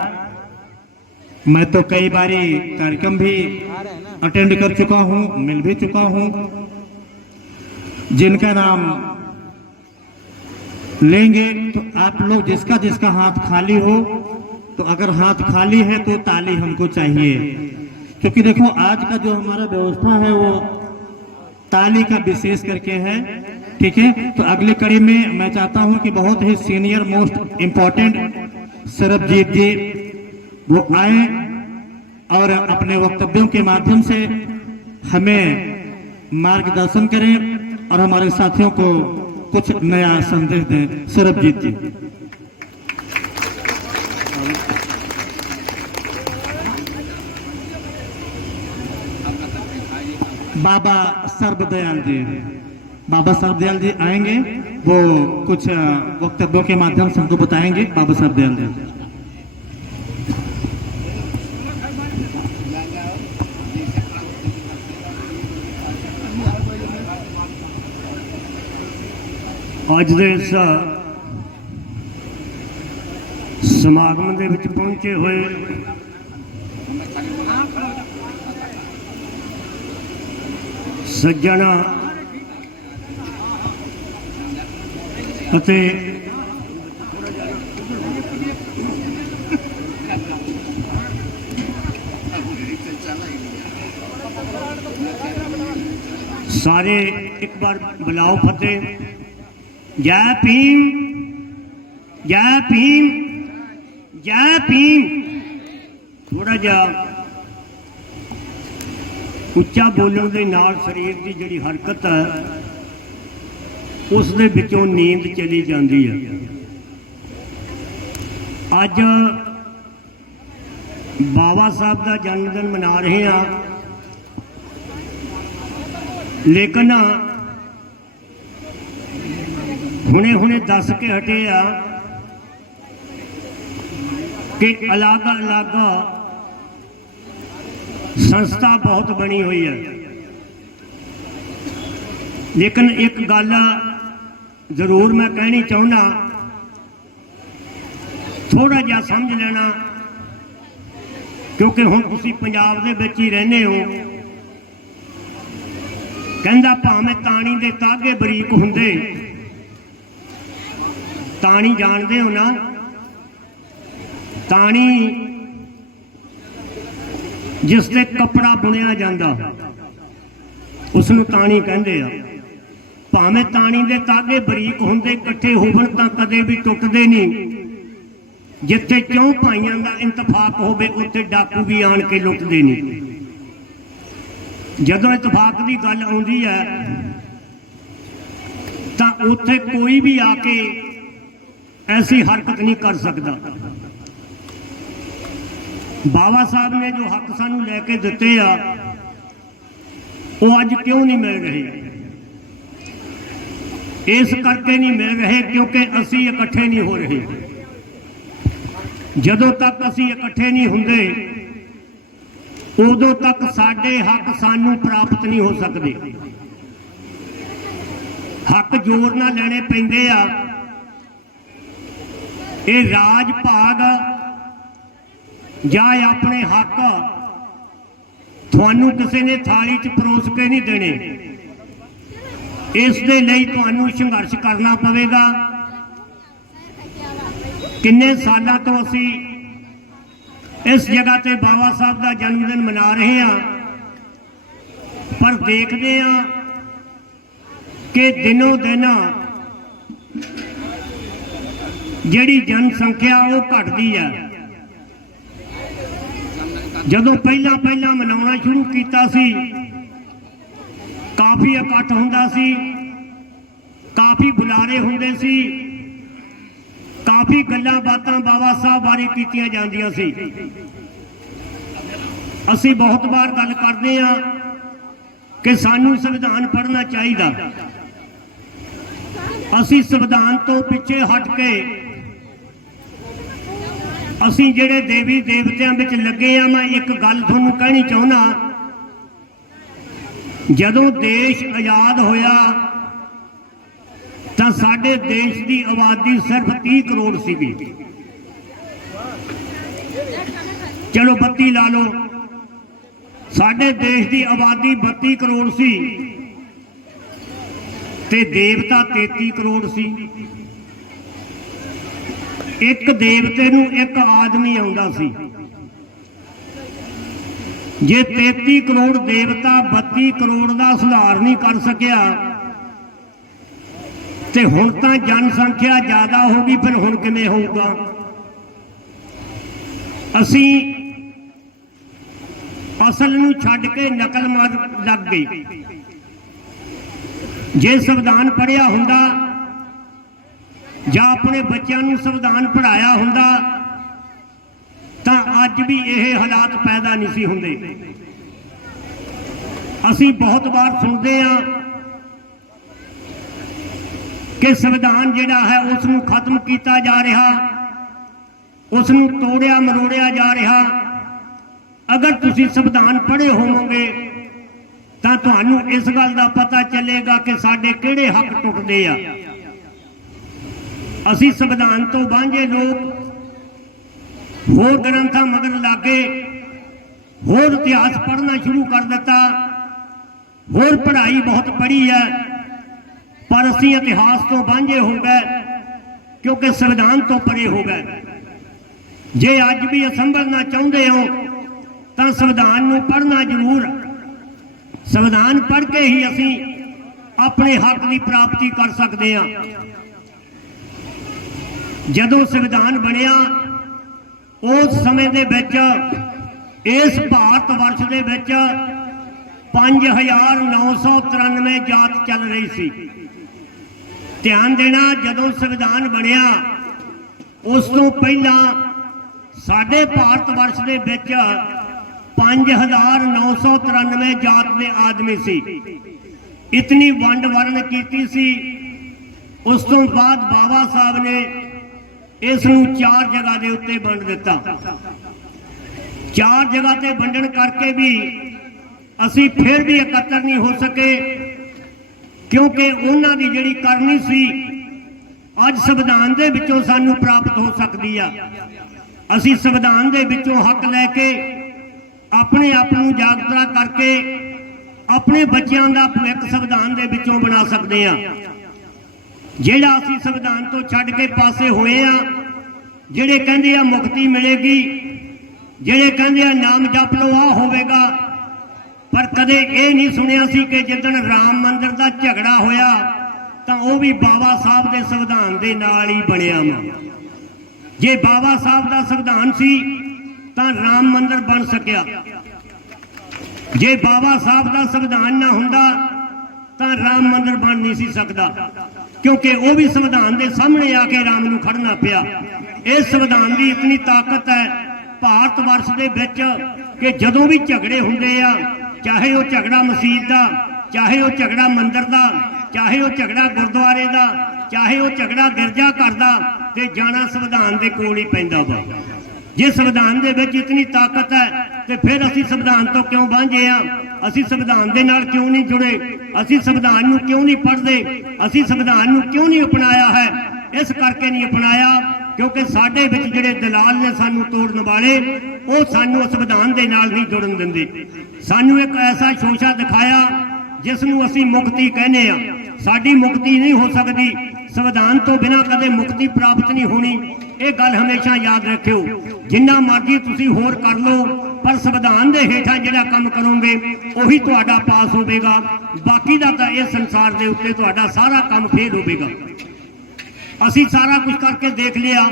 मैं तो कई बारी कार्यक्रम भी अटेंड कर चुका हूं, मिल भी चुका हूं। जिनका नाम लेंगे तो आप लोग जिसका जिसका हाथ खाली हो, तो अगर हाथ खाली है तो ताली हमको चाहिए, क्योंकि देखो आज का जो हमारा व्यवस्था है वो ताली का विशेष करके है। ठीक है, तो अगली कड़ी में मैं चाहता हूं कि बहुत ही सीनियर मोस्ट इम्पोर्टेंट सरबजीत जी वो आए और अपने वक्तव्यों के माध्यम से हमें मार्गदर्शन करें और हमारे साथियों को कुछ नया संदेश दें। सरबजीत जी। बाबा सर्वदयाल जी, बाबा सर्वदयाल जी आएंगे, वो कुछ वक्तव्यों के माध्यम से हमको बताएंगे। बाबा सर्वदयाल जी। ਅੱਜ ਦੇ ਇਸ ਸਮਾਗਮ ਦੇ ਵਿੱਚ ਪਹੁੰਚੇ ਹੋਏ ਸੱਜਣ ਅਤੇ ਸਾਰੇ ਇੱਕ ਵਾਰ ਬੁਲਾਓ ਫਤਿਹ। जय भीम, जय भीम, जय भीम। थोड़ा जा उच्चा बोलने के नाल शरीर की जिहड़ी हरकत है उस दे विचों नींद चली जाती है। अज बाबा साहब का जन्मदिन मना रहे हैं, लेकिन हुणे हुणे दस के हटे आ कि अलग अलग संस्था बहुत बनी हुई है, लेकिन एक गल जरूर मैं कहनी चाहना, थोड़ा जिहा समझ लेना, क्योंकि हुण तुसीं पंजाब दे विच ही रहंदे हो। कहंदा भावें ताणी दे तागे बरीक हुंदे, ताणी जानते हो ना, ताणी जिससे कपड़ा बुनिया जाता उसनूं ताणी कहंदे आ। भावें ताणी दे तागे बरीक हुंदे इकट्ठे होवन तां कदे भी टुटदे नहीं। जिथे क्यों भाइयों का इंतफाक होवे उत्थे डाकू भी आण के लुटदे नहीं। जदों इतफाक की गल आउंदी है तां उत्थे कोई भी आके ऐसी हरकत नहीं कर सकता। बाबा साहब ने जो हक सानू लैके दिते आ वो अज क्यों नहीं मिल रहे? इस करके नहीं मिल रहे क्योंकि असी इकट्ठे नहीं हो रहे। जदों तक असी इकट्ठे नहीं हुंदे उदों तक साडे हक सानू प्राप्त नहीं हो सकते। हक जोर ना लेने पैंदे आ। ये राज भाग जां अपने हक थानू किसी ने थाली च परोस के नहीं देने। इस दे लई थानू संघर्ष करना पवेगा। किन्ने सालों तो असी इस जगह ते बाबा साहब का जन्मदिन मना रहे हैं, पर देखते हैं कि दिनों दिन जिहड़ी जनसंख्या वो घटती है। जदों पहला पहला मनाउणा शुरू कीता सी, काफ़ी इकट्ठ हुंदा सी, काफ़ी बुलारे हुंदे सी, काफ़ी गल्लां बातां बाबा साहब बारे कीतियां जांदियां सी। असीं बहुत बार गल करदे हां कि सानू संविधान पढ़ना चाहिए। असीं संविधान तो पिछे हट के असीं जिहड़े देवी देवतियां विच लगे आ। मैं एक गल तुहानूं कहनी चाहुंदा, जदों देश आज़ाद होया तां साडे देश की आबादी सिर्फ 30 करोड़ सीगी। चलो 32 ला लो, साडे देश की आबादी 32 करोड़ सी ते देवता 33 करोड़ सी। एक देवते नूं एक आदमी आउंदा सी। जे 33 करोड़ देवता 32 करोड़ का सुधार नहीं कर सकिया ते हुण तां जनसंख्या ज्यादा होगी, फिर हुण किवें होऊगा? असीं असल नूं छड्ड के नकल मार लग गई। जे संविधान पढ़िया हुंदा जां अपने बच्चों नूं संविधान पढ़ाया हुंदा तां अज भी यह हालात पैदा नहीं सी हुंदे। असीं बहुत बार सुनते हैं कि संविधान जिहड़ा है उसनूं खत्म किया जा रहा, उसनूं तोड़िया मरोड़िया जा रहा। अगर तुसीं संविधान पढ़े होवोगे तां तुहानूं इस गल दा पता चलेगा कि साडे किहड़े हक टुटदे आ। असीं संविधान तो वांझे लोग होर ग्रंथां मगर लागे, होर इतिहास पढ़ना शुरू कर दिता, होर पढ़ाई बहुत पढ़ी है, पर असीं इतिहास तो वांझे हो गए क्योंकि संविधान तो परे हो गए। जे अज भी संभलना चाहुंदे हो तां संविधान नूं पढ़ना जरूर। संविधान पढ़ के ही असीं अपने हक की प्राप्ति कर सकते हैं। जदों संविधान बनिया उस समय दे विच इस भारत वर्ष दे विच 5993 जात चल रही सी। ध्यान देना, जदों संविधान बनिया उस तो पहला साडे भारत वर्ष दे विच 5993 जात के आदमी सी। इतनी वंड वरण की सी। उस तो बाद बाबा साहब ने इसनूं 4 जगह के उत्ते वंड दिता। 4 जगह ते वंडण करके भी असी फिर भी एकत्र नहीं हो सके क्योंकि उन्हां दी जिहड़ी करनी सी अज संविधान दे विचों सानूं प्राप्त हो सकती है। असी संविधान दे विचों हक लैके अपने आप को जागरूकता करके अपने बच्चों का भविख संविधान दे विचों बना सकते हैं। जिहड़ा असीं संविधान तो छड्ड के पासे होए आ, जिहड़े कहंदे आ मुक्ति मिलेगी, जिहड़े कहंदे आ नाम जप लो आ होवेगा, पर कदे ये नहीं सुनिया सी कि जिदन राम मंदिर का झगड़ा होया तां वो भी बाबा साहब के संविधान के नाल ही बनिया। जे बाबा साहब का संविधान सी तां राम मंदिर बन सकिया। जे बाबा साहब का संविधान ना हुंदा तां राम मंदिर बन नहीं सी सकदा, क्योंकि वो भी संविधान के सामने आके राम नूं खड़ना पिया। इस संविधान की इतनी ताकत है भारत वर्ष दे विच कि जदों भी झगड़े हुंदे आ, चाहे वो झगड़ा मसीत का, चाहे वो झगड़ा मंदिर का, चाहे वो झगड़ा गुरुद्वारे का, चाहे वो झगड़ा गिरजा घर का, ते जाना संविधान के कोल ही पैंदा वा। जे संविधान दे विच इतनी ताकत है तो फिर असीं संविधान तो क्यों वांझे आ? असीं संविधान दे नाल क्यों नहीं जुड़े? असीं संविधान नूं क्यों नहीं पढ़दे? असीं संविधान नूं क्यों नहीं अपनाया है? इस करके नहीं अपनाया क्योंकि साडे विच जिहड़े दलाल ने सानूं तोड़न वाले वो सानूं संविधान दे नाल नहीं जुड़न दिंदे। सानूं एक ऐसा शोशा दिखाया जिसनूं असीं मुक्ति कहने आ। साडी मुक्ति नहीं हो सकती, संविधान तो बिना कदे मुक्ति प्राप्त नहीं होनी। ये गल हमेशा याद रखियो। जिन्ना मर्जी तुसी होर कर लो, पर संविधान के हेठा जिहड़ा काम करोगे उही तुहाडा पास होवेगा। बाकी दा तां इस संसार के उत्ते तुहाडा सारा काम फेल होवेगा। असी सारा कुछ करके देख लिया,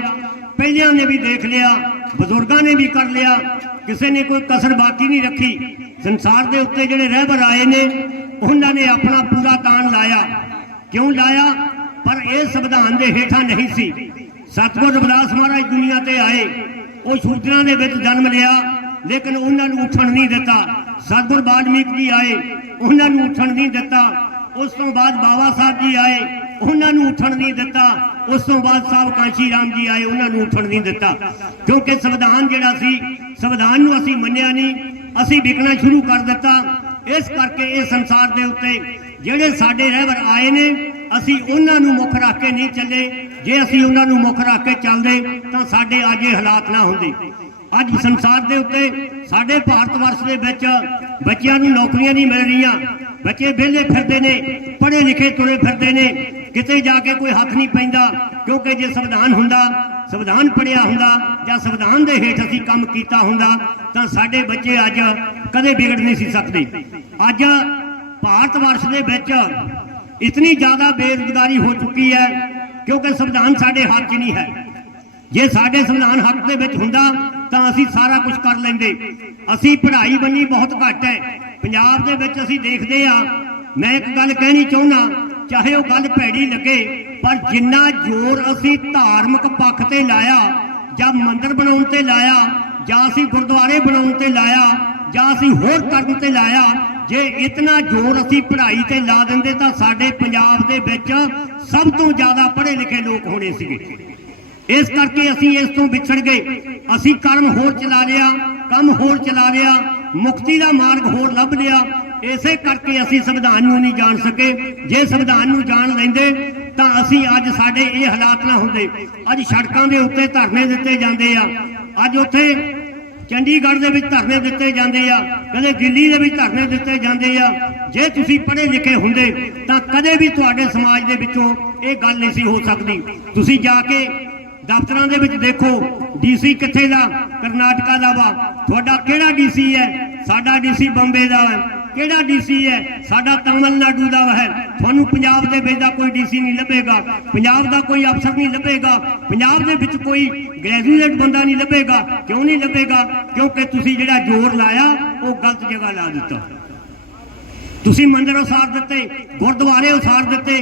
पहलियां ने भी देख लिया, बजुर्गों ने भी कर लिया, किसी ने कोई कसर बाकी नहीं रखी। संसार के उत्ते जिहड़े रहबर आए ने उन्होंने अपना पूरा दान लाया। क्यों लाया? पर यह संविधान के हेठा नहीं सी। सतगुरु रविदास महाराज दुनिया ते आए, वो शूद्रां दे विच जन्म लिया, लेकिन उन्होंने उठन नहीं दिता। सतगुरु वाल्मीकि जी आए, उन्होंने उठन नहीं दिता। उस तो बाद बाबा साहब जी आए, उन्होंने उठन नहीं दिता। उस तो बाद साहब कांशी राम जी आए, उन्होंने उठन नहीं दिता। क्योंकि संविधान जिहड़ा सी, संविधान नूं असीं मन्निया नहीं, असीं विकना शुरू कर दिता। इस करके इस संसार के उत्ते जिहड़े साडे रहबर आए ने, असीं उन्हां नूं मुख रख के नहीं चले। जे असीं उन्हां नूं मुख रख के चलदे तां साडे अज ये हालात ना हुंदे। ਅੱਜ ਸੰਸਾਰ ਦੇ ਉੱਤੇ ਸਾਡੇ ਭਾਰਤ ਵਰਸ਼ ਦੇ ਵਿੱਚ ਬੱਚਿਆਂ ਨੂੰ ਨੌਕਰੀਆਂ ਨਹੀਂ ਮਿਲ ਰਹੀਆਂ। ਬੱਚੇ ਵਿਹਲੇ ਫਿਰਦੇ ਨੇ, ਪੜ੍ਹੇ ਲਿਖੇ ਤੁਰੇ ਫਿਰਦੇ ਨੇ, ਕਿਤੇ ਜਾ ਕੇ ਕੋਈ ਹੱਥ ਨਹੀਂ ਪੈਂਦਾ। ਕਿਉਂਕਿ ਜੇ ਸੰਵਿਧਾਨ ਹੁੰਦਾ, ਸੰਵਿਧਾਨ ਪੜ੍ਹਿਆ ਹੁੰਦਾ ਜਾਂ ਸੰਵਿਧਾਨ ਦੇ ਹੇਠ ਅਸੀਂ ਕੰਮ ਕੀਤਾ ਹੁੰਦਾ ਤਾਂ ਸਾਡੇ ਬੱਚੇ ਅੱਜ ਕਦੇ ਵਿਗੜ ਨਹੀਂ ਸੀ ਸਕਦੇ। ਅੱਜ ਭਾਰਤ ਵਰਸ਼ ਦੇ ਵਿੱਚ इतनी ज़्यादा बेरोजगारी हो चुकी है क्योंकि संविधान साढ़े हक च नहीं है। जे साढ़े संविधान हक दे विच हुंदा तां असीं सारा कुछ कर लैंदे। असीं पढ़ाई बनी बहुत घट है पंजाब दे विच। असीं देखदे आ, मैं एक गल कहनी चाहुंदा, चाहे वो गल भैड़ी लगे, पर जिन्ना जोर असीं धार्मिक पक्ष ते लाया जां मंदिर बनाउण ते लाया जां असीं गुरुद्वारे बनाउण ते लाया जां असीं होर करन ते लाया, जे इतना जोर असीं पढ़ाई ते ला दिंदे तां साडे पंजाब दे विच सब तो ज़्यादा पढ़े लिखे लोग होने सीगे। इस करके असीं इस तों विछड़ गए। असीं कर्म होर चला लिया, कम होर चला लिया, मुक्ति का मार्ग होर लभ लिया। इसे करके असीं संविधान नूं नहीं जान सके। जे संविधान नूं जान लैंदे तां असीं अज साडे ये हालात ना हुंदे। अज सड़कां दे उत्ते धरने दित्ते जांदे आ, अज उत्थे चंडीगढ़ दे विच धरने दिते जांदे आ, कदे दिल्ली दे विच धरने दिते जांदे आ। जे तुसीं पढ़े लिखे हुंदे तां कदे भी तुहाडे समाज दे विचों ये गल नहीं सी हो सकदी। तुसीं जाके दफ्तरां दे विच देखो, डीसी कित्थे दा? करनाटका दा वा। तुहाडा किहड़ा डीसी है? साडा डीसी बंबे दा है। किहड़ा डीसी है? साडा तमिलनाडु दा है। तुहानूं पंजाब दे विच दा कोई डीसी नहीं लभेगा, पंजाब दा कोई अफसर नहीं लभेगा, पंजाब दे विच कोई ग्रेजुएट बंदा नहीं लभेगा। क्यों नहीं लभेगा? क्योंकि तुसीं जिहड़ा जोर लाया वो गलत जगह ला दिता। तुसीं मंदिर उसार दिते, गुरुद्वारे उसार दिते।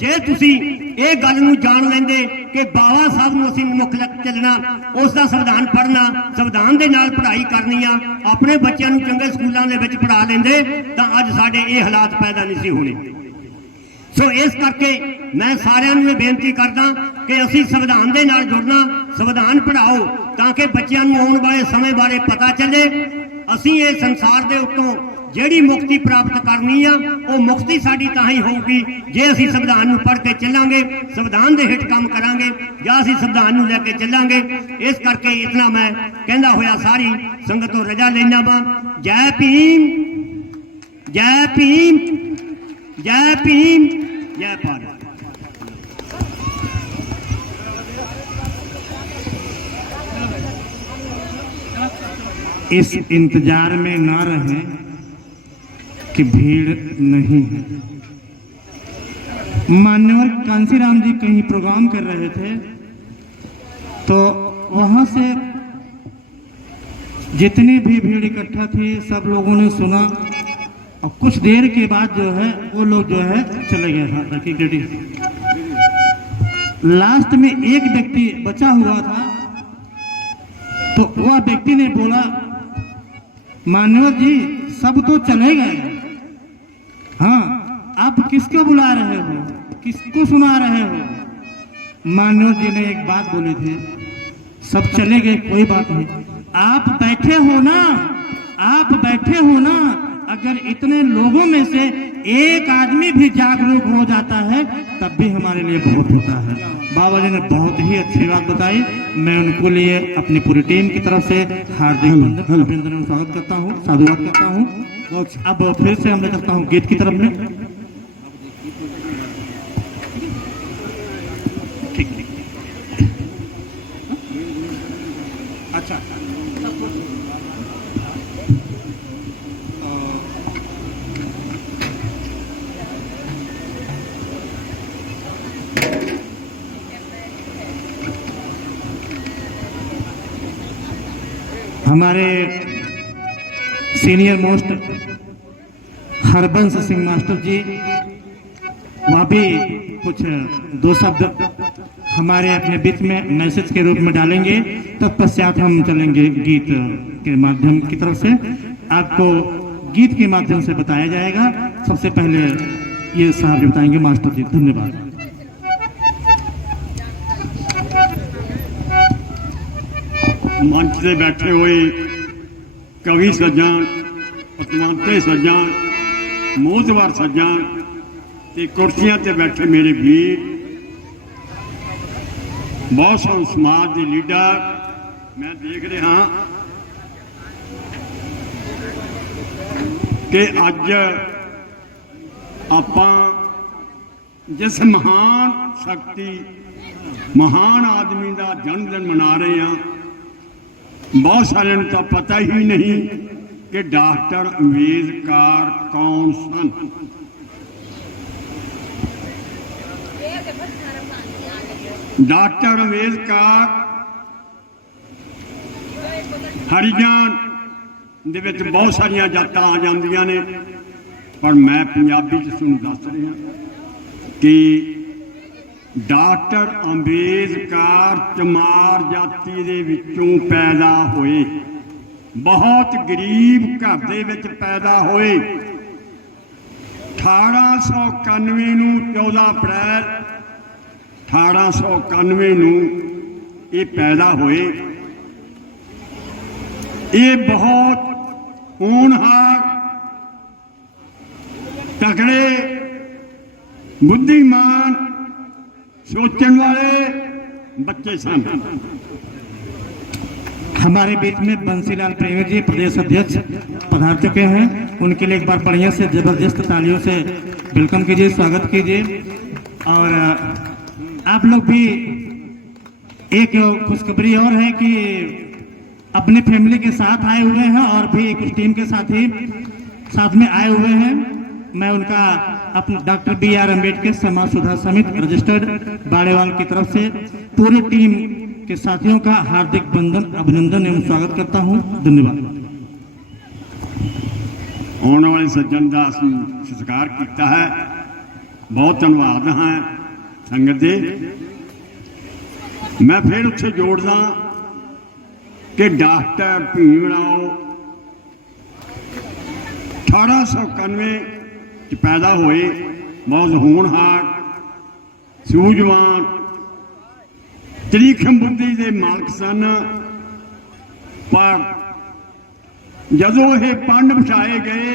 जे तुसीं ये गल नूं जान लैंदे कि बाबा साहब नूं असीं मुख लग चलना, उस दा संविधान पढ़ना, संविधान दे नाल पढ़ाई करनी आ, अपने बच्चों नूं चंगे स्कूलों दे विच पढ़ा लैंदे तां अज साडे ये हालात पैदा नहीं सी होणे। सो इस करके मैं सारिਆਂ ਨੂੰ बेनती करदा कि असीं संविधान दे नाल जुड़ना, संविधान पढ़ाओ ताकि बच्चों नूं आउण वाले समय बारे पता चले। असीं ये संसार दे उत्तों ਜਿਹੜੀ मुक्ति प्राप्त करनी आ, वो मुक्ति साडी तां ही होगी जे असीं संविधान नूं पढ़ के चलांगे, संविधान दे हेठ काम करांगे जां असीं संविधान नूं लैके चलांगे। इस करके इतना मैं कहंदा होया सारी संगत तो रजा लेना वा। जय भीम, जय भीम, जय भीम, जय भारत। इस इंतजार में ना रहें कि भीड़ नहीं है। मान्यवर कांसीराम जी कहीं प्रोग्राम कर रहे थे तो वहां से जितनी भी भीड़ इकट्ठा थी सब लोगों ने सुना और कुछ देर के बाद जो है वो लोग जो है चले गए। हाँ ताकि गड्डी लास्ट में एक व्यक्ति बचा हुआ था तो वह व्यक्ति ने बोला, मान्यवर जी सब तो चले गए, हाँ आप किसको बुला रहे हो, किसको सुना रहे हो? मान्यवर जी ने एक बात बोली थी, सब चले गए कोई बात नहीं, आप बैठे हो ना, आप बैठे हो ना, अगर इतने लोगों में से एक आदमी भी जागरूक हो जाता है तब भी हमारे लिए बहुत होता है। बाबा जी ने बहुत ही अच्छी बात बताई। मैं उनको लिए अपनी पूरी टीम की तरफ से हार्दिक अभिनंदन स्वागत करता हूँ, साधुवाद करता हूँ। अब फिर से हम करता हूँ गीत की तरफ में। ठीक ठीक, अच्छा हमारे senior most Harbans Singh master ji वह भी कुछ दो शब्द हमारे अपने बीच में मैसेज के रूप में डालेंगे, तत्पश्चात हम चलेंगे गीत के माध्यम की तरफ से। आपको गीत के माध्यम से बताया जाएगा। सबसे पहले ये साहब बताएंगे। मास्टर जी धन्यवाद। मंच से बैठे हुए कवि सज्जन, पतवंते सज्जन, मोहतबर सज्जन ते कुर्सियां ते बैठे मेरे वीर, बहुत सारे समाज के लीडर, मैं देख रहा कि अज आपां जिस महान शक्ति महान आदमी का जन्मदिन मना रहे हैं। बहुत सारे तो पता ही नहीं कि डॉक्टर अंबेडकर कौन सन। डॉक्टर अंबेडकर हरिजान दे विच बहुत सारिया जातां आ जांदियां ने, पर मैं पंजाबी च तुहानूं दस रहा कि डॉक्टर अंबेडकर चमार जाति दे विचों पैदा होए, बहुत गरीब घर दे विच पैदा होए। 1891 नूं 14 अप्रैल 1891 नूं ये पैदा होए। ये बहुत होनहार तगड़े बुद्धिमान सोचने वाले बच्चे सन। हमारे बीच में बंसीलाल प्रेमी जी प्रदेश अध्यक्ष पधार चुके हैं। उनके लिए एक बार बढ़िया से जबरदस्त तालियों से वेलकम कीजिए, स्वागत कीजिए। और आप लोग भी एक खुशखबरी और है कि अपने फैमिली के साथ आए हुए हैं और भी कुछ टीम के साथ में आए हुए हैं। मैं उनका अपने डॉक्टर BR अम्बेडकर समाज सुधार समिति रजिस्टर्ड बाड़ेवाल की तरफ से पूरी टीम के साथियों का हार्दिक अभिनंदन एवं स्वागत करता हूं। धन्यवाद। आने वाले सज्जन का सत्कार किया है, बहुत धन्यवाद है संगत जी। मैं फिर उत्थे जोड़दा कि डॉक्टर भीमराव 1891 पैदा हुए, बहुत होनहार सूझवान तरीखम बुद्धि के मालक सन। पर जदों ये पंड बिछाए गए,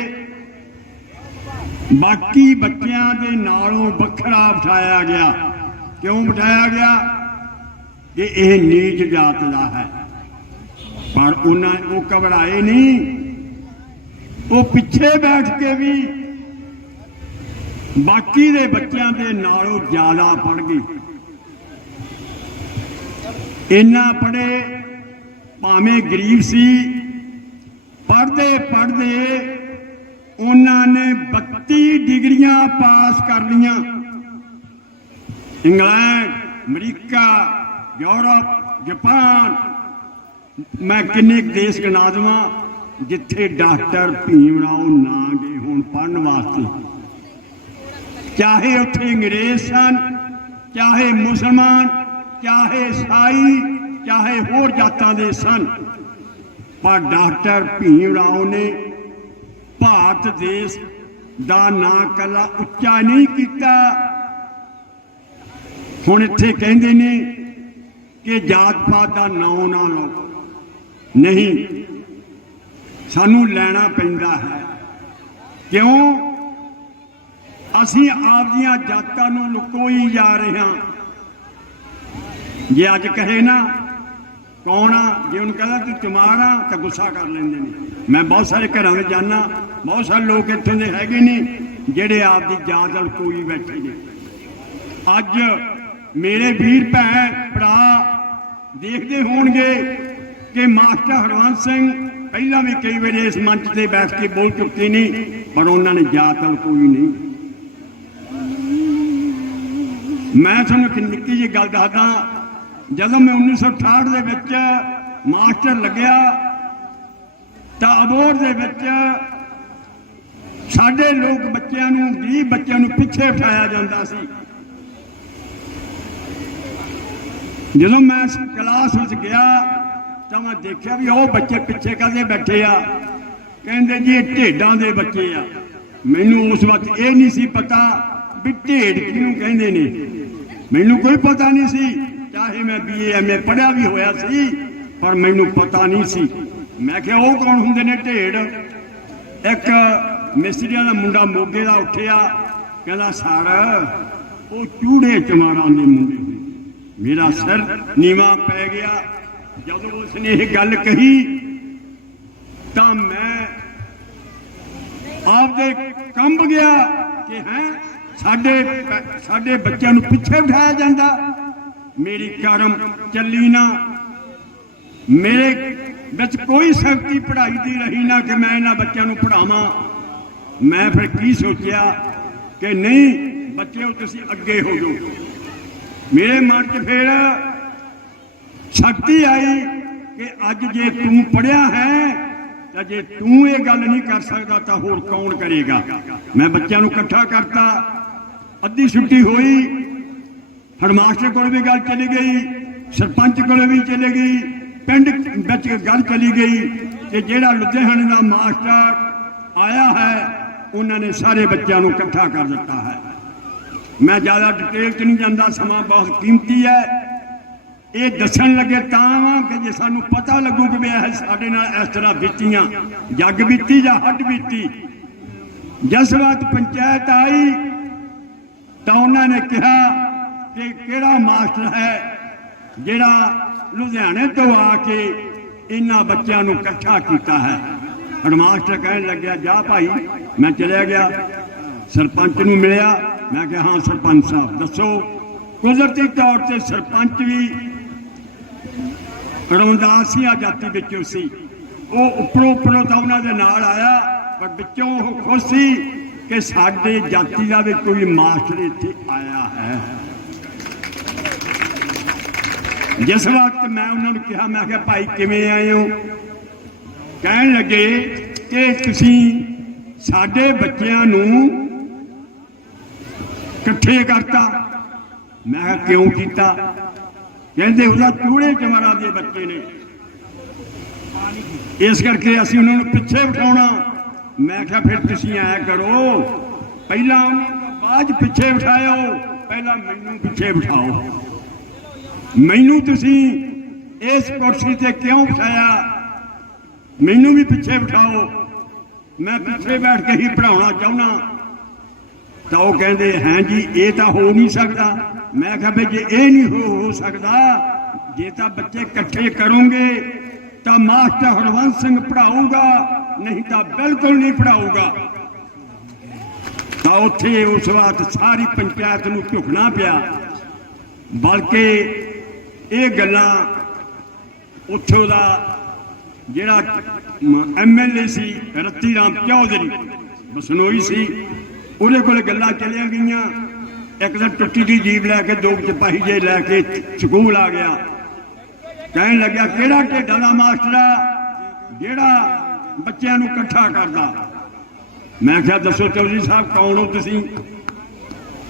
बाकी बच्चों के नालों वखरा बिठाया गया। क्यों बिठाया गया? कि यह नीच जात का है। पर वो घबराए नहीं, वो पिछे बैठ के भी बाकी दे बच्चों के नालों ज्यादा पढ़ गई। इन्ना पढ़े, भावें गरीब सी, पढ़ते पढ़ते उन्होंने 32 डिग्रियां पास कर लिया। इंग्लैंड, अमरीका, यूरोप, जापान, मैं किन्ने देश गिना देवां जिथे डॉक्टर भीमराव ना गए होण पढ़न वास्ते। चाहे उत्थे अंग्रेज सन, चाहे मुसलमान, चाहे ईसाई, चाहे होर जातां दे सन, पर डॉक्टर भीमराव ने भारत देश दा नां कला उच्चा नहीं किया। हुण इत्थे कहंदे ने कि जात पात दा नाम ना लो, नहीं, सानू लैना पैंदा है। क्यों? असी आपदियां जातां नूं लुकोई जा रहे हैं। जे अज कहे ना कौन आ, जे उन्हें कहता तू चमार आ तो गुस्सा कर लेंदे ने। मैं बहुत सारे घरों में जाना, बहुत सारे लोग इत्थों दे हैगे ने जिहड़े आपदी जात लुकोई बैठे ने। अज मेरे वीर भैन भरा देखते होणगे कि मास्टर हरवंश सिंह पहला भी कई बार इस मंच से बैठ के बोल चुके नहीं, पर उन्होंने जात लुकोई नहीं। मैं तुहानूं एक निक्की जी गल दसदा, जदों मैं 1968 दे विच मास्टर लग्या तो अबोहर दे विच साडे लोग बच्चों नूं, गरीब बच्चों नूं पिछे बिठाया जाता सी। जदों मैं क्लास में गया तो मैं देखा भी वो बच्चे पिछे कदे बैठे आ, कहते जी ढेडां दे बच्चे आ। मैनू उस वक्त ये नहीं सी पता भी ढेड किनू कहंदे ने, मैनू कोई पता नहीं सी। चाहे मैं BA MA पढ़िया भी होया सी, पर मैनू पता नहीं सी। मैं क्या वो कौन हुंदे ने ढेड? एक मिस्त्रियां दा मुंडा मोगे दा उठिया, कहंदा सर वो चूड़े चमारां दे मुंडे। मेरा सिर नीवा पै गया, ਜਦੋਂ ਉਸਨੇ ਇਹ ਗੱਲ ਕਹੀ ਤਾਂ ਮੈਂ ਆਪਦੇ ਕੰਬ ਗਿਆ ਕਿ ਹੈ ਸਾਡੇ ਬੱਚਿਆਂ ਨੂੰ ਪਿੱਛੇ ਬਿਠਾਇਆ ਜਾਂਦਾ। ਮੇਰੀ ਕਰਮ ਚੱਲੀ ਨਾ, ਮੇਰੇ ਵਿੱਚ ਕੋਈ ਸ਼ਕਤੀ ਪੜ੍ਹਾਈ ਦੀ ਰਹੀ ਨਾ ਕਿ ਮੈਂ ਇਹਨਾਂ ਬੱਚਿਆਂ ਨੂੰ ਪੜ੍ਹਾਵਾਂ। ਮੈਂ ਫਿਰ ਕੀ ਸੋਚਿਆ ਕਿ ਨਹੀਂ ਬੱਚਿਓ ਤੁਸੀਂ ਅੱਗੇ ਹੋ ਜਾਓ। ਮੇਰੇ ਮਨ 'ਚ ਫਿਰ ਸ਼ਕਤੀ ਆਈ ਕਿ ਅੱਜ ਜੇ ਤੂੰ ਪੜ੍ਹਿਆ ਹੈ ਤਾਂ ਜੇ ਤੂੰ ਇਹ ਗੱਲ ਨਹੀਂ ਕਰ ਸਕਦਾ ਤਾਂ ਹੋਰ ਕੌਣ ਕਰੇਗਾ। ਮੈਂ ਬੱਚਿਆਂ ਨੂੰ ਇਕੱਠਾ ਕਰਤਾ। ਅੱਧੀ ਛੁੱਟੀ ਹੋਈ, ਹੈਡਮਾਸਟਰ ਕੋਲ ਵੀ ਗੱਲ ਚਲੀ ਗਈ, ਸਰਪੰਚ ਕੋਲ ਵੀ ਚਲੀ ਗਈ, ਪਿੰਡ ਵਿੱਚ ਗੱਲ ਚਲੀ ਗਈ ਕਿ ਜਿਹੜਾ ਲੁਧਿਆਣੇ ਦਾ ਮਾਸਟਰ ਆਇਆ ਹੈ ਉਹਨਾਂ ਨੇ ਸਾਰੇ ਬੱਚਿਆਂ ਨੂੰ ਇਕੱਠਾ ਕਰ ਦਿੱਤਾ ਹੈ। ਮੈਂ ਜ਼ਿਆਦਾ ਡਿਟੇਲ 'ਚ ਨਹੀਂ ਜਾਂਦਾ, ਸਮਾਂ ਬਹੁਤ ਕੀਮਤੀ ਹੈ। ਇਹ ਦੱਸਣ ਲੱਗੇ ਤਾਂ ਕਿ ਜੇ ਸਾਨੂੰ ਪਤਾ ਲੱਗੂ ਕਿ ਇਹ ਸਾਡੇ ਨਾਲ ਇਸ ਤਰ੍ਹਾਂ ਬੀਤੀਆਂ, ਜੱਗ ਬੀਤੀ ਜਾਂ ਹੱਡ ਬੀਤੀ। ਜਿਸ ਵਕਤ ਪੰਚਾਇਤ ਆਈ ਤਾਂ ਉਹਨਾਂ ਨੇ ਕਿਹਾ ਕਿ ਕਿਹੜਾ ਮਾਸਟਰ ਹੈ ਜਿਹੜਾ ਲੁਧਿਆਣੇ ਤੋਂ ਆ ਕੇ ਇਹਨਾਂ ਬੱਚਿਆਂ ਨੂੰ ਇਕੱਠਾ ਕੀਤਾ ਹੈ। ਹੈਡਮਾਸਟਰ ਕਹਿਣ ਲੱਗਿਆ ਜਾ ਭਾਈ। ਮੈਂ ਚਲਿਆ ਗਿਆ, ਸਰਪੰਚ ਨੂੰ ਮਿਲਿਆ। ਮੈਂ ਕਿਹਾ ਹਾਂ ਸਰਪੰਚ ਸਾਹਿਬ ਦੱਸੋ। ਕੁਦਰਤੀ ਤੌਰ ਤੇ ਸਰਪੰਚ ਵੀ ਰਮਦਾਸੀਆ ਜਾਤੀ ਵਿੱਚੋਂ ਸੀ। ਉਹ ਉੱਪਰੋਂ ਤਾਂ ਉਹਨਾਂ ਦੇ ਨਾਲ ਆਇਆ, ਪਰ ਵਿੱਚੋਂ ਉਹ ਖੁਸ਼ ਸੀ ਕਿ ਸਾਡੇ ਜਾਤੀ ਦਾ ਵੀ ਕੋਈ ਮਾਸਟਰ ਇੱਥੇ ਆਇਆ ਹੈ। ਜਿਸ ਵਕਤ ਮੈਂ ਉਹਨਾਂ ਨੂੰ ਕਿਹਾ, ਮੈਂ ਕਿਹਾ ਭਾਈ ਕਿਵੇਂ ਆਏ ਹੋ? ਕਹਿਣ ਲੱਗੇ ਕਿ ਤੁਸੀਂ ਸਾਡੇ ਬੱਚਿਆਂ ਨੂੰ ਇਕੱਠੇ ਕਰਤਾ। ਮੈਂ ਕਿਹਾ ਕਿਉਂ ਕੀਤਾ? ਕਹਿੰਦੇ ਉਹਦਾ ਚੂੜੇ ਚਮੜਾ ਦੇ ਬੱਚੇ ਨੇ, ਇਸ ਕਰਕੇ ਅਸੀਂ ਉਹਨਾਂ ਨੂੰ ਪਿੱਛੇ ਬਿਠਾਉਣਾ। ਮੈਂ ਕਿਹਾ ਫਿਰ ਤੁਸੀਂ ਐਂ ਕਰੋ, ਪਹਿਲਾਂ ਉਹਨਾਂ ਨੂੰ ਬਾਅਦ ਪਿੱਛੇ ਬਿਠਾਇਓ, ਪਹਿਲਾਂ ਮੈਨੂੰ ਪਿੱਛੇ ਬਿਠਾਓ। ਮੈਨੂੰ ਤੁਸੀਂ ਇਸ ਕੁਰਸੀ ਤੇ ਕਿਉਂ ਬਿਠਾਇਆ? ਮੈਨੂੰ ਵੀ ਪਿੱਛੇ ਬਿਠਾਓ, ਮੈਂ ਪਿੱਛੇ ਬੈਠ ਕੇ ਹੀ ਪੜ੍ਹਾਉਣਾ ਚਾਹੁੰਦਾ। ਤਾਂ ਉਹ ਕਹਿੰਦੇ ਹੈ ਜੀ ਇਹ ਤਾਂ ਹੋ ਨਹੀਂ ਸਕਦਾ। ਮੈਂ ਕਿਹਾ ਵੀ ਜੇ ਇਹ ਨਹੀਂ ਹੋ ਸਕਦਾ, ਜੇ ਤਾਂ ਬੱਚੇ ਇਕੱਠੇ ਕਰੋਗੇ ਤਾਂ ਮਾਸਟਰ ਹਰਵੰਸ ਸਿੰਘ ਪੜ੍ਹਾਊਗਾ, ਨਹੀਂ ਤਾਂ ਬਿਲਕੁਲ ਨਹੀਂ ਪੜ੍ਹਾਊਗਾ। ਤਾਂ ਉੱਥੇ ਉਸ ਵਕਤ ਸਾਰੀ ਪੰਚਾਇਤ ਨੂੰ ਝੁਕਣਾ ਪਿਆ। ਬਲਕਿ ਇਹ ਗੱਲਾਂ ਉੱਥੋਂ ਦਾ ਜਿਹੜਾ MLA ਸੀ ਰੱਤੀ ਰਾਮ ਚੌਧਰੀ ਬਸਨੋਈ ਸੀ, ਉਹਦੇ ਕੋਲ ਗੱਲਾਂ ਚਲੀਆਂ ਗਈਆਂ। ਇੱਕ ਦਿਨ ਟੁੱਟੀ ਦੀ ਜੀਬ ਲੈ ਕੇ 2 ਸਿਪਾਹੀ ਜੇ ਲੈ ਕੇ ਸਕੂਲ ਆ ਗਿਆ। ਕਹਿਣ ਲੱਗਿਆ ਕਿਹੜਾ ਢੇਡਾਂ ਦਾ ਮਾਸਟਰ ਆ ਜਿਹੜਾ ਬੱਚਿਆਂ ਨੂੰ ਇਕੱਠਾ ਕਰਦਾ? ਮੈਂ ਕਿਹਾ ਦੱਸੋ ਚੌਧਰੀ ਸਾਹਿਬ ਕੌਣ ਹੋ ਤੁਸੀਂ?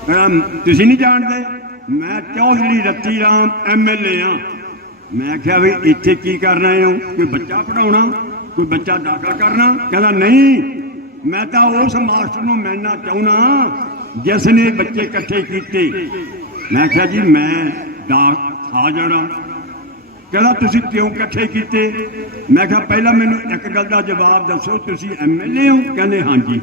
ਕਹਿੰਦਾ ਤੁਸੀਂ ਨਹੀਂ ਜਾਣਦੇ, ਮੈਂ ਚੌਧਰੀ ਰੱਤੀ ਰਾਮ MLA ਆ। ਮੈਂ ਕਿਹਾ ਵੀ ਇੱਥੇ ਕੀ ਕਰਨ ਆਏ ਹੋ? ਕੋਈ ਬੱਚਾ ਪੜ੍ਹਾਉਣਾ, ਕੋਈ ਬੱਚਾ ਦਾਖਲ ਕਰਨਾ? ਕਹਿੰਦਾ ਨਹੀਂ, ਮੈਂ ਤਾਂ ਉਸ ਮਾਸਟਰ ਨੂੰ ਮਿਲਣਾ ਚਾਹੁੰਦਾ ਜਿਸ ਨੇ ਬੱਚੇ ਇਕੱਠੇ ਕੀਤੇ। ਮੈਂ ਕਿਹਾ ਜੀ ਮੈਂ ਹਾਜ਼ਰ ਹਾਂ। ਕਹਿੰਦਾ ਤੁਸੀਂ ਕਿਉਂ ਇਕੱਠੇ ਕੀਤੇ? ਮੈਂ ਕਿਹਾ ਪਹਿਲਾਂ ਮੈਨੂੰ ਇੱਕ ਗੱਲ ਦਾ ਜਵਾਬ ਦੱਸੋ, ਤੁਸੀਂ MLA ਹੋ? ਕਹਿੰਦੇ ਹਾਂਜੀ।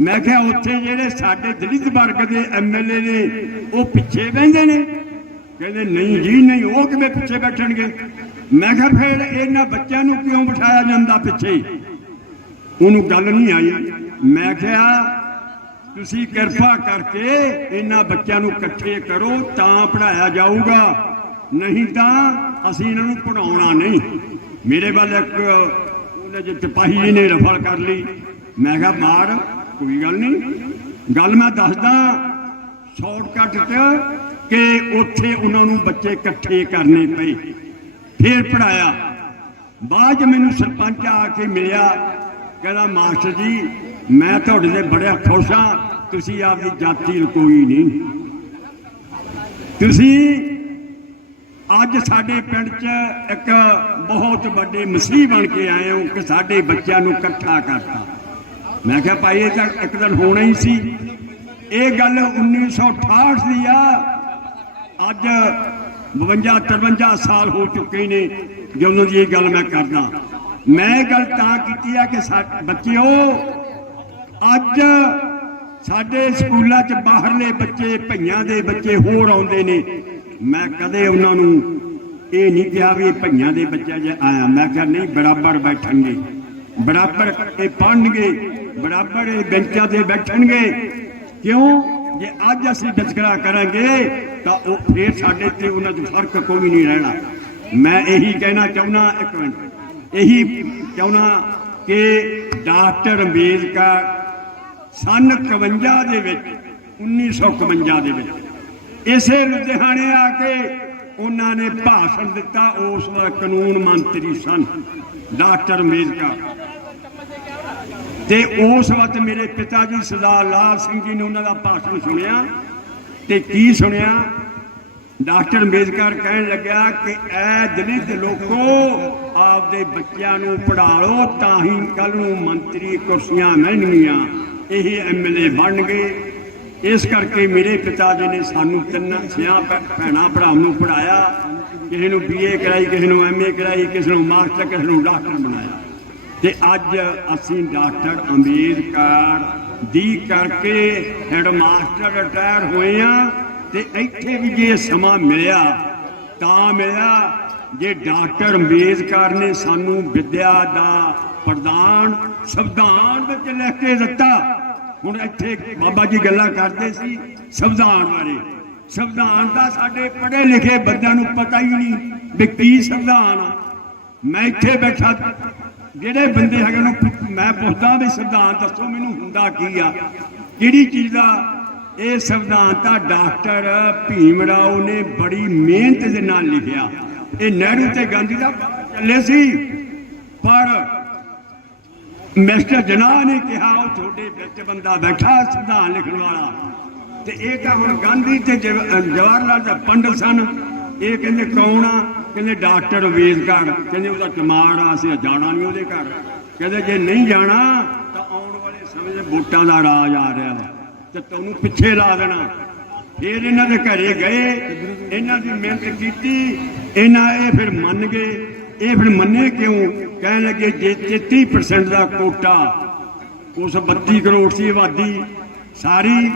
ਮੈਂ ਕਿਹਾ ਉੱਥੇ ਜਿਹੜੇ ਸਾਡੇ ਦਲਿਤ ਵਰਗ ਦੇ MLA ਨੇ ਉਹ ਪਿੱਛੇ ਬਹਿੰਦੇ ਨੇ? ਕਹਿੰਦੇ ਨਹੀਂ ਜੀ ਨਹੀਂ, ਉਹ ਕਿਵੇਂ ਪਿੱਛੇ ਬੈਠਣਗੇ? ਮੈਂ ਕਿਹਾ ਫਿਰ ਇਹਨਾਂ ਬੱਚਿਆਂ ਨੂੰ ਕਿਉਂ ਬਿਠਾਇਆ ਜਾਂਦਾ ਪਿੱਛੇ? ਉਹਨੂੰ ਗੱਲ ਨਹੀਂ ਆਈ। ਮੈਂ ਕਿਹਾ ਤੁਸੀਂ ਕਿਰਪਾ ਕਰਕੇ ਇਹਨਾਂ ਬੱਚਿਆਂ ਨੂੰ ਇਕੱਠੇ ਕਰੋ ਤਾਂ ਪੜ੍ਹਾਇਆ ਜਾਊਗਾ, ਨਹੀਂ ਤਾਂ ਅਸੀਂ ਇਹਨਾਂ ਨੂੰ ਪੜ੍ਹਾਉਣਾ ਨਹੀਂ। ਮੇਰੇ ਵੱਲ ਇੱਕ ਉਹਨੇ ਜੇ ਸਿਪਾਹੀ ਜੀ ਨੇ ਰਫਲ ਕਰ ਲਈ। ਮੈਂ ਕਿਹਾ ਮਾਰ, ਕੋਈ ਗੱਲ ਨਹੀਂ, ਗੱਲ ਮੈਂ ਦੱਸਦਾ ਸ਼ਾਰਟਕੱਟ 'ਚ ਕਿ ਉੱਥੇ ਉਹਨਾਂ ਨੂੰ ਬੱਚੇ ਇਕੱਠੇ ਕਰਨੇ ਪਏ, ਫਿਰ ਪੜ੍ਹਾਇਆ। ਬਾਅਦ 'ਚ ਮੈਨੂੰ ਸਰਪੰਚ ਆ ਕੇ ਮਿਲਿਆ, ਕਹਿੰਦਾ ਮਾਸਟਰ ਜੀ ਮੈਂ ਤੁਹਾਡੇ ਤੇ ਬੜਾ ਖੁਸ਼ ਹਾਂ, ਤੁਸੀਂ ਆਪਦੀ ਜਾਤੀ ਲੁਕੋਈ ਨਹੀਂ। ਤੁਸੀਂ ਅੱਜ ਸਾਡੇ ਪਿੰਡ 'ਚ ਇੱਕ ਬਹੁਤ ਵੱਡੇ ਮਸੀਹ ਬਣ ਕੇ ਆਏ ਹੋ ਕਿ ਸਾਡੇ ਬੱਚਿਆਂ ਨੂੰ ਇਕੱਠਾ ਕਰਤਾ। ਮੈਂ ਕਿਹਾ ਭਾਈ ਇਹ ਤਾਂ ਇੱਕ ਦਿਨ ਹੋਣਾ ਹੀ ਸੀ। ਇਹ ਗੱਲ 1968 ਦੀ ਆ, ਅੱਜ 52-53 ਸਾਲ ਹੋ ਚੁੱਕੇ ਨੇ ਜਦੋਂ ਦੀ ਇਹ ਗੱਲ ਮੈਂ ਕਰਦਾ। ਮੈਂ ਇਹ ਗੱਲ ਤਾਂ ਕੀਤੀ ਆ ਕਿ ਬੱਚਿਓ ਅੱਜ ਸਾਡੇ ਸਕੂਲਾਂ 'ਚ ਬਾਹਰਲੇ ਬੱਚੇ, ਭਈਆਂ ਦੇ ਬੱਚੇ ਹੋਰ ਆਉਂਦੇ ਨੇ। ਮੈਂ ਕਦੇ ਉਹਨਾਂ ਨੂੰ ਇਹ ਨਹੀਂ ਕਿਹਾ ਵੀ ਭਈਆਂ ਦੇ ਬੱਚੇ ਜੇ ਆਇਆ। ਮੈਂ ਕਿਹਾ ਨਹੀਂ, ਬਰਾਬਰ ਬੈਠਣਗੇ, ਬਰਾਬਰ ਇਹ ਪੜ੍ਹਨਗੇ, ਬਰਾਬਰ ਇਹ ਬੈਂਚਾਂ ਤੇ ਬੈਠਣਗੇ। ਕਿਉਂ? ਜੇ ਅੱਜ ਅਸੀਂ ਵਿਤਕਰਾ ਕਰਾਂਗੇ ਤਾਂ ਉਹ ਫੇਰ ਸਾਡੇ ਤੇ ਉਹਨਾਂ 'ਚ ਫਰਕ ਕੋਈ ਨਹੀਂ ਰਹਿਣਾ। ਮੈਂ ਇਹੀ ਕਹਿਣਾ ਚਾਹੁੰਦਾ, ਇੱਕ ਮਿੰਟ, ਇਹੀ ਚਾਹੁੰਦਾ ਕਿ ਡਾਕਟਰ ਅੰਬੇਦਕਰ ਸਨ 51 ਦੇ ਵਿੱਚ, 1951 ਦੇ ਵਿੱਚ ਇਸੇ ਲੁਧਿਆਣੇ ਆ ਕੇ ਉਹਨਾਂ ਨੇ ਭਾਸ਼ਣ ਦਿੱਤਾ। ਉਸ ਵਾਰ ਕਾਨੂੰਨ ਮੰਤਰੀ ਸਨ ਡਾਕਟਰ ਅੰਬੇਦਕਰ, ਤੇ ਉਸ ਵਕਤ ਮੇਰੇ ਪਿਤਾ ਜੀ ਸਰਦਾਰ ਲਾਲ ਸਿੰਘ ਜੀ ਨੇ ਉਹਨਾਂ ਦਾ ਭਾਸ਼ਣ ਸੁਣਿਆ। ਤੇ ਕੀ ਸੁਣਿਆ? ਡਾਕਟਰ ਅੰਬੇਦਕਰ ਕਹਿਣ ਲੱਗਿਆ ਕਿ ਐ ਦਲਿਤ ਲੋਕੋ, ਆਪਦੇ ਬੱਚਿਆਂ ਨੂੰ ਪੜ੍ਹਾ ਲਓ ਤਾਂ ਹੀ ਕੱਲ ਨੂੰ ਮੰਤਰੀ ਕੁਰਸੀਆਂ ਮਿਲਣਗੀਆਂ, ਇਹ MLA ਬਣਨਗੇ। ਇਸ ਕਰਕੇ ਮੇਰੇ ਪਿਤਾ ਜੀ ਨੇ ਸਾਨੂੰ ਤਿੰਨ ਛਿਆਂ ਭੈਣਾਂ ਭਰਾਵਾਂ ਨੂੰ ਪੜ੍ਹਾਇਆ। ਕਿਸੇ ਨੂੰ BA ਕਰਾਈ, ਕਿਸੇ ਨੂੰ MA ਕਰਾਈ, ਕਿਸੇ ਨੂੰ ਮਾਸਟਰ, ਕਿਸੇ ਨੂੰ ਡਾਕਟਰ ਬਣਾਇਆ। ਤੇ ਅੱਜ ਅਸੀਂ ਡਾਕਟਰ ਅੰਬੇਦਕਰ ਦੀ ਕਰਕੇ ਹੈਡ ਮਾਸਟਰ ਰਿਟਾਇਰ ਹੋਏ ਆ। ਤੇ ਇੱਥੇ ਵੀ ਜੇ ਸਮਾਂ ਮਿਲਿਆ ਤਾਂ ਮਿਲਿਆ ਜੇ ਡਾਕਟਰ ਅੰਬੇਦਕਰ ਨੇ ਸਾਨੂੰ ਵਿਦਿਆ ਦਾ ਪ੍ਰਦਾਨ ਸੰਵਿਧਾਨ ਵਿੱਚ ਲਿਖ ਕੇ ਦਿੱਤਾ। ਹੁਣ ਇੱਥੇ ਬਾਬਾ ਜੀ ਗੱਲਾਂ ਕਰਦੇ ਸੀ ਸੰਵਿਧਾਨ ਬਾਰੇ। ਸੰਵਿਧਾਨ ਦਾ ਸਾਡੇ ਪੜ੍ਹੇ ਲਿਖੇ ਬੰਦਿਆਂ ਨੂੰ ਪਤਾ ਹੀ ਨਹੀਂ ਵੀ ਕੀ ਸੰਵਿਧਾਨ ਆ। ਮੈਂ ਇੱਥੇ ਬੈਠਾ, ਜਿਹੜੇ ਬੰਦੇ ਹੈਗੇ ਨੂੰ ਮੈਂ ਪੁੱਛਦਾ ਵੀ ਸੰਵਿਧਾਨ ਦੱਸੋ ਮੈਨੂੰ ਹੁੰਦਾ ਕੀ ਆ, ਕਿਹੜੀ ਚੀਜ਼ ਦਾ? ਇਹ ਸੰਵਿਧਾਨ ਤਾਂ ਡਾਕਟਰ ਭੀਮ ਰਾਓ ਨੇ ਬੜੀ ਮਿਹਨਤ ਦੇ ਨਾਲ ਲਿਖਿਆ। ਇਹ ਨਹਿਰੂ ਤੇ ਗਾਂਧੀ ਦਾ ਚੱਲੇ ਸੀ, ਪਰ ਮਿਸਟਰ ਜਨਾਹ ਨੇ ਕਿਹਾ ਉਹ ਤੁਹਾਡੇ ਵਿੱਚ ਬੰਦਾ ਬੈਠਾ ਸੰਵਿਧਾਨ ਲਿਖਣ ਵਾਲਾ। ਤੇ ਇਹ ਤਾਂ ਹੁਣ ਗਾਂਧੀ ਤੇ ਜਵਾਹਰ ਲਾਲ ਦਾ ਪੰਡਤ ਸਨ। ਇਹ ਕਹਿੰਦੇ ਕੌਣ ਆ? ਕਹਿੰਦੇ ਡਾਕਟਰ ਅੰਬੇਦਕਰ। ਕਹਿੰਦੇ ਉਹਦਾ ਚਮਾਰ ਆ, ਅਸੀਂ ਜਾਣਾ ਨਹੀਂ ਉਹਦੇ ਘਰ। ਕਹਿੰਦੇ ਜੇ ਨਹੀਂ ਜਾਣਾ ਤਾਂ ਆਉਣ ਵਾਲੇ ਸਮੇਂ 'ਚ ਵੋਟਾਂ ਦਾ ਰਾਜ ਆ ਰਿਹਾ ਵਾ ਤੇ ਤੁਹਾਨੂੰ ਪਿੱਛੇ ਲਾ ਦੇਣਾ। ਫਿਰ ਇਹਨਾਂ ਦੇ ਘਰੇ ਗਏ, ਇਹਨਾਂ ਦੀ ਮਿਹਨਤ ਕੀਤੀ, ਇਹ ਫਿਰ ਮੰਨ ਗਏ। ਇਹ ਫਿਰ ਮੰਨੇ ਕਿਉਂ? ਕਹਿਣ ਲੱਗੇ ਜੇ 33% ਦਾ ਕੋਟਾ, ਉਸ 32 ਕਰੋੜ ਸੀ ਆਬਾਦੀ ਸਾਰੀ,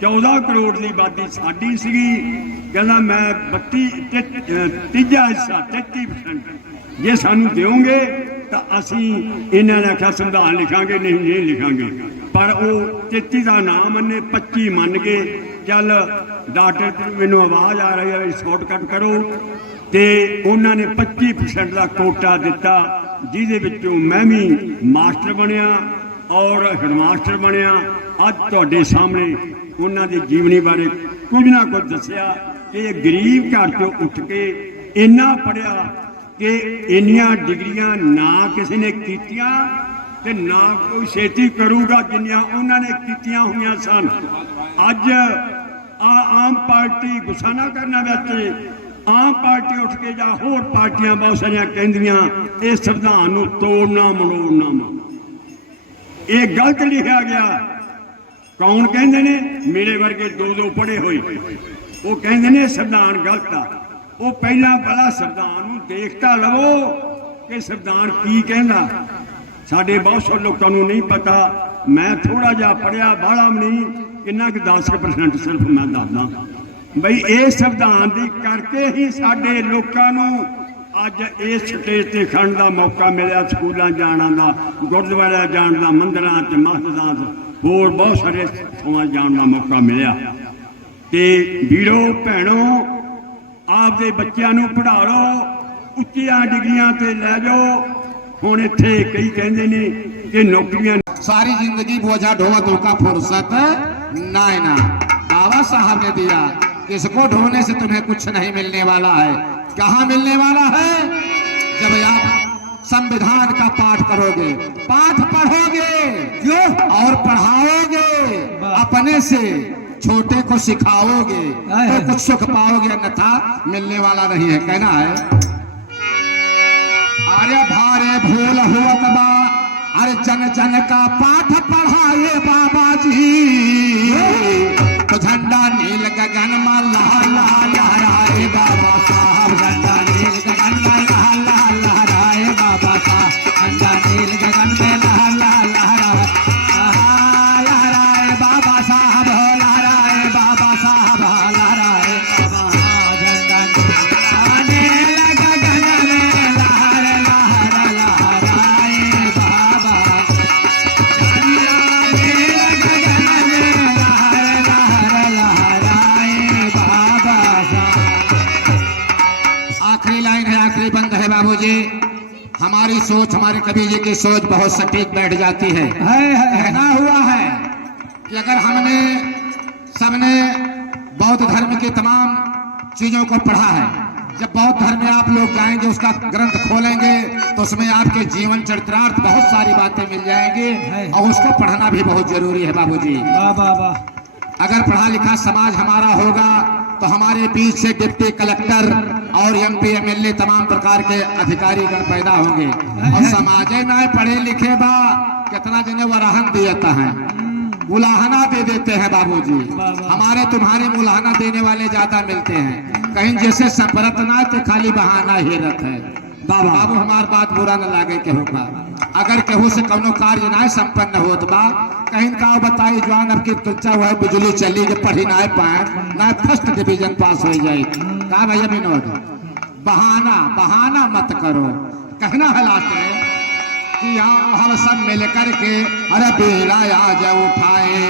14 ਕਰੋੜ ਦੀ ਆਬਾਦੀ ਸਾਡੀ ਸੀਗੀ। ਕਹਿੰਦਾ ਮੈਂ ਤੀਜਾ ਹਿੱਸਾ 33% ਜੇ ਸਾਨੂੰ ਦਿਓਗੇ ਤਾਂ ਅਸੀਂ ਇਹਨਾਂ ਨੇ ਆਖਿਆ ਸੰਵਿਧਾਨ ਲਿਖਾਂਗੇ, ਨਹੀਂ ਲਿਖਾਂਗੇ। ਪਰ ਉਹ 33 ਦਾ ਨਾਮ ਮੰਨੇ, 25 ਮੰਨ ਗਏ। ਚੱਲ ਡਾਕਟਰ ਮੈਨੂੰ ਆਵਾਜ਼ ਆ ਰਹੀ ਹੈ ਸ਼ਾਰਟਕਟ ਕਰੋ। ਤੇ ਉਹਨਾਂ ਨੇ 25% ਦਾ ਕੋਟਾ ਦਿੱਤਾ, ਜਿਹਦੇ ਵਿੱਚੋਂ ਮੈਂ ਵੀ ਮਾਸਟਰ ਬਣਿਆ ਔਰ ਹੈਡਮਾਸਟਰ ਬਣਿਆ। ਅੱਜ ਤੁਹਾਡੇ ਸਾਹਮਣੇ ਉਹਨਾਂ ਦੀ ਜੀਵਨੀ ਬਾਰੇ ਕੁਝ ਨਾ ਕੁਝ ਦੱਸਿਆ ਕਿ ਇਹ ਗਰੀਬ ਘਰ ਤੋਂ ਉੱਠ ਕੇ ਇੰਨਾ ਪੜ੍ਹਿਆ ਕਿ ਇੰਨੀਆਂ ਡਿਗਰੀਆਂ ਨਾ ਕਿਸੇ ਨੇ ਕੀਤੀਆਂ ਤੇ ਨਾ ਕੋਈ ਛੇਤੀ ਕਰੂਗਾ ਜਿੰਨੀਆਂ ਉਹਨਾਂ ਨੇ ਕੀਤੀਆਂ ਹੋਈਆਂ ਸਨ। ਅੱਜ ਆਮ ਪਾਰਟੀ ਗੁੱਸਾ ਨਾ ਕਰਨਾ ਵਿੱਚ, ਆਮ ਪਾਰਟੀ ਉੱਠ ਕੇ ਜਾਂ ਹੋਰ ਪਾਰਟੀਆਂ ਬਹੁਤ ਸਾਰੀਆਂ ਕਹਿੰਦੀਆਂ ਇਹ ਸੰਵਿਧਾਨ ਨੂੰ ਤੋੜਨਾ ਮਰੋੜਨਾ। ਇਹ ਗਲਤ ਲਿਖਿਆ ਗਿਆ। ਕੌਣ ਕਹਿੰਦੇ ਨੇ? ਮੇਰੇ ਵਰਗੇ ਦੋ ਪੜ੍ਹੇ ਹੋਏ। ਉਹ ਕਹਿੰਦੇ ਨੇ ਸੰਵਿਧਾਨ ਗਲਤ ਆ। ਉਹ ਪਹਿਲਾਂ ਪਹਿਲਾਂ ਸੰਵਿਧਾਨ ਨੂੰ ਦੇਖਤਾ ਲਵੋ ਕਿ ਸੰਵਿਧਾਨ ਕੀ ਕਹਿੰਦਾ। ਸਾਡੇ ਬਹੁਤ ਸਾਰੇ ਲੋਕਾਂ ਨੂੰ ਨਹੀਂ ਪਤਾ। ਮੈਂ ਥੋੜਾ ਜਿਹਾ ਪੜ੍ਹਿਆ, ਬਾਹਲਾ ਨਹੀਂ, ਕਿੰਨਾ ਕਿ 10% ਸਿਰਫ ਮੈਂ ਦੱਸਦਾ ਬਈ ਇਹ ਸੰਵਿਧਾਨ ਦੀ ਕਰਕੇ ਹੀ ਸਾਡੇ ਲੋਕਾਂ ਨੂੰ ਅੱਜ ਇਸ ਸਟੇਜ ਤੇ ਖੜਨ ਦਾ ਮੌਕਾ ਮਿਲਿਆ। ਸਕੂਲਾਂ ਜਾਣ ਦਾ, ਗੁਰਦੁਆਰਿਆਂ ਜਾਣ ਦਾ, ਮੰਦਿਰਾਂ 'ਚ, ਮਸਜਿਦਾਂ 'ਚ, ਹੋਰ ਬਹੁਤ ਸਾਰੇ ਥਾਵਾਂ ਜਾਣ ਦਾ ਮੌਕਾ ਮਿਲਿਆ। ਤੇ ਵੀਰੋ ਭੈਣੋ, ਆਪਦੇ ਬੱਚਿਆਂ ਨੂੰ ਪੜ੍ਹਾ ਲਓ, ਉੱਚੀਆਂ ਡਿਗਰੀਆਂ ਤੇ ਲੈ ਜਾਓ। ਹੁਣ ਇੱਥੇ ਕਈ ਕਹਿੰਦੇ ਨੇ कि नौकरियां सारी जिंदगी बोझा ढोआ तो का फुर्सत ना बाबा साहब ने दिया। किसको ढोने से तुम्हें कुछ नहीं मिलने वाला है। कहाँ मिलने वाला है? जब आप संविधान का पाठ करोगे, पाठ पढ़ोगे जो और पढ़ाओगे, अपने से छोटे को सिखाओगे तो कुछ सुख पाओगे, अन्यथा मिलने वाला नहीं है। कहना है अरे भारे भूल हुआ तबा, अरे जन जन का पाठ पढ़ाए बाबा जी, तो झंडा नील गगन में लहराए बाबा साहब, झंडा नील गगन में लहराए बाबा साहब, झंडा नील गगन में लहराए बाबा साहब, लहराए बाबा साहब, लहराए बाबा, झंडा नील नहीं बंद है बाबूजी। हमारी सोच, हमारे कवि जी की सोच बहुत सटीक बैठ जाती है। कहना हुआ है कि अगर हमने सबने बौद्ध धर्म की तमाम चीजों को पढ़ा है, जब बौद्ध धर्म में आप लोग जाएंगे, उसका ग्रंथ खोलेंगे तो उसमें आपके जीवन चरित्रार्थ बहुत सारी बातें मिल जाएंगी और उसको पढ़ना भी बहुत जरूरी है बाबूजी। अगर पढ़ा लिखा समाज हमारा होगा तो हमारे बीच से डिप्टी कलेक्टर और एमपी एमएलए तमाम प्रकार के अधिकारी गण पैदा होंगे। और समाज में पढ़े लिखे बा कितना जने वराहन देता है, मुलाहना दे देते हैं बाबूजी। हमारे तुम्हारे मुलाहना देने वाले ज्यादा मिलते हैं। कहीं जैसे संपरत ना तो खाली बहाना हेरत है। बाबू हमार बात बुरा न लागे केहू का। अगर केहू से कौनो कार्य ना संपन्न होत बा, कहीं का बताई जवान अब की तुलचा हुआ है, बिजली चली के पढ़ी ना पाए ना फर्स्ट डिवीजन पास हो जाए। का भैया विनोद, बहाना बहाना मत करो। कहना है लास्ट में कि यहाँ हम सब मिल करके अरे बेड़ा आज उठाए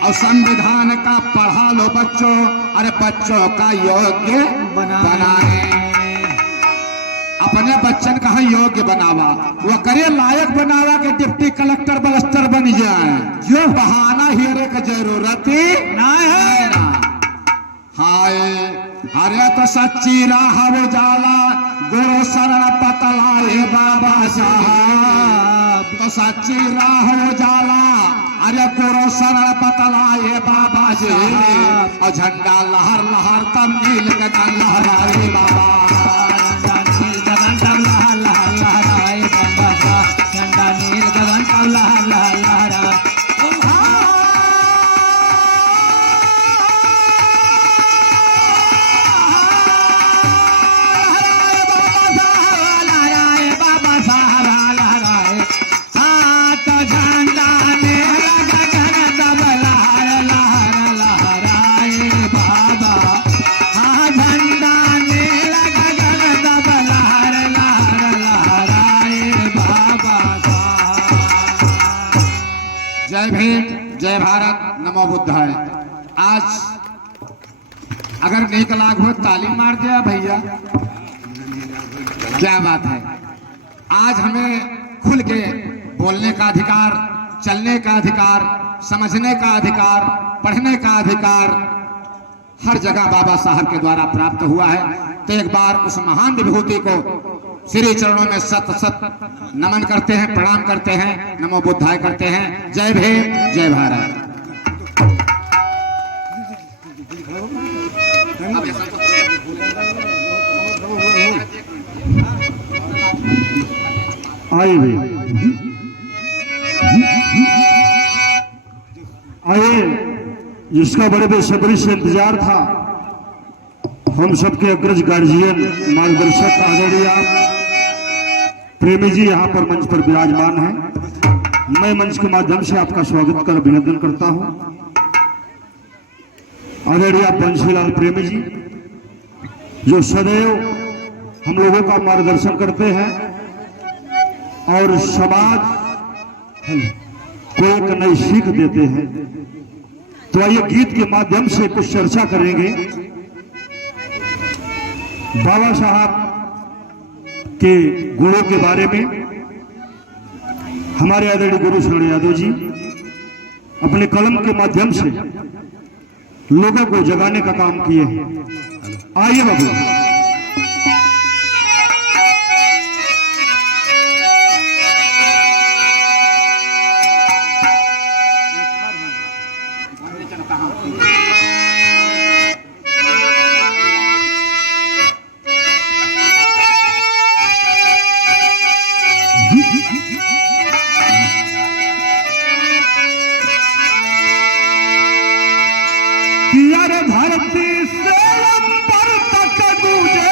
और संविधान का पढ़ा लो बच्चों, अरे बच्चों का योग्य बनाए। अपने बच्चन कहा योग्य बनावा, वो करे लायक बनावा के डिप्टी कलेक्टर बलस्टर बन जाए। जो बहाना हेरे की जरूरत ना है ना। हाय अरे तो सच्ची राह उजाला गुरु शरण पतलाए बाबा साहब। तो सच्ची राह उजाला अरे गुरु शरण पतलाए बाबा जी। और झंडा लहर लहर तब नील गगन लहराए बाबा। झंडा नील गगन तब लहर लहर लहरा। जय भीम, जय भारत, नमो बुद्धाय। आज अगर नीक लाग हो ताली मार दिया भैया, क्या बात है। आज हमें खुल के बोलने का अधिकार, चलने का अधिकार, समझने का अधिकार, पढ़ने का अधिकार हर जगह बाबा साहब के द्वारा प्राप्त हुआ है। तो एक बार उस महान विभूति को श्री चरणों में सत सत नमन करते हैं, प्रणाम करते हैं, नमो बुद्धाय करते हैं। जय भीम, जय भारत। आइए, जिसका बड़े बेसब्री से इंतजार था, हम सबके अग्रज गार्जियन मार्गदर्शक आदरणीय प्रेमी जी यहाँ पर मंच पर विराजमान हैं। मैं मंच के माध्यम से आपका स्वागत कर अभिनंदन करता हूँ। आदरणीय बंशीलाल प्रेमी जी, जो सदैव हम लोगों का मार्गदर्शन करते हैं और समाज को एक नई सीख देते हैं। तो आइए गीत के माध्यम से कुछ चर्चा करेंगे बाबा साहब के गुणों के बारे में। हमारे आदरणीय गुरु शरण यादव जी अपने कलम के माध्यम से लोगों को जगाने का काम किए हैं। आइए बाबू। धरती से अंबर तक गूंजे,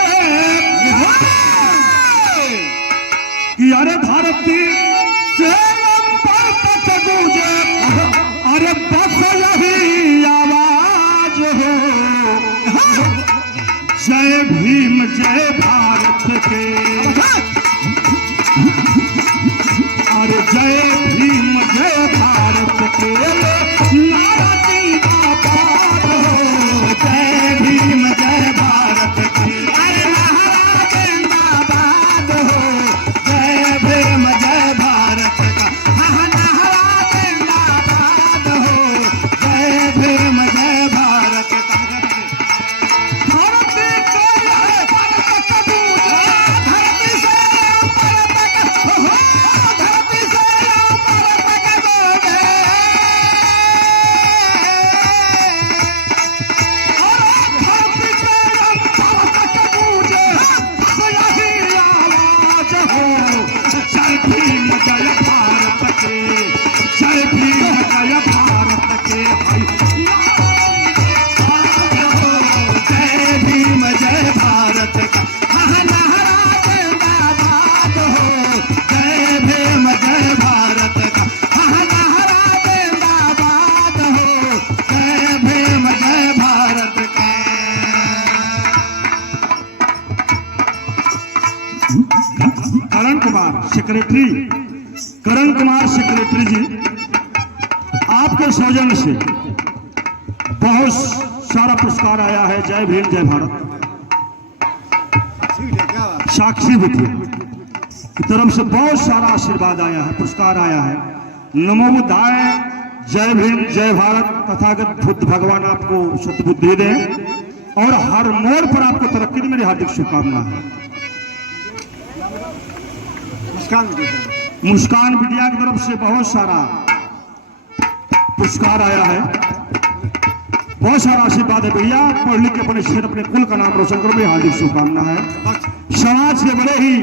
अरे धरती से अंबर तक गूंजे, अरे बस यही आवाज हो। जय भीम जय भारत के, अरे जय भीम जय भारत के नारा जिंदाबाद हो। जय भीम जय भारत की, अरे नारा जिंदाबाद करण कुमार सेक्रेटरी, करण कुमार सेक्रेटरी जी, आपके सौजन्य से बहुत सारा पुरस्कार आया है। जय भीम जय भारत। साक्षी बिटिया की तरफ से बहुत सारा आशीर्वाद आया है, पुरस्कार आया है। नमो बुद्धाय, जय भीम जय भारत। तथागत बुद्ध भगवान आपको सद्बुद्धि दें और हर मोड़ पर आपको तरक्की की मेरी हार्दिक शुभकामना है। मुस्कान बिटिया की तरफ से बहुत सारा पुरस्कार आया है, बहुत सारा आशीर्वाद है। भैया पढ़ लिख के अपने क्षेत्र अपने कुल का नाम रोशन करो, मेरी हार्दिक शुभकामना है। समाज के बड़े ही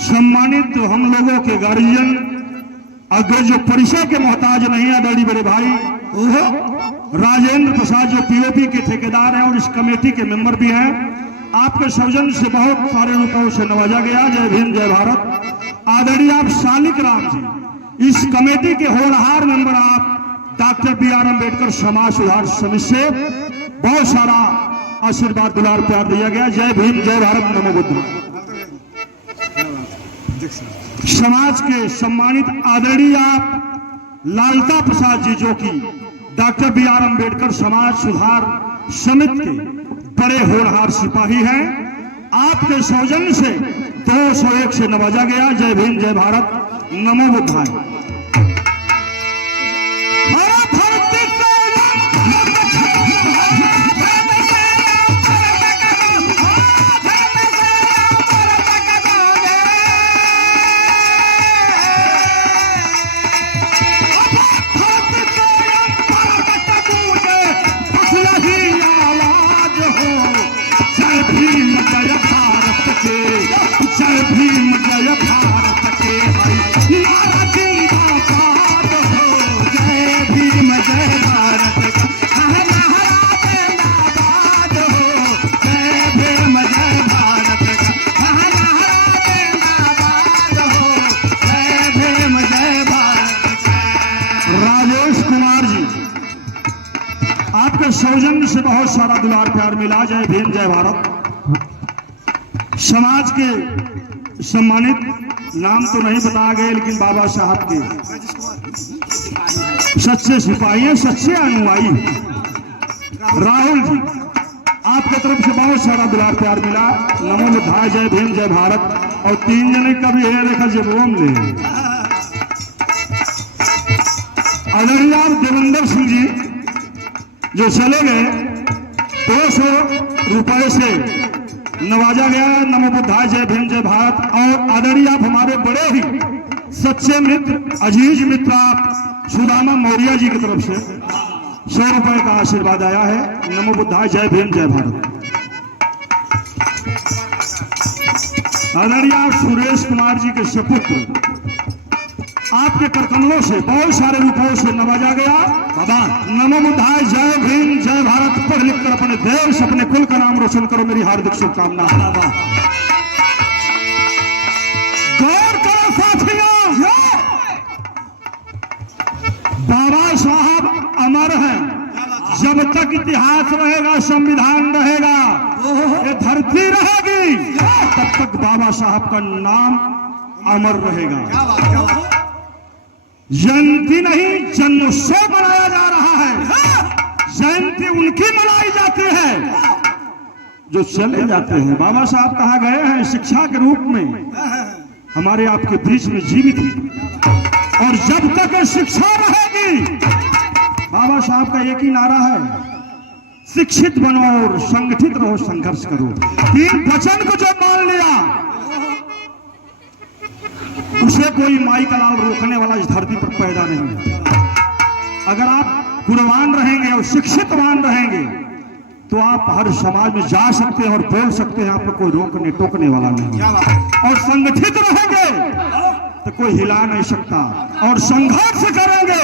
सम्मानित हम लोगों के गार्जियन, अगर जो परिचय के मोहताज नहीं है, बड़ी बड़े भाई राजेंद्र प्रसाद जो पीओपी के ठेकेदार हैं और इस कमेटी के मेंबर भी हैं, आपके सौजन्य से बहुत सारे रुपयों से नवाजा गया। जय भीम जय भारत। आदरणीय आप शालिक राम जी, इस कमेटी के होनहार मेंबर आप डॉक्टर बी.आर. अम्बेडकर समाज सुधार समिति से बहुत सारा आशीर्वाद दुलार प्यार दिया गया। जय भीम जय भारत, नमो बुद्ध। समाज के सम्मानित आदरणीय आप लालता प्रसाद जी जो कि डॉक्टर बी.आर. अम्बेडकर समाज सुधार समिति के बड़े होनहार सिपाही हैं, आपके सौजन्य से 201 से नवाजा गया। जय भीम जय भारत, नमो बुद्धाय। जय भीम जय भारत के नारा जिंदाबाद हो। जय भीम जय भारत का नारा जिंदाबाद हो। जय भीम जय भारत का नारा जिंदाबाद हो। जय भीम जय भारत का। राजेश कुमार जी, आपके सौजन्य से बहुत सारा दुलार प्यार मिला। जय भीम जय भारत। समाज के सम्मानित नाम तो नहीं बताया गए, लेकिन बाबा साहब के सच्चे सिपाही हैं, सच्चे अनुयायी राहुल जी, आपके तरफ से बहुत सारा दुलार प्यार मिला। नमो बुद्धाय, जय भीम जय भारत। और 3 जने का भी है, देखा जब ओम ले आदरणीय देवेंद्र सिंह जी जो चले गए, 200 रुपए से नवाजा गया। नमो बुद्धाय, जय भीम जय भारत। और आदरणीय आप हमारे बड़े ही सच्चे मित्र, अजीज मित्र आप सुदामा मौर्य जी की तरफ से 100 रुपए का आशीर्वाद आया है। नमो बुद्धाय, जय भीम जय भारत। आदरणीय आप सुरेश कुमार जी के सपुत्र, आपके करकमलों से बहुत सारे रुपयों से नवाजा गया। बाबा नमो बुद्धाय, जय भीम जय भारत। पढ़ लिख कर अपने देश अपने कुल का नाम रोशन करो, मेरी हार्दिक शुभकामना। गौर करो साथियों, बाबा साहब अमर हैं। जब तक इतिहास रहेगा, संविधान रहेगा, ये धरती रहेगी, तब तक बाबा साहब का नाम अमर रहेगा। जयंती नहीं, जन्मोत्सव मनाया जा रहा है। जयंती उनकी मनाई जाती है जो चले जाते हैं। बाबा साहब कहाँ गए हैं? शिक्षा के रूप में हमारे आपके बीच में जीवित हैं। और जब तक शिक्षा रहेगी, बाबा साहब का एक ही नारा है, शिक्षित बनो और संगठित रहो, संघर्ष करो। 3 वचन को जो मान लिया, उसे कोई माई का लाल रोकने वाला इस धरती पर पैदा नहीं। अगर आप गुणवान रहेंगे और शिक्षितवान रहेंगे, तो आप हर समाज में जा सकते हैं और बोल सकते हैं, आपको कोई रोकने टोकने वाला नहीं। और संगठित रहेंगे तो कोई हिला नहीं सकता। और संघर्ष करेंगे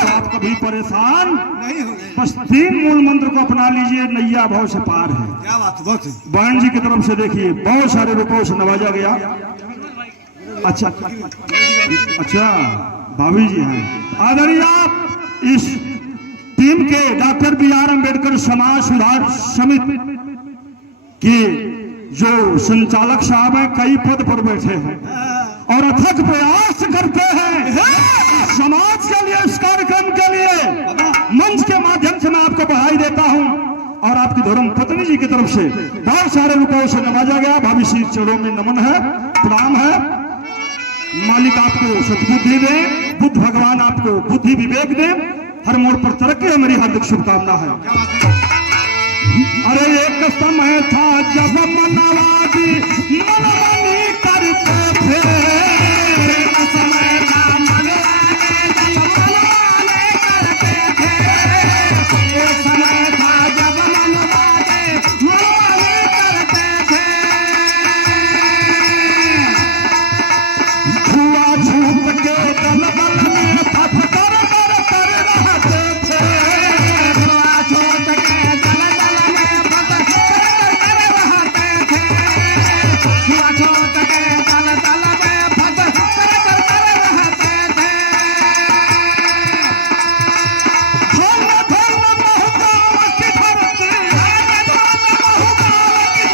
तो आप कभी परेशान नहीं होंगे। बस 3 मूल मंत्र को अपना लीजिए, नैया भाव से पार है। क्या बात, बहन जी की तरफ से देखिए बहुत सारे रुपयों से नवाजा गया। अच्छा भाभी जी हैं। आदरणीय आप इस टीम के डॉक्टर बी.आर. अम्बेडकर समाज सुधार समिति के जो संचालक साहब हैं कई पद पर बैठे हैं और अथक प्रयास करते हैं समाज के लिए, इस कार्यक्रम के लिए। मंच के माध्यम से मैं आपको बधाई देता हूं और आपकी धर्म पत्नी जी की तरफ से बहुत सारे रुपयों से नवाजा गया। भाभी श्री चरणों में नमन है, प्रणाम है। मालिक आपको सद्बुद्धि दे, बुद्ध भगवान आपको बुद्धि विवेक दे, हर मोड़ पर तरक्की है, मेरी हार्दिक शुभकामना है। अरे एक समय था जब मनवादी मनमानी करते थे, एक समय था मनवादी जब मनमानी करते थे, एक समय था जब मनवादी मनमानी करते थे। छुआ छूट के दलदल में फंस कर रहते थे, छुआ छूट के दलदल में फंस कर रहते थे, छुआ छूट के दलदल में फंस कर रहते थे। धन धन महगाव की धरती, धन धन महगाव की धरती,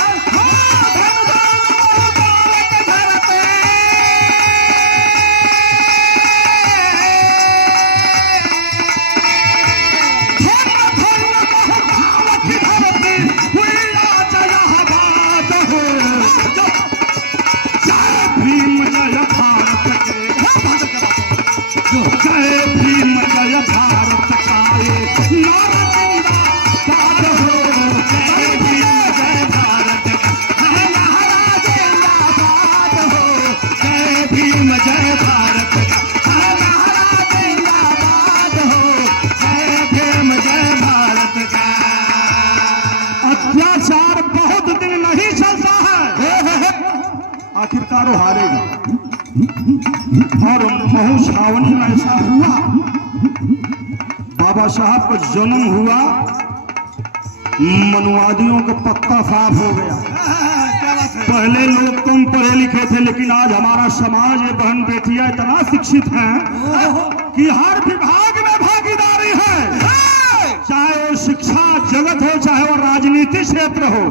धन धन महगाव की धरती हुई आज इलाहाबाद हो। जय भीम जय भारत के, जय भीम जय भारत का ये नारा जिंदाबाद हो। जय भीम जय भारत का ये नारा जिंदाबाद हो। जय भीम जय भारत का ये नारा जिंदाबाद हो। जय भीम जय भारत का। अत्याचार बहुत दिन नहीं चलता है, आखिरकार वो हारेगा। और महू छावनी में ऐसा हुआ, बाबा साहब का जन्म हुआ, मनुवादियों का पत्ता साफ हो गया। पहले लोग तुम पढ़े लिखे थे, लेकिन आज हमारा समाज, ये बहन बेटियां इतना शिक्षित हैं कि हर विभाग में भागीदारी है, चाहे वो शिक्षा जगत हो, चाहे वो राजनीति क्षेत्र हो।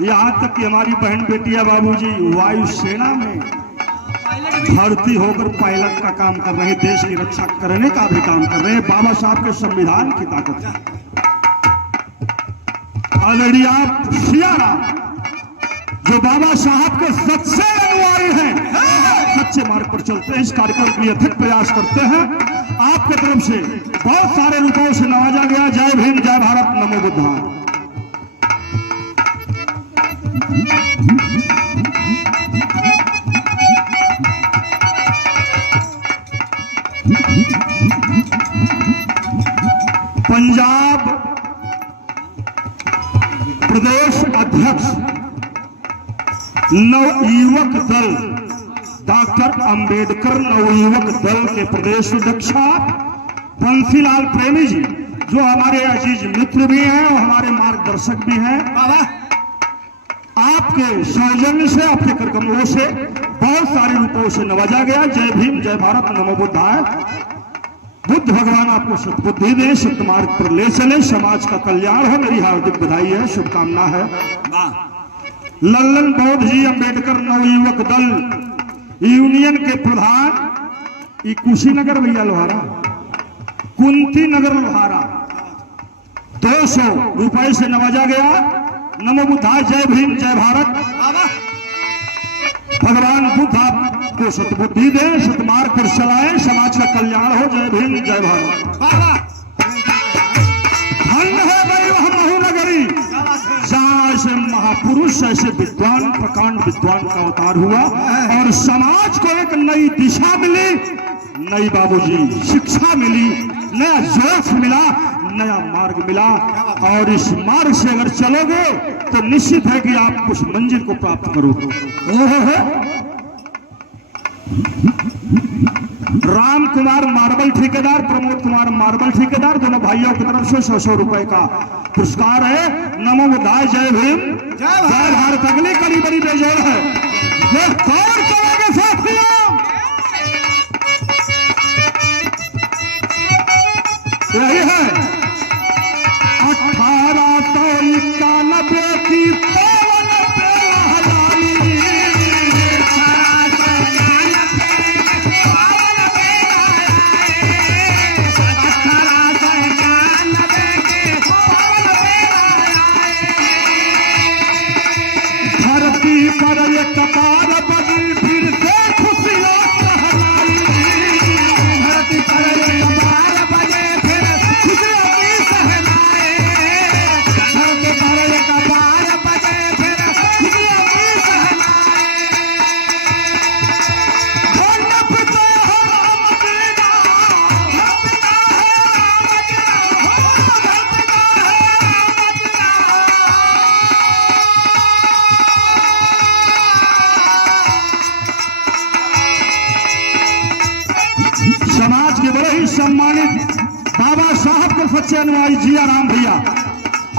यहाँ तक कि हमारी बहन बेटियां बाबूजी वायुसेना में भर्ती होकर पायलट का काम कर रहे हैं, देश की रक्षा करने का भी काम कर रहे हैं। बाबा साहब के संविधान की ताकत है। ऑलरेडी आप सियाराम जो बाबा साहब के सच्चे अनुयायी हैं, सच्चे मार्ग पर चलते हैं, इस कार्यक्रम के लिए अथक प्रयास करते हैं। आपके तरफ से बहुत सारे रुपयों से नवाजा गया। जय भीम जय भारत, नमो बुद्धाय। पंजाब प्रदेश अध्यक्ष नवयुवक दल, डॉक्टर अंबेडकर नवयुवक दल के प्रदेश अध्यक्ष बंसीलाल प्रेमी जी, जो हमारे अजीज मित्र भी हैं और हमारे मार्गदर्शक भी हैं। आपके सौजन्य से, आपके करकमलों से बहुत सारे रूपों से नवाजा गया। जय भीम जय भारत, नमो बुद्धाय। बुद्ध भगवान आपको सद्बुद्धि दे, सत्य मार्ग पर ले चले, समाज का कल्याण हो, मेरी हार्दिक बधाई है, शुभकामना है। लल्लन बौद्ध जी अंबेडकर नवयुवक दल यूनियन के प्रधान, कुशीनगर भैया लोहारा, कुंती नगर लोहारा, 200 रुपए से नवाजा गया। नमो बुद्धाय, जय भीम जय भारत। भगवान बुद्ध आपको सद्बुद्धि दे, सतमार्ग पर चलाए, समाज का कल्याण हो। जय भीम जय भारत। धन्य है भाई वह महू नगरी, जहाँ ऐसे महापुरुष, ऐसे विद्वान, प्रकांड विद्वान का अवतार हुआ और समाज को एक नई दिशा मिली, नई बाबूजी शिक्षा मिली, नया जोश मिला, नया मार्ग मिला। और इस मार्ग से अगर चलोगे तो निश्चित है कि आप उस मंजिल को प्राप्त करोगे। राम कुमार मार्बल ठेकेदार, प्रमोद कुमार मार्बल ठेकेदार, दोनों भाइयों की तरफ से 100 रुपए का पुरस्कार है। नमो बुद्धाय, जय भीम जय भारत। अगली कड़ी बड़ी बेजोड़ है, ये कौन करेंगे साथियों? यही है 1891 की 92 पर एक बार बजी फिर से खुशियां सहलाई। धरती पर एक बार बजे फिर खुशियों की सहनाई। धरती पर एक बार बजे फिर खुशियों की सहनाई। धन पिता है राम तेरा, धन पिता है राम तेरा, धन पिता समाज के बड़े ही सम्मानित बाबा साहब के सच्चे अनुयायी जिया राम भैया,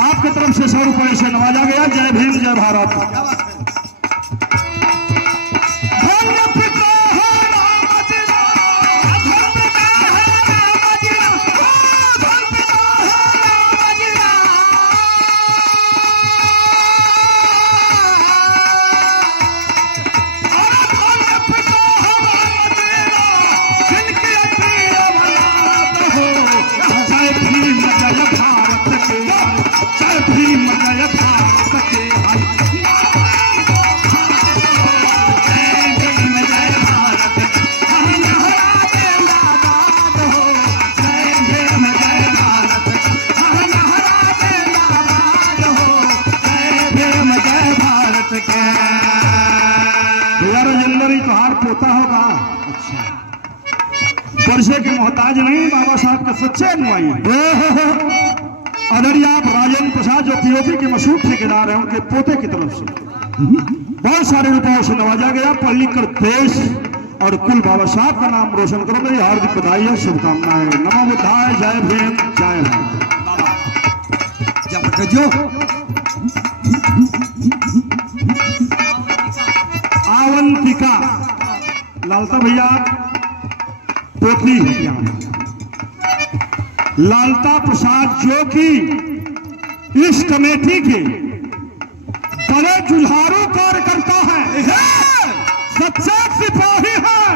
आपके तरफ से 100 रुपए से नवाजा गया। जय भीम जय भारत। धन पिता है राम तेरा, धन पिता है राम तेरा, धन पिता है राम तेरा। अरे धन पिता है राम तेरा, जिनकी अति औलाद हो। जय भीम जय भारत के, जय भीम जय भारत के। जय भीम जय भारत, हम लहराते आबाद हो। जय भीम जय भारत, हम लहराते आबाद हो। जय भीम जय भारत के। भैया राजेंद्र ही तोहार पोता होगा। अच्छा, वर्षे के मोहताज नहीं, बाबा साहब के सच्चे अनुयायी। आदरणीय आप राजेंद्र प्रसाद जो पीओपी के मशहूर ठेकेदार हैं, उनके पोते की तरफ से बहुत सारे रुपयों से नवाजा गया। पढ़ लिख कर देश और कुल बाबा साहब का नाम रोशन करो। मेरी हार्दिक बधाई है, शुभकामनाएं। नमो बुद्धाय, जय भीम जय भारत। आवंतिका लालता भैया पोती है यहाँ। लालता प्रसाद जो कि इस कमेटी के बड़े जुझारू कार्यकर्ता है, सच्चे सिपाही हैं,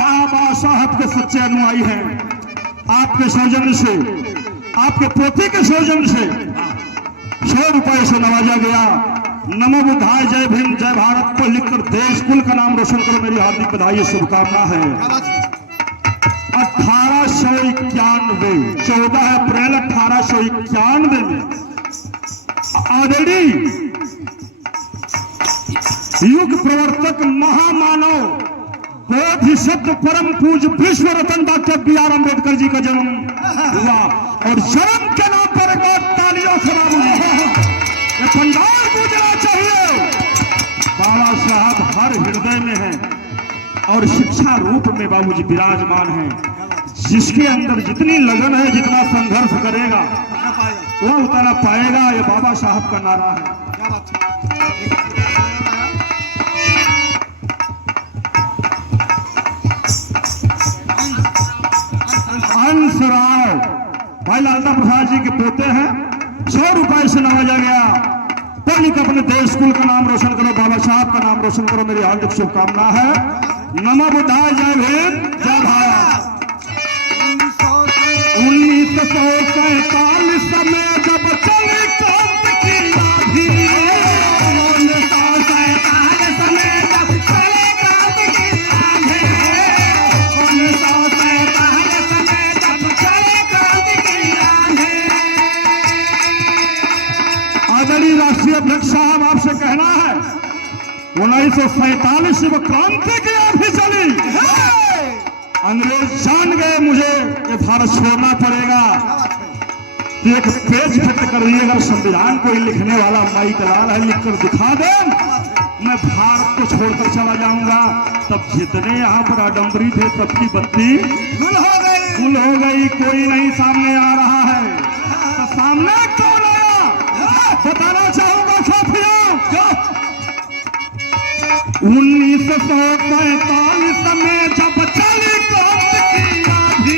बाबा साहब के सच्चे अनुयायी हैं। आपके सौजन्य से, आपके पोती के सौजन्य से 100 रुपए से नवाजा गया। नमो बुद्धाय, जय भीम जय भारत। पढ़ लिख कर देश कुल का नाम रोशन करो। मेरी हार्दिक बधाई, शुभकामना है। 1891 14 अप्रैल 1891 में आदरणीय युग प्रवर्तक महामानव बोधिसत्व परम पूज्य विश्व रत्न डॉक्टर B.R. अम्बेडकर जी का जन्म हुआ। और जन्म के नाम पर एक बार तालियों से ये पंडाल गूंजना चाहिए। बाबा साहब हर हृदय में हैं और शिक्षा रूप में बाबूजी विराजमान हैं। जिसके अंदर जितनी लगन है, जितना संघर्ष करेगा वह उतना पाएगा। ये बाबा साहब का नारा है। हंसराव भाई लालता प्रसाद जी के पोते हैं। 100 रुपए से नवाजा गया। पढ़ लिख अपने देश कुल का नाम रोशन करो, बाबा साहब का नाम रोशन करो। मेरी हार्दिक शुभकामना है। नमो बुद्धाय, जय भीम जय भारत। 1947 में जब चली क्रांति की आंधी, 1947 में जब चली क्रांति की आंधी, 1947 में जब चली क्रांति की आंधी। आदरणीय राष्ट्रीय अध्यक्ष साहब, आपसे कहना है 1947 में क्रांति की आंधी चली। अंग्रेज जान गए मुझे ये भारत छोड़ना पड़ेगा। एक पेज फिट कर दिएगा। संविधान को लिखने वाला माई कलाल है, लिख कर दिखा दे, मैं भारत को छोड़कर चला जाऊंगा। तब जितने यहाँ पर आडम्बरी थे सबकी बत्ती गुल हो गई। कोई नहीं सामने आ रहा है। तो सामने कौन आया बताना चाहूंगा साथियों। 1947 में जब चली क्रांति की आंधी,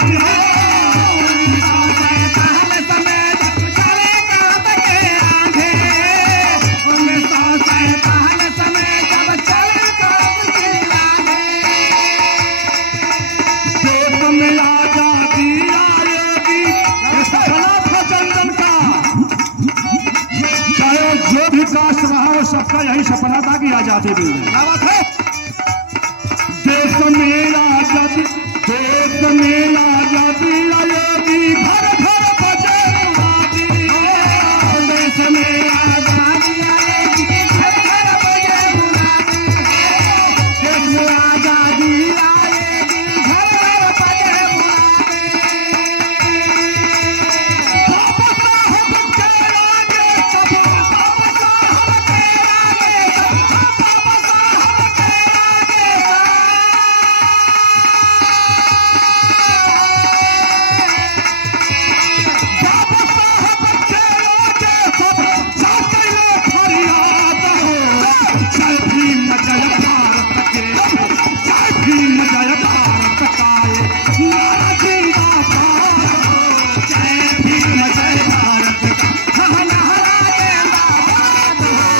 1947 में जब चली क्रांति की आंधी, 1947 में जब चली क्रांति की आंधी। देश में आजादी आएगी, ऐसा बना था चंदन का। चाहे जो भी कास्ट रहा हो, सबका यही सपना था कि आजादी मिल जाए। क्या बात है? देश में आजादी, देश में आजादी आएगी, घर घर बजे मुरादी। देश में आजादी आएगी, घर घर बजे मुरादी। देश में आजादी आएगी, घर घर बजे मुरादी। बाबा साहब के आगे सब, बाबा साहब के आगे सब, बाबा साहब के आगे बाबा साहब के आगे सब जाते ले फरियाद हो। जय भीम जय भारत के, जय भीम जय भारत का ये नारा जिंदाबाद हो। जय भीम जय भारत का हाँ नारा जिंदाबाद हो।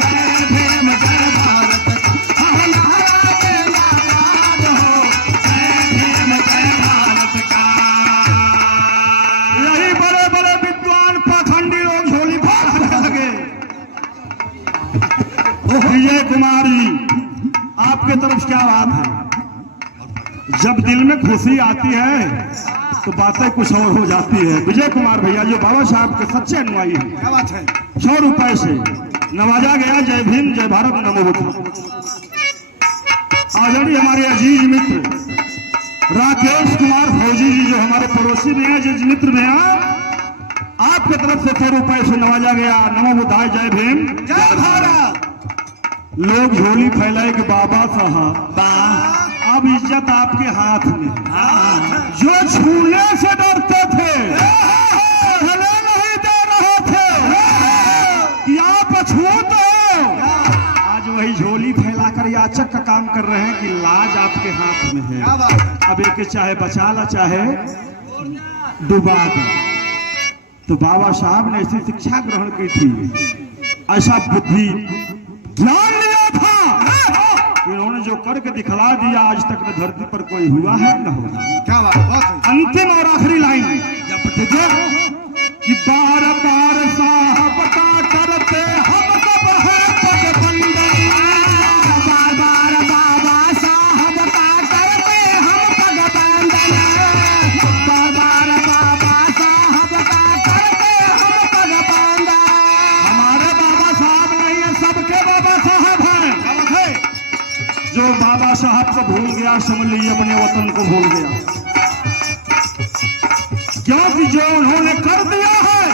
जय भीम जय भारत का हाँ नारा जिंदाबाद हो। जय भीम जय भारत का। यही बड़े बड़े विद्वान पाखंडी लोग झोली फाड़ने लगे। विजय कुमार जी, आपके तरफ क्या बात है? जब दिल में खुशी आती है तो बातें कुछ और हो जाती है। विजय कुमार भैया जो बाबा साहब के सच्चे अनुयायी हैं, क्या बात है? 100 रुपए से नवाजा गया। जय भीम जय भारत नमो बुद्ध। आदरणीय हमारे अजीज मित्र राकेश कुमार फौजी जी जो हमारे पड़ोसी में हैं, अजीज मित्र में हैं, आपके तरफ से 100 रुपए से नवाजा गया। नमो बुद्धाय जय भीम जय भारत। लोग झोली फैलाए कि बाबा साहब अब इज्जत आपके हाथ में है। जो छूने से डरते थे पहले नहीं दे रहे थे कि आप अछूत हो, आज वही झोली फैलाकर याचक का काम कर रहे हैं कि लाज आपके हाथ में क्या है। बात है? अब एक चाहे बचा ला चाहे डुबा दो। तो बाबा साहब ने ऐसी शिक्षा ग्रहण की थी, ऐसा बुद्धि ज्ञान लिया था, इन्होंने जो करके दिखला दिया आज तक न धरती पर कोई हुआ है न होगा। क्या बात है? बहुत है। अंतिम और आखिरी लाइन कि बार बार साहब का करते हम सब हैं पगबंधन। बार बार बाबा साहब का करते हम पगबंधन। बार बार बाबा साहब का करते हम पगबंधन। हमारे बाबा साहब नहीं है, सबके बाबा साहब हैं। क्या बात है? जो बाबा साहब को भूल गया समझ लीजिए अपने वतन को भूल गया, क्योंकि जो उन्होंने कर दिया है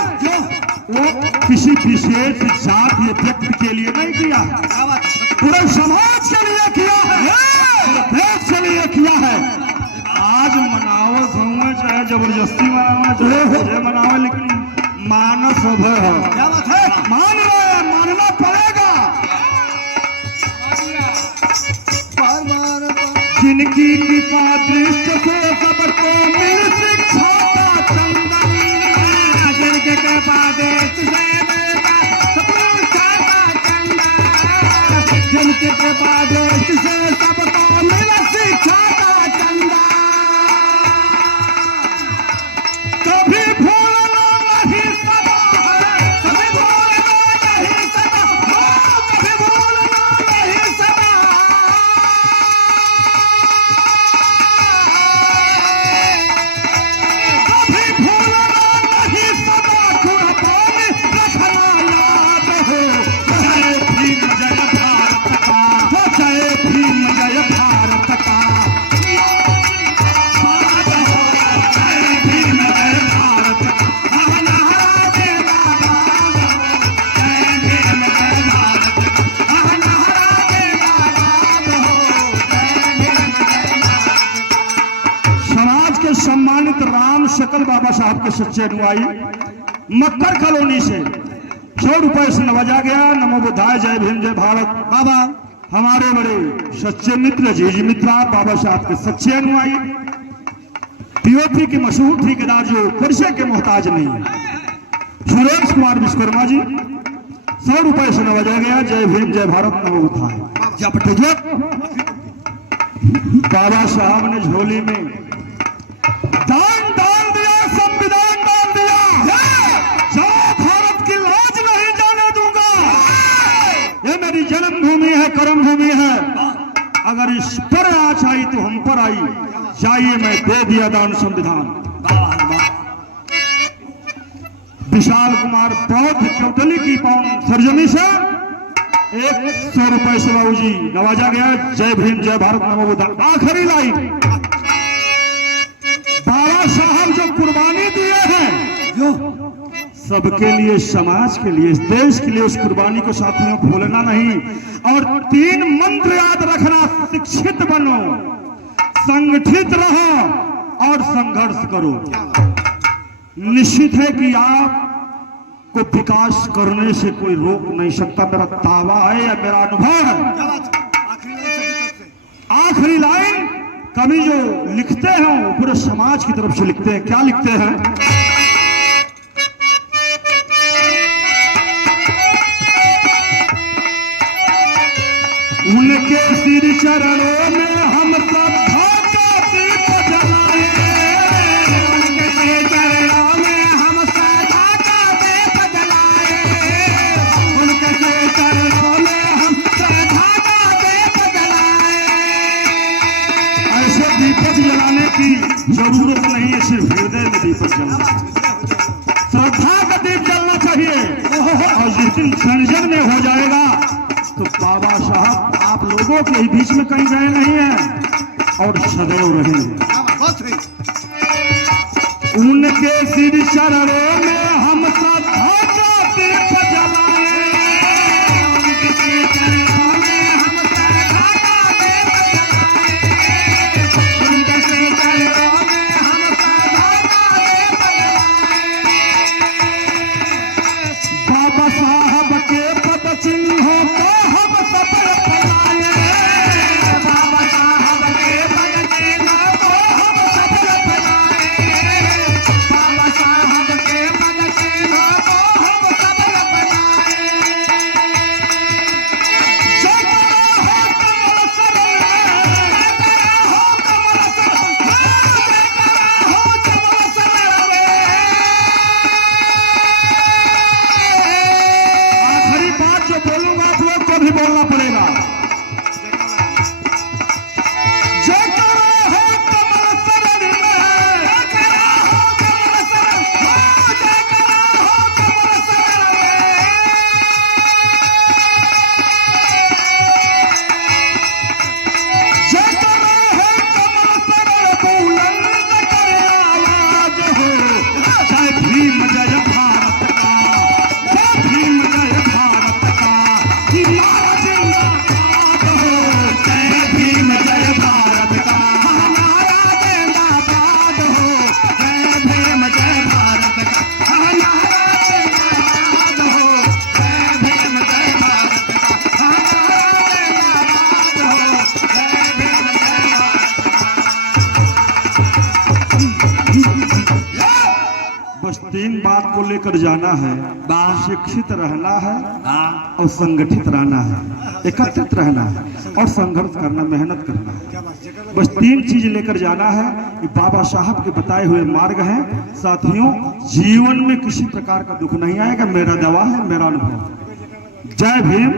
वो किसी विशेष जात या व्यक्ति के लिए नहीं किया, क्या बात है? पूरे समाज के लिए किया है, पूरे देश के लिए किया है। आज मनावत होंगे चाहे जबरदस्ती मनावे चाहे मुझे मनावे, लेकिन मानस भय है। क्या बात है? मान रहे हैं, मानना पड़ेगा। बार बार जिनकी कृपा दृष्टि से सबको मिल शिक्षा का चंदन। जिनके कृपा देश से मिलता सबको छाता चंदा। जिनके कृपा देश से सबको मिल शिक्षा का चंदा। कभी भूलना नहीं सदा है, कभी भूलना नहीं सदा। कभी भूलना नहीं सदा। कभी भूलना नहीं सदा, कुर्बानी रखना याद हो। जय भीम जय भारत का, जय भीम जय भारत का। जय भीम जय भारत का। नारा जिंदाबाद हो। जय भीम जय भारत का। नारा जिंदाबाद हो। जय भीम जय भारत का। समाज के सम्मानित राम शकल बाबा साहब के सच्चे अनुयायी मक्कर कॉलोनी से 100 रुपए से नवाजा गया। नमो बुद्धाय जय भीम जय भारत। बाबा हमारे बड़े सच्चे मित्र जीजी मित्रा बाबा साहब के सच्चे अनुयायी, पीओपी के मशहूर ठेकेदार जो पैसे के मोहताज नहीं है, सुरेश कुमार विश्वकर्मा जी 100 रुपए से नवाजा गया। जय भीम जय भारत नमो बुद्धाय। बाबा साहब ने झोली में दान डाल दिया, संविधान डाल दिया। जो भारत की लाज नहीं जाने दूंगा, ये मेरी जन्म भूमि है, कर्म भूमि है। अगर इस पर आँच आई तो हम पर आई। जाइए, मैं दे दिया दान संविधान। विशाल कुमार बौद्ध चौटली की पावन सर्जनी से 100 रुपए से बाबू जी नवाजा गया। जय भीम, जय भारत, नमो बुद्धाय। आखिरी लाइन, बाबा साहब जो कुर्बानी दिए हैं, जो सबके लिए, समाज के लिए, इस देश के लिए, उस कुर्बानी को साथियों भूलना नहीं। और 3 मंत्र याद रखना, शिक्षित बनो, संगठित रहो और संघर्ष करो। निश्चित है कि आप को विकास करने से कोई रोक नहीं सकता। मेरा दावा है या मेरा अनुभव है। आखिरी लाइन कवि जो लिखते हैं वो पूरे समाज की तरफ से लिखते हैं। क्या लिखते हैं? उनके सिर चरणों में हम सब का दीप जलाए। उनके चरणों में हम श्रद्धा का दीप जलाए। उनके चरणों में हम श्रद्धा का दीप जलाए। ऐसे दीपक जलाने की जरूरत नहीं है, सिर्फ हृदय में दीपक जलना, श्रद्धा का दीप जलना चाहिए। और जिस दिन संजन में हो जाएगा तो बाबा साहब आप लोगों के बीच में कहीं गए नहीं हैं और सदैव रहेंगे। उनके सिर चरणों में हम श्रद्धा का दीप जलाए। उनके सिर चरणों में हम श्रद्धा का दीप जलाए। उनके सिर चरणों में हम श्रद्धा का दीप जलाए। बाबा साहब के पद चिन्हों को हम सफल फैलाए। बाबा साहब के पद चिन्हों को हम सफल फैलाए। बाबा साहब के पद चिन्हों को हम सफल फैलाए। जय हो कमल शरण में, हो कमल शरण में, हो कमल शरण में। आखिरी बात जो बोलूंगा आप लोग को भी बोलना पड़ेगा। जय करो हो कमल शरण में, जय करो हो कमल शरण में, जय करो हो कमल शरण में। जय करो हो कमल शरण बुलंद करे आवाज हो। जय भीम जय भारत का, जय भीम जय भारत का, नारा जिंदाबाद हो। जय भीम जय भारत का, नारा जिंदाबाद हो। जय भीम जय भारत का, नारा जिंदाबाद हो। जय भीम जय भारत का, नारा जिंदाबाद हो। जय भीम जय भारत। बस 3 बात को लेकर जाना है। शिक्षित रहना है और संगठित रहना है, एकत्रित रहना है और संघर्ष करना, मेहनत करना है। बस 3 चीज लेकर जाना है। कि बाबा साहब के बताए हुए मार्ग हैं। साथियों, जीवन में किसी प्रकार का दुख नहीं आएगा। मेरा दवा है, मेरा अनुभव। जय भीम,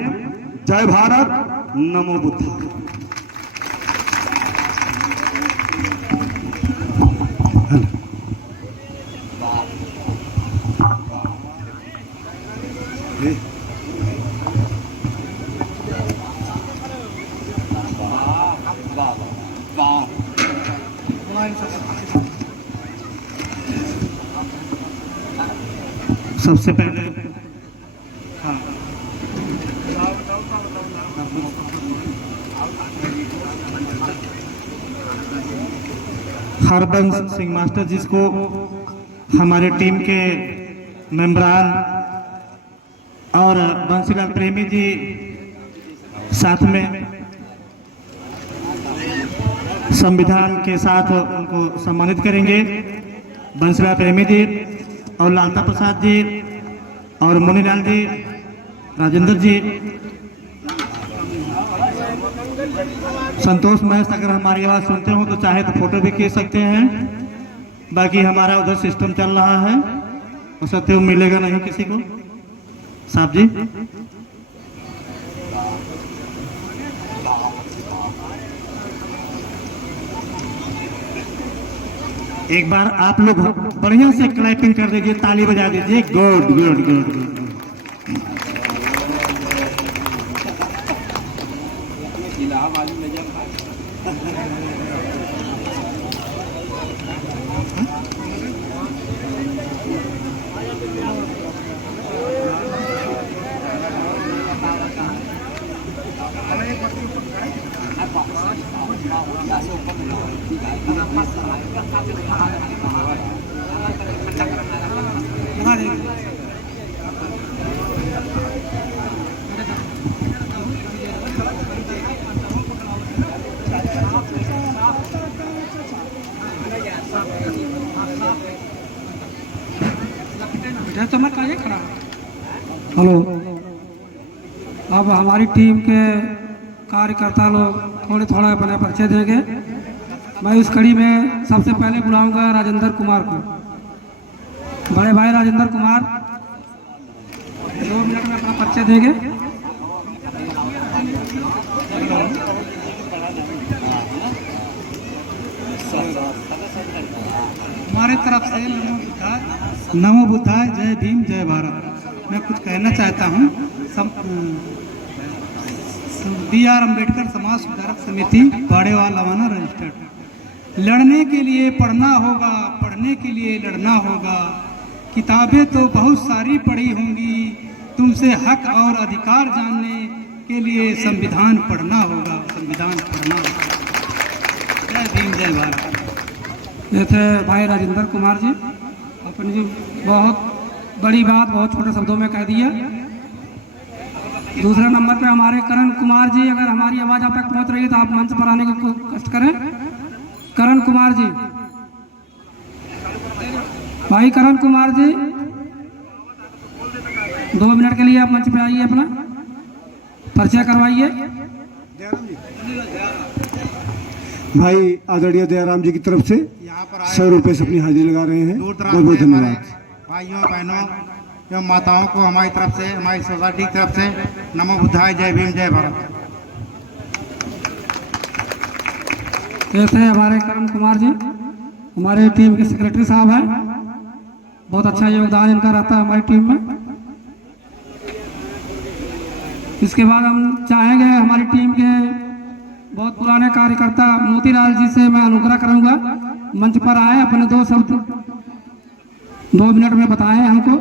जय भारत, नमो बुद्धाय। सबसे पहले हरबंस सिंह मास्टर जिसको हमारे टीम के मेंबरान और बंसीलाल प्रेमी जी साथ में संविधान के साथ उनको सम्मानित करेंगे। बंसीलाल प्रेमी जी और लालता प्रसाद जी और मुनीलाल जी, राजेंद्र जी, संतोष महेश, अगर हमारी आवाज़ सुनते हो तो चाहे तो फोटो भी खींच सकते हैं। बाकी हमारा उधर सिस्टम चल रहा है और सत्य मिलेगा नहीं किसी को। साहब जी एक बार आप लोग बढ़िया से क्लैपिंग कर दीजिए, ताली बजा दीजिए। Good good good good. Hello, अब हमारी टीम के कार्यकर्ता लोग थोड़ा अपने परिचय देंगे। मैं इस कड़ी में सबसे पहले बुलाऊंगा राजेंद्र कुमार को। बड़े भाई राजेंद्र कुमार 2 मिनट में अपना परिचय देंगे। हमारे तरफ से नमो बुद्धाय, जय भीम, जय भारत। मैं कुछ कहना चाहता हूँ। BR अम्बेडकर समाज सुधारक समिति बाड़ेवाल लवाना रजिस्टर्ड। लड़ने के लिए पढ़ना होगा, पढ़ने के लिए लड़ना होगा। किताबें तो बहुत सारी पढ़ी होंगी, तुमसे हक और अधिकार जानने के लिए संविधान पढ़ना होगा, संविधान पढ़ना होगा। जय भीम, जय भारत। ये थे भाई राजेंद्र कुमार जी। अपनी बहुत बड़ी बात बहुत छोटे शब्दों में कह दिया। दूसरे नंबर पे हमारे करण कुमार जी, अगर हमारी आवाज़ आप तक पहुंच रही है तो आप मंच पर आने की कष्ट करें। करण कुमार जी, भाई करण कुमार जी 2 मिनट के लिए आप मंच पे आइए, अपना परिचय करवाइए। भाई आदरणीय दयाराम जी की तरफ से यहाँ पर 100 रुपये से अपनी हाजिरी लगा रहे हैं। दूर बहुत बहुत दराज में हमारे धन्यवाद। भाइयों बहनों एवं माताओं को हमारी तरफ से, हमारी सोसाइटी की तरफ से नमो बुद्धाय, जय भीम, जय भारत। ऐसे हमारे करण कुमार जी हमारे टीम के सेक्रेटरी साहब हैं। बहुत अच्छा योगदान इनका रहता है हमारी टीम में। इसके बाद हम चाहेंगे हमारी टीम के बहुत पुराने कार्यकर्ता मोतीलाल जी से मैं अनुग्रह करूंगा, मंच पर आए, अपने 2 शब्द 2 मिनट में बताएं हमको।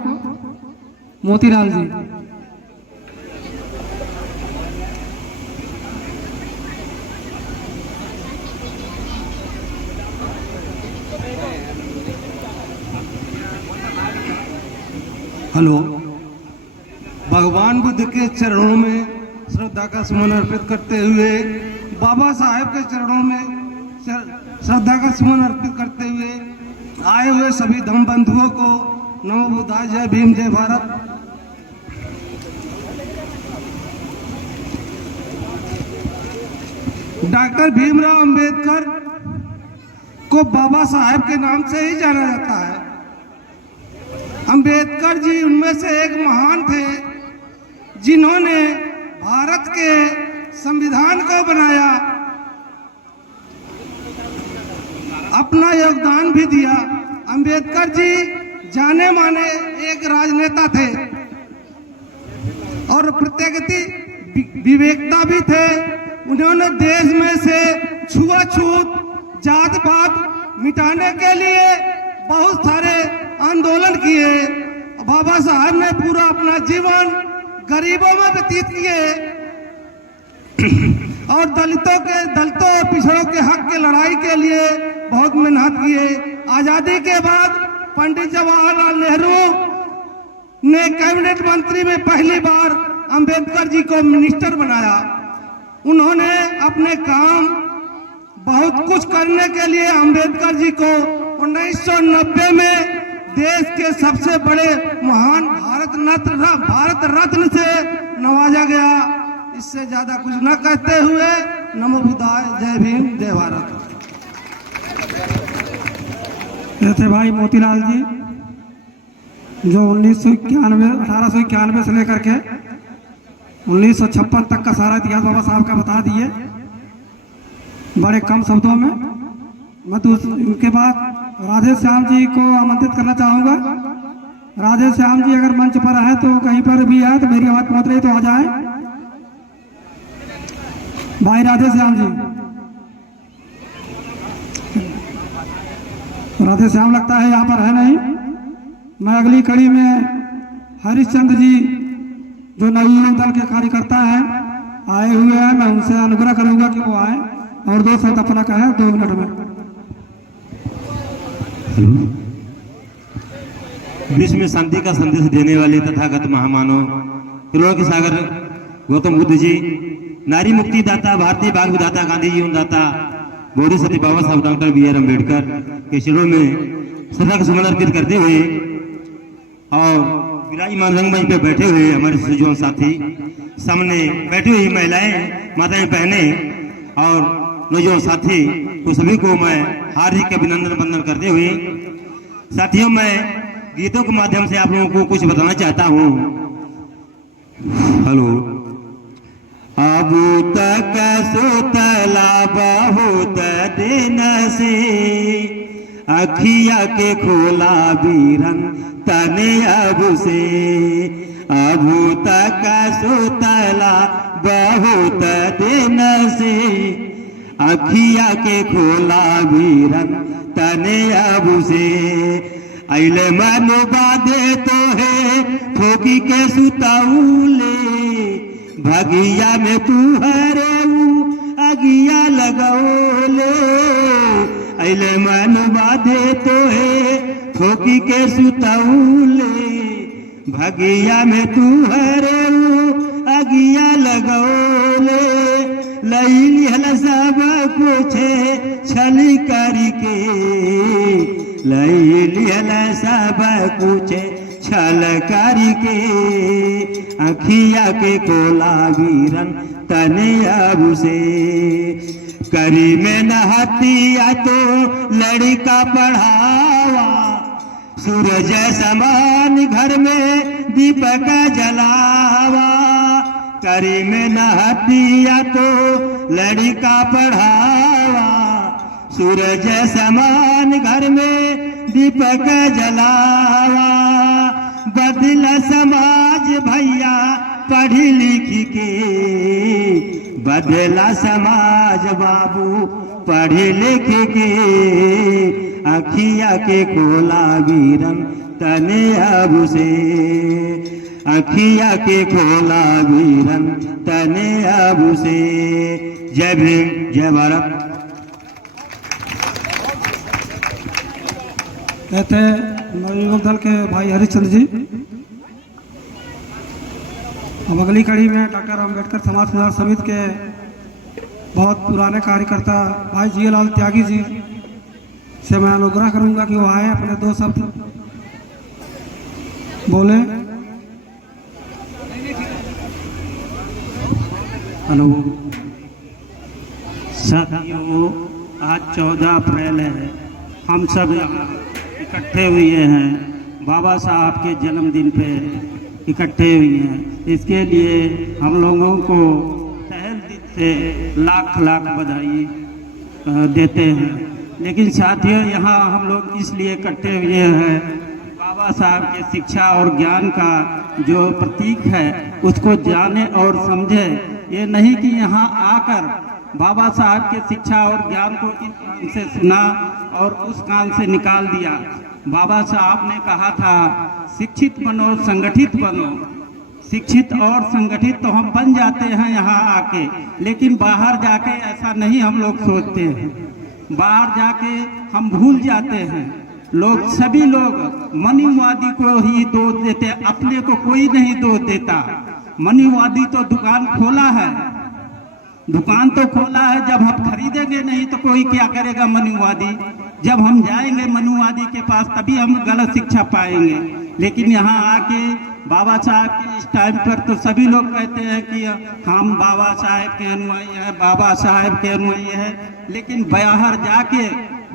मोतीलाल जी। हेलो, भगवान बुद्ध के चरणों में श्रद्धा का सुमन अर्पित करते हुए, बाबा साहेब के चरणों में श्रद्धा का सुमन अर्पित करते हुए आए हुए सभी धर्म बंधुओं को नमो बुद्धाय, जय भीम, जय भारत। डॉक्टर भीमराव अंबेडकर को बाबा साहेब के नाम से ही जाना जाता है। अंबेडकर जी उनमें से एक महान थे जिन्होंने भारत के संविधान को बनाया, अपना योगदान भी दिया। अंबेडकर जी जाने माने एक राजनेता थे और प्रत्येक विवेकता भी थे। उन्होंने देश में से छुआछूत, जात पात मिटाने के लिए बहुत सारे आंदोलन किए। बाबा साहब ने पूरा अपना जीवन गरीबों में व्यतीत किए और दलितों और पिछड़ों के हक के लड़ाई के लिए बहुत मेहनत किए। आजादी के बाद पंडित जवाहरलाल नेहरू ने कैबिनेट मंत्री में पहली बार अंबेडकर जी को मिनिस्टर बनाया। उन्होंने अपने काम बहुत कुछ करने के लिए अंबेडकर जी को 1990 में देश के सबसे बड़े महान भारत रत्न से नवाजा गया। इससे ज्यादा कुछ न कहते हुए नमो बुद्धाय, जय भीम, जय भारत। ये थे भाई मोतीलाल जी जो 1891 से लेकर के 1956 तक का सारा इतिहास बाबा साहब का बता दिए बड़े कम शब्दों में। मैं तो उनके बाद राधे श्याम जी को आमंत्रित करना चाहूंगा। राधे श्याम जी अगर मंच पर है तो कहीं पर भी है तो मेरी आवाज पहुंच रही तो आ जाए। भाई राधे श्याम जी, राधे श्याम लगता है यहाँ पर है नहीं। मैं अगली कड़ी में हरिश्चंद्र जी जो नवयुवक दल के कार्यकर्ता हैं आए हुए हैं, मैं उनसे अनुग्रह करूंगा कि वो आए और 2 शब्द अपना कहें 2 मिनट में। विश्व में शांति का संदेश देने वाले तथागत महामानव त्रिलोक के सागर गौतम बुद्ध जी, नारी मुक्ति दाता, भारतीय भाग विधाता, गांधी जी दाता, बौद्ध सती बाबा साहब डॉक्टर बी आर अम्बेडकर के चरणों में श्रद्धा सुमन अर्पित करते हुए और विराजमान रंगमंच पे बैठे हुए हमारे सुजोन साथी, सामने बैठी हुई महिलाएं, माताएं, बहनें और नौजवान साथी को सभी को मैं हार्दिक अभिनंदन वंदन करते हुए साथियों मैं गीतों के माध्यम से आप लोगों को कुछ बताना चाहता हूँ। हेलो। अब तक सुतला बहुत दिन से अखिया के खोला बीरन तने अब से, अब तक सुतला बहुत दिन से अखिया के खोला बीरन तने अब से, अले मनु बाधे तो है ठोकी के सुताऊले, भगिया में तू हरे अगिया लगाओले, अले मनु बाधे तो है ठोकी के सुताऊले, भगिया में तू हरे अगिया लगाओले, लई हल सब कुछ छली करी के, लई हल सब कुछ छल करी के, अखिया के कोला वीरन तने अब से, करी में नहतिया तो लड़का पढ़ावा, सूरज समान घर में दीपक जलावा, करी में नहतिया तो लड़का पढ़ावा, सूरज समान घर में दीपक जलावा, बदला समाज भैया पढ़ी लिखी के, बदला समाज बाबू पढ़ी लिखी के, अखिया के खोला वीरन तने अब से, अखिया के खोला वीरन तने अब से। जय भीम, जय भारत। कहते नवयुवक दल के भाई हरिश्चंद्र जी। अब अगली कड़ी में डॉक्टर अम्बेडकर समाज सुधार समिति के बहुत पुराने कार्यकर्ता भाई जी लाल त्यागी जी से मैं अनुग्रह करूंगा कि वो आए अपने 2 शब्द बोले। हेलो साथियों, आज 14 अप्रैल है। हम सब यहाँ इकट्ठे हुए हैं बाबा साहब के जन्मदिन पे इकट्ठे हुए हैं। इसके लिए हम लोगों को तहे दिल से लाख लाख बधाई देते हैं। लेकिन साथियों, यहाँ हम लोग इसलिए इकट्ठे हुए हैं, बाबा साहब के शिक्षा और ज्ञान का जो प्रतीक है उसको जाने और समझे। ये नहीं कि यहाँ आकर बाबा साहब के शिक्षा और ज्ञान को इस कान से सुना और उस कान से निकाल दिया। बाबा साहब ने कहा था शिक्षित बनो, संगठित बनो। शिक्षित और संगठित तो हम बन जाते हैं यहाँ आके, लेकिन बाहर जाके ऐसा नहीं हम लोग सोचते हैं। बाहर जाके हम भूल जाते हैं। लोग, सभी लोग मनीवादी को ही दोष देते, अपने को कोई नहीं दोष देता। मनीवादी तो दुकान खोला है, दुकान तो खोला है, जब हम खरीदेंगे नहीं तो कोई क्या करेगा मनुवादी। जब हम जाएंगे मनुवादी के पास तभी हम गलत शिक्षा पाएंगे। लेकिन यहाँ आके बाबा साहब के इस टाइम पर तो सभी लोग कहते हैं कि हम बाबा साहब के अनुयायी हैं, बाबा साहब के अनुयायी हैं। लेकिन बाहर जाके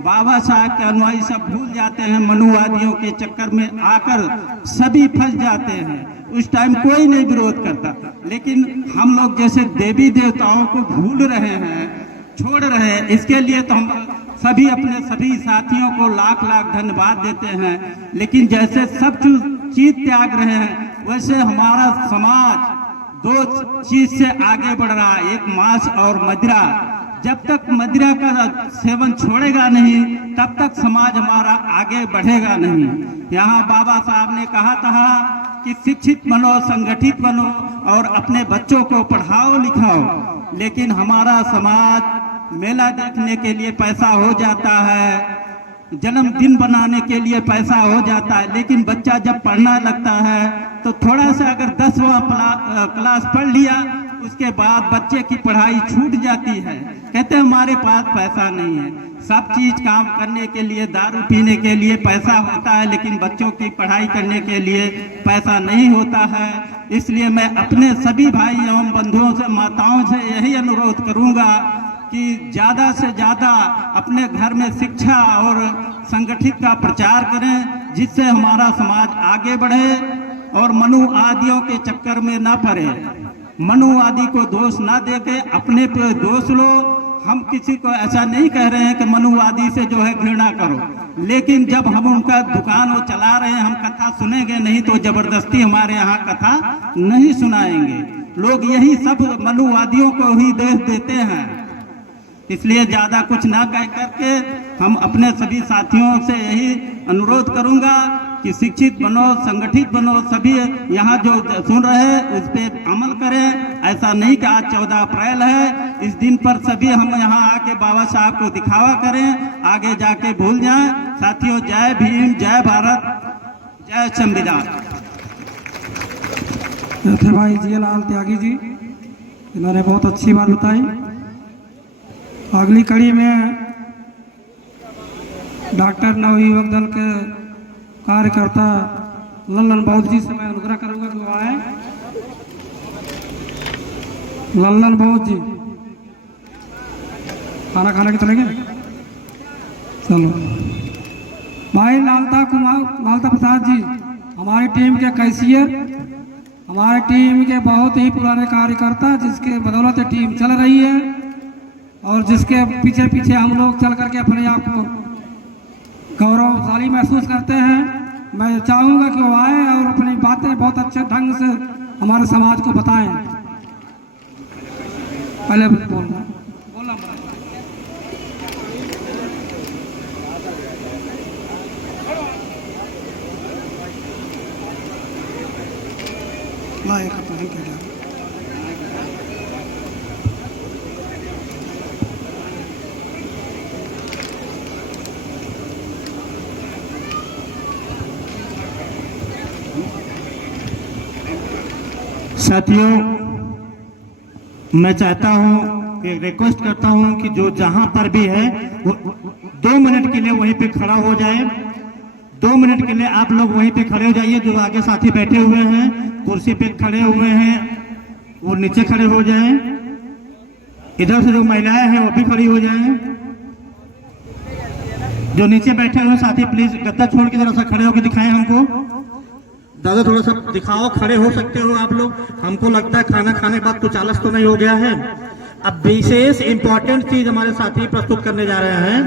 बाबा साहब के अनुयायी सब भूल जाते हैं, मनुवादियों के चक्कर में आकर सभी फंस जाते हैं। उस टाइम कोई नहीं विरोध करता, लेकिन हम लोग जैसे देवी देवताओं को भूल रहे हैं, छोड़ रहे हैं। इसके लिए तो हम सभी अपने सभी साथियों को लाख लाख धन्यवाद देते हैं। लेकिन जैसे सब चीज त्याग रहे हैं, वैसे हमारा समाज दो चीज से आगे बढ़ रहा है, एक मांस और मदिरा। जब तक मदिरा का सेवन छोड़ेगा नहीं, तब तक समाज हमारा आगे बढ़ेगा नहीं। यहाँ बाबा साहब ने कहा था कि शिक्षित बनो, संगठित बनो और अपने बच्चों को पढ़ाओ लिखाओ। लेकिन हमारा समाज मेला देखने के लिए पैसा हो जाता है, जन्मदिन बनाने के लिए पैसा हो जाता है, लेकिन बच्चा जब पढ़ना लगता है तो थोड़ा सा अगर 10वां क्लास पढ़ लिया, उसके बाद बच्चे की पढ़ाई छूट जाती है। कहते हैं हमारे पास पैसा नहीं है। सब चीज काम करने के लिए, दारू पीने के लिए पैसा होता है, लेकिन बच्चों की पढ़ाई करने के लिए पैसा नहीं होता है। इसलिए मैं अपने सभी भाई एवं बंधुओं से, माताओं से यही अनुरोध करूंगा कि ज़्यादा से ज़्यादा अपने घर में शिक्षा और संगठित का प्रचार करें, जिससे हमारा समाज आगे बढ़े और मनु आदियों के चक्कर में ना पड़े। मनु आदि को दोष ना देके अपने पे दोष लो। हम किसी को ऐसा नहीं कह रहे हैं कि मनु आदि से जो है घृणा करो, लेकिन जब हम उनका दुकान वो चला रहे हैं, हम कथा सुनेंगे नहीं तो जबरदस्ती हमारे यहाँ कथा नहीं सुनाएंगे। लोग यही सब मनुवादियों को ही देश देते हैं। इसलिए ज्यादा कुछ ना कह करके हम अपने सभी साथियों से यही अनुरोध करूंगा कि शिक्षित बनो, संगठित बनो। सभी यहाँ जो सुन रहे हैं उस पे अमल करें। ऐसा नहीं कि आज 14 अप्रैल है, इस दिन पर सभी हम यहाँ आके बाबा साहब को दिखावा करें, आगे जाके भूल जाएं। साथियों, जय भीम, जय भारत, जय संविधान। थे भाई जियालाल त्यागी जी, इन्होंने बहुत अच्छी बात बताई। अगली कड़ी में डॉक्टर नवयुवक दल के कार्यकर्ता लल्लन बौद्ध जी से मैं अनुग्रह करूंगा कि वो आए। लल्लन बौद्ध जी खाना खाने के चलेंगे। चलो भाई लालता प्रसाद जी, हमारी टीम के कैशियर, हमारी टीम के बहुत ही पुराने कार्यकर्ता, जिसके बदौलत टीम चल रही है और जिसके पीछे पीछे हम लोग चल करके अपने आप को गौरवशाली महसूस करते हैं। मैं चाहूँगा कि वो आए और अपनी बातें बहुत अच्छे ढंग से हमारे समाज को बताएं। पहले बोलना साथियों, मैं चाहता हूं कि रिक्वेस्ट करता हूं कि जो जहां पर भी है वो 2 मिनट के लिए वहीं पे खड़ा हो जाए। 2 मिनट के लिए आप लोग वहीं पे खड़े हो जाइए। जो आगे साथी बैठे हुए हैं, कुर्सी पे खड़े हुए हैं, वो नीचे खड़े हो जाएं। इधर से जो महिलाएं हैं वो भी खड़ी हो जाएं। जो नीचे बैठे हुए साथी प्लीज गद्दा छोड़ के जरा सा खड़े होकर दिखाएं हमको। दादा थोड़ा सा दिखाओ, खड़े हो सकते हो आप लोग। हमको लगता है खाना खाने के बाद कुछ आलस तो नहीं हो गया है। अब विशेष इंपॉर्टेंट चीज हमारे साथी प्रस्तुत करने जा रहे हैं,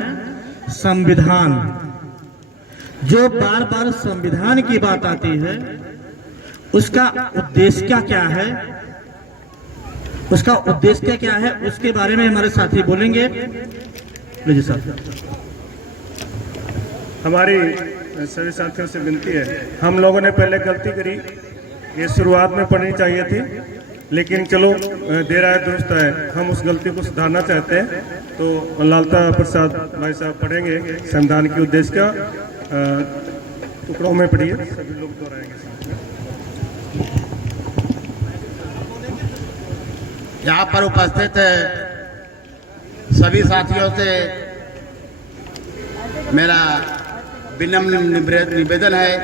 संविधान। जो बार बार संविधान की बात आती है, उसका उद्देश्य क्या है, उसका उद्देश्य क्या है, उसके बारे में हमारे साथी बोलेंगे। लीजिए साहब। हमारी सभी साथियों से विनती है, हम लोगों ने पहले गलती करी, ये शुरुआत में पढ़नी चाहिए थी, लेकिन चलो देर आए दुरुस्त है। हम उस गलती को सुधारना चाहते हैं, तो लालता प्रसाद भाई साहब पढ़ेंगे संविधान के उद्देश्य का। टुकड़ों में पढ़िए, सभी लोग दोहराएंगे। यहाँ पर उपस्थित सभी साथियों से मेरा विनम्र निवेदन है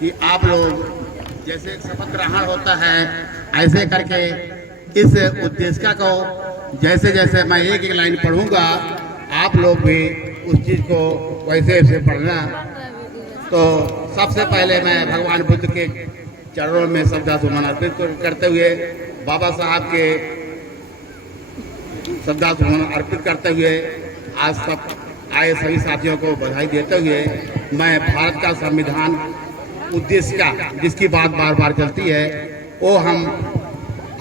कि आप लोग जैसे एक शपथ ग्रहण होता है, ऐसे करके इस उद्देश्य को जैसे जैसे मैं एक एक लाइन पढ़ूंगा, आप लोग भी उस चीज को वैसे वैसे पढ़ना। तो सबसे पहले मैं भगवान बुद्ध के चरणों में श्रद्धासुमन अर्पित करते हुए, बाबा साहब के श्रद्धासुमन अर्पित करते हुए आज सब आए सभी साथियों को बधाई देते हुए मैं भारत का संविधान उद्देश्य का जिसकी बात बार बार चलती है वो हम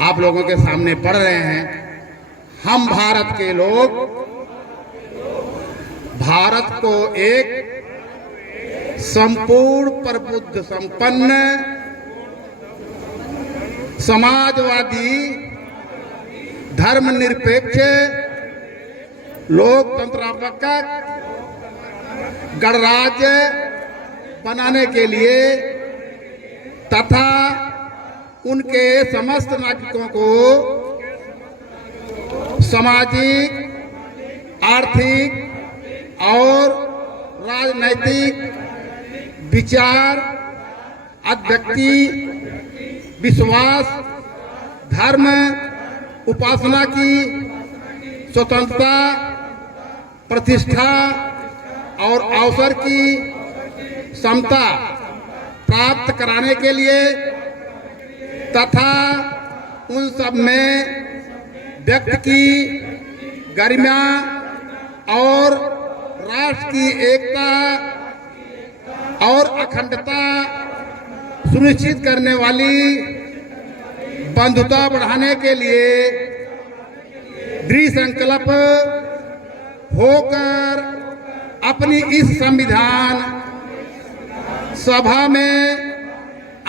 आप लोगों के सामने पढ़ रहे हैं। हम भारत के लोग भारत को एक संपूर्ण प्रबुद्ध संपन्न समाजवादी धर्मनिरपेक्ष लोकतंत्रात्मक गणराज्य बनाने के लिए तथा उनके समस्त नागरिकों को सामाजिक, आर्थिक और राजनैतिक विचार, अभिव्यक्ति, विश्वास, धर्म, उपासना की स्वतंत्रता, प्रतिष्ठा और अवसर की समता प्राप्त कराने के लिए तथा उन सब में व्यक्ति की गरिमा और राष्ट्र की एकता और अखंडता सुनिश्चित करने वाली बंधुता बढ़ाने के लिए दृढ़ संकल्प होकर अपनी इस संविधान सभा में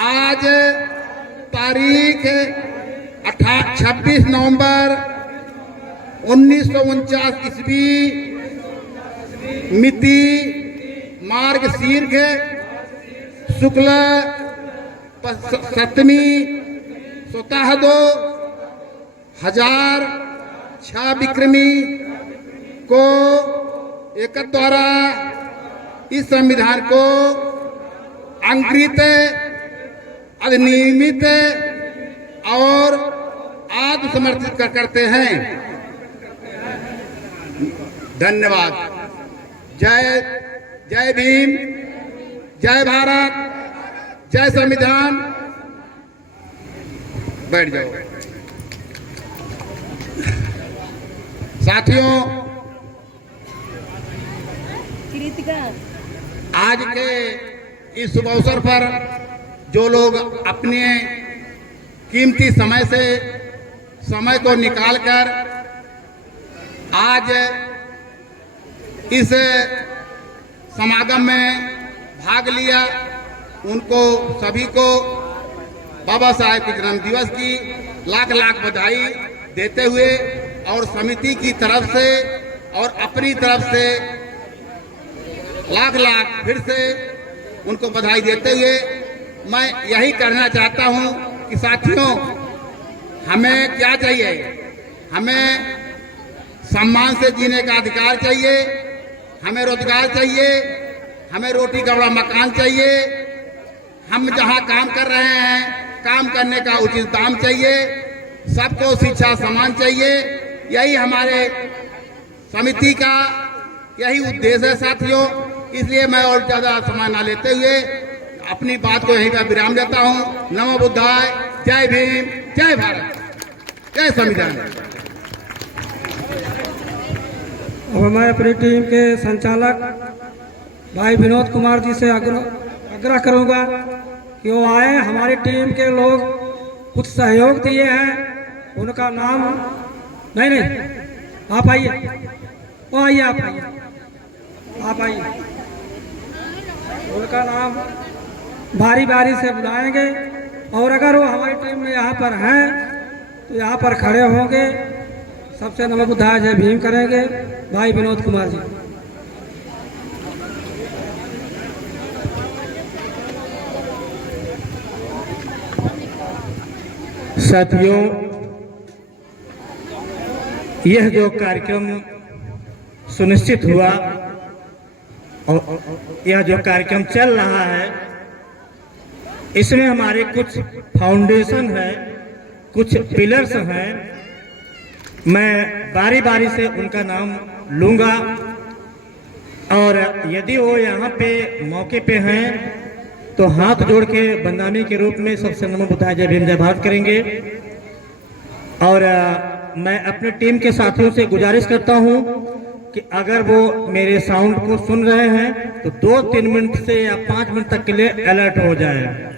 आज तारीख 26 नवंबर 1949 ईस्वी मिति मार्गशीर्ष शुक्ल सप्तमी स्वतः 2006 विक्रमी को एक द्वारा इस संविधान को अंग्रित, अधिनियमित और आत्मसमर्थित करते हैं। धन्यवाद। जय जय भीम, जय भारत, जय संविधान। बैठ जाओ साथियों। आज के इस शुभ अवसर पर जो लोग अपने कीमती समय को निकालकर आज इस समागम में भाग लिया, उनको सभी को बाबा साहेब के जन्म दिवस की लाख लाख बधाई देते हुए और समिति की तरफ से और अपनी तरफ से लाख लाख फिर से उनको बधाई देते हुए मैं यही कहना चाहता हूं कि साथियों, हमें क्या चाहिए? हमें सम्मान से जीने का अधिकार चाहिए, हमें रोजगार चाहिए, हमें रोटी कपड़ा मकान चाहिए, हम जहां काम कर रहे हैं काम करने का उचित दाम चाहिए, सबको शिक्षा समान चाहिए। यही हमारे समिति का यही उद्देश्य है साथियों। इसलिए मैं और ज्यादा समय न लेते हुए अपनी बात को यहीं पर विराम देता हूं। नमो बुद्धाय। जय भीम, जय भारत, जय संविधान। और मैं अपनी टीम के संचालक भाई विनोद कुमार जी से आग्रह करूंगा कि वो आए। हमारी टीम के लोग कुछ सहयोग दिए हैं, उनका नाम नहीं आप आइए, वो आइए, आप आइए। उनका नाम बारी बारी से बुलाएंगे और अगर वो हमारी टीम में यहाँ पर हैं तो यहाँ पर खड़े होंगे, सबसे नमो बुद्धाय जय भीम करेंगे। भाई विनोद कुमार जी। साथियों, यह जो कार्यक्रम सुनिश्चित हुआ और यह जो कार्यक्रम चल रहा है, इसमें हमारे कुछ फाउंडेशन है, कुछ पिलर्स हैं। मैं बारी बारी से उनका नाम लूंगा और यदि वो यहाँ पे मौके पे हैं तो हाथ जोड़ के बंदानी के रूप में सबसे नमो बुद्धाय जय भीम जय भारत करेंगे। और मैं अपने टीम के साथियों से गुजारिश करता हूं कि अगर वो मेरे साउंड को सुन रहे हैं तो 2-3 मिनट से या 5 मिनट तक के लिए अलर्ट हो जाए।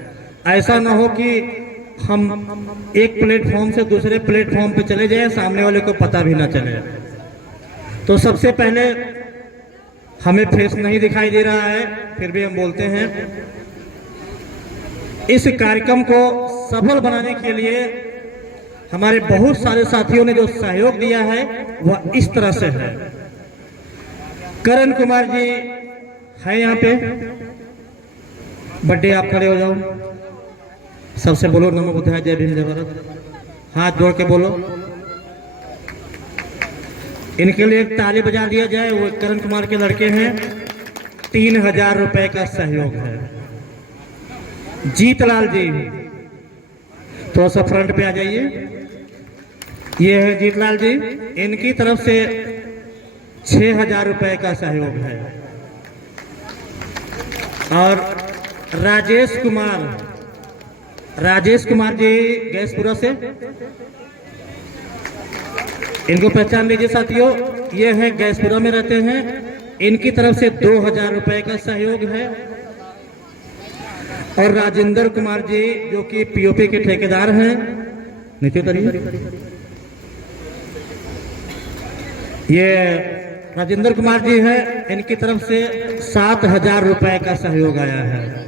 ऐसा ना हो कि हम एक प्लेटफॉर्म से दूसरे प्लेटफॉर्म पे चले जाएं, सामने वाले को पता भी ना चले। तो सबसे पहले हमें फेस नहीं दिखाई दे रहा है, फिर भी हम बोलते हैं। इस कार्यक्रम को सफल बनाने के लिए हमारे बहुत सारे साथियों ने जो सहयोग दिया है वह इस तरह से है। करण कुमार जी है यहाँ पे, बर्थडे आप खड़े हो जाओ, सबसे बोलो नमो बुद्धाय जय भीम जय भारत, हाथ जोड़ के बोलो। इनके लिए एक ताली बजा दिया जाए। वो करण कुमार के लड़के हैं, 3000 रुपए का सहयोग है। जीतलाल जी थोड़ा सा फ्रंट पे आ जाइए। ये है जीतलाल जी, इनकी तरफ से 6000 रुपए का सहयोग है। और राजेश कुमार जी गैसपुरा से, इनको पहचान लीजिए साथियों, ये है गैसपुरा में रहते हैं। इनकी तरफ से 2000 रुपए का सहयोग है। और राजेंद्र कुमार जी जो कि पीओपी के ठेकेदार हैं, नीचे उतरिए। ये राजेंद्र कुमार जी है, इनकी तरफ से 7000 रुपए का सहयोग आया है।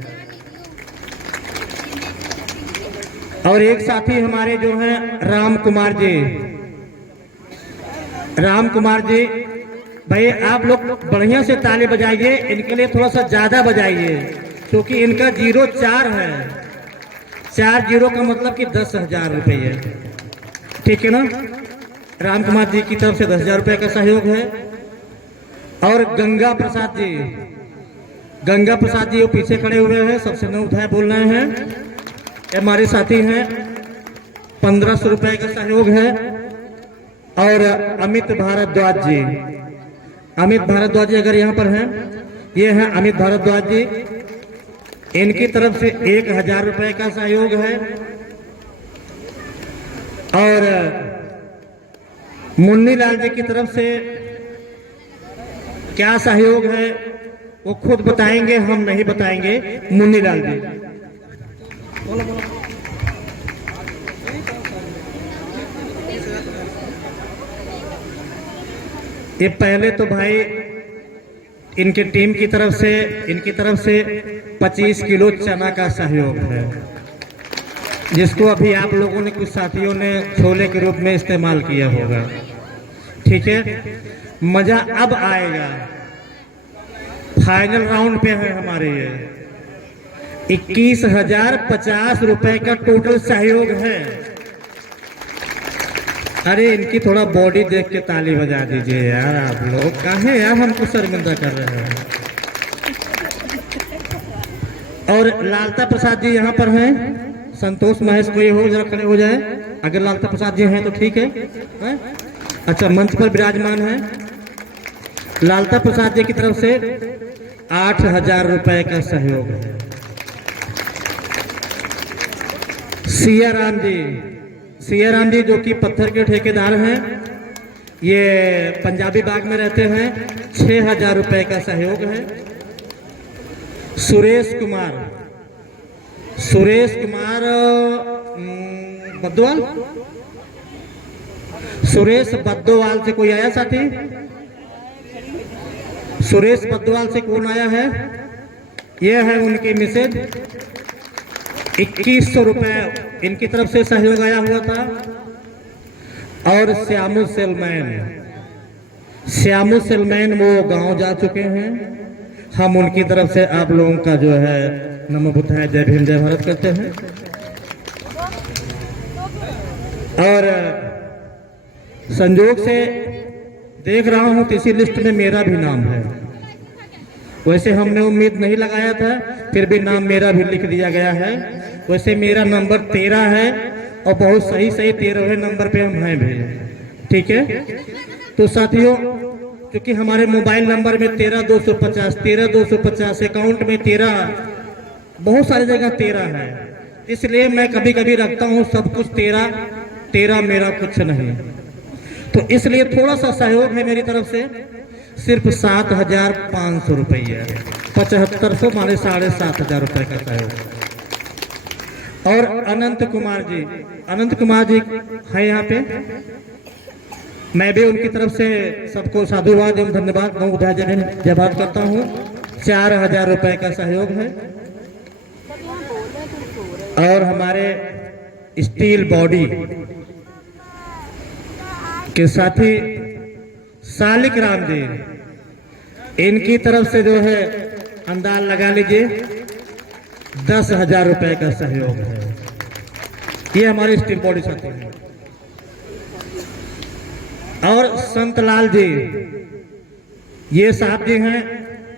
और एक साथी हमारे जो हैं राम कुमार जी, भाई आप लोग बढ़िया से ताली बजाइए, इनके लिए थोड़ा सा ज्यादा बजाइए क्योंकि इनका 04 है। 40 का मतलब कि 10,000 रुपये, ठीक है ना। राम कुमार जी की तरफ से 10,000 रुपये का सहयोग है। और गंगा प्रसाद जी वो पीछे खड़े हुए हैं, सबसे न उठाए बोल रहे हैं, हमारे साथी हैं, 1500 रुपये का सहयोग है। और अमित भारद्वाज जी अगर यहाँ पर हैं, ये हैं अमित भारद्वाज जी, इनकी तरफ से 1000 रुपये का सहयोग है। और मुन्नी लाल जी की तरफ से क्या सहयोग है वो खुद बताएंगे, हम नहीं बताएंगे। मुन्नी लाल जी ये पहले तो भाई इनके टीम की तरफ से 25 किलो चना का सहयोग है, जिसको अभी आप लोगों ने कुछ साथियों ने छोले के रूप में इस्तेमाल किया होगा, ठीक है। मजा अब आएगा। फाइनल राउंड पे है हमारे ये 21,050 रुपए का टोटल सहयोग है। अरे इनकी थोड़ा बॉडी देख के ताली बजा दीजिए यार, आप लोग काहे यार हमको शर्मिंदा कर रहे हैं। और लालता प्रसाद जी यहाँ पर हैं, संतोष महेश कोई हो जरा खड़े हो जाए, अगर लालता प्रसाद जी हैं तो ठीक है। अच्छा मंच पर विराजमान है। लालता प्रसाद जी की तरफ से 8000 रुपए का सहयोग है। सिया राम जी जो कि पत्थर के ठेकेदार हैं, ये पंजाबी बाग में रहते हैं, 6000 रुपए का सहयोग है। सुरेश कुमार बद्दोवाल, सुरेश बद्दोवाल से कोई आया साथी? सुरेश बद्दोवाल से कौन आया है? ये है उनकी मिसेज, 2100 रुपए इनकी तरफ से सहयोग आया हुआ था। और श्यामू सेलमैन वो गांव जा चुके हैं, हम उनकी तरफ से आप लोगों का जो है नमो बुद्धाय जय भीम जय भारत करते हैं। और संजोग से देख रहा हूं इसी लिस्ट में मेरा भी नाम है, वैसे हमने उम्मीद नहीं लगाया था, फिर भी नाम मेरा भी लिख दिया गया है। वैसे मेरा नंबर 13 है और बहुत सही 13वें नंबर पे हम हैं भी, ठीक है। तो साथियों क्योंकि हमारे मोबाइल नंबर में 13250 अकाउंट में 13, बहुत सारी जगह 13 है, इसलिए मैं कभी कभी रखता हूँ सब कुछ 13 मेरा कुछ नहीं। तो इसलिए थोड़ा सा सहयोग है मेरी तरफ से। सिर्फ 7,500 रुपया, 7500 माने 7,500 रुपये का सहयोग। और अनंत कुमार जी है यहाँ पे, मैं भी उनकी तरफ से सबको साधुवाद एवं धन्यवाद जवाब करता हूँ। 4,000 रुपये का सहयोग है। और हमारे स्टील बॉडी के साथी सालिक राम जी, इनकी तरफ से जो है अंदाज लगा लीजिए 10,000 रुपये का सहयोग है। ये हमारे स्टील बॉडी साथी हैं। और संतलाल जी, ये साहब जी हैं,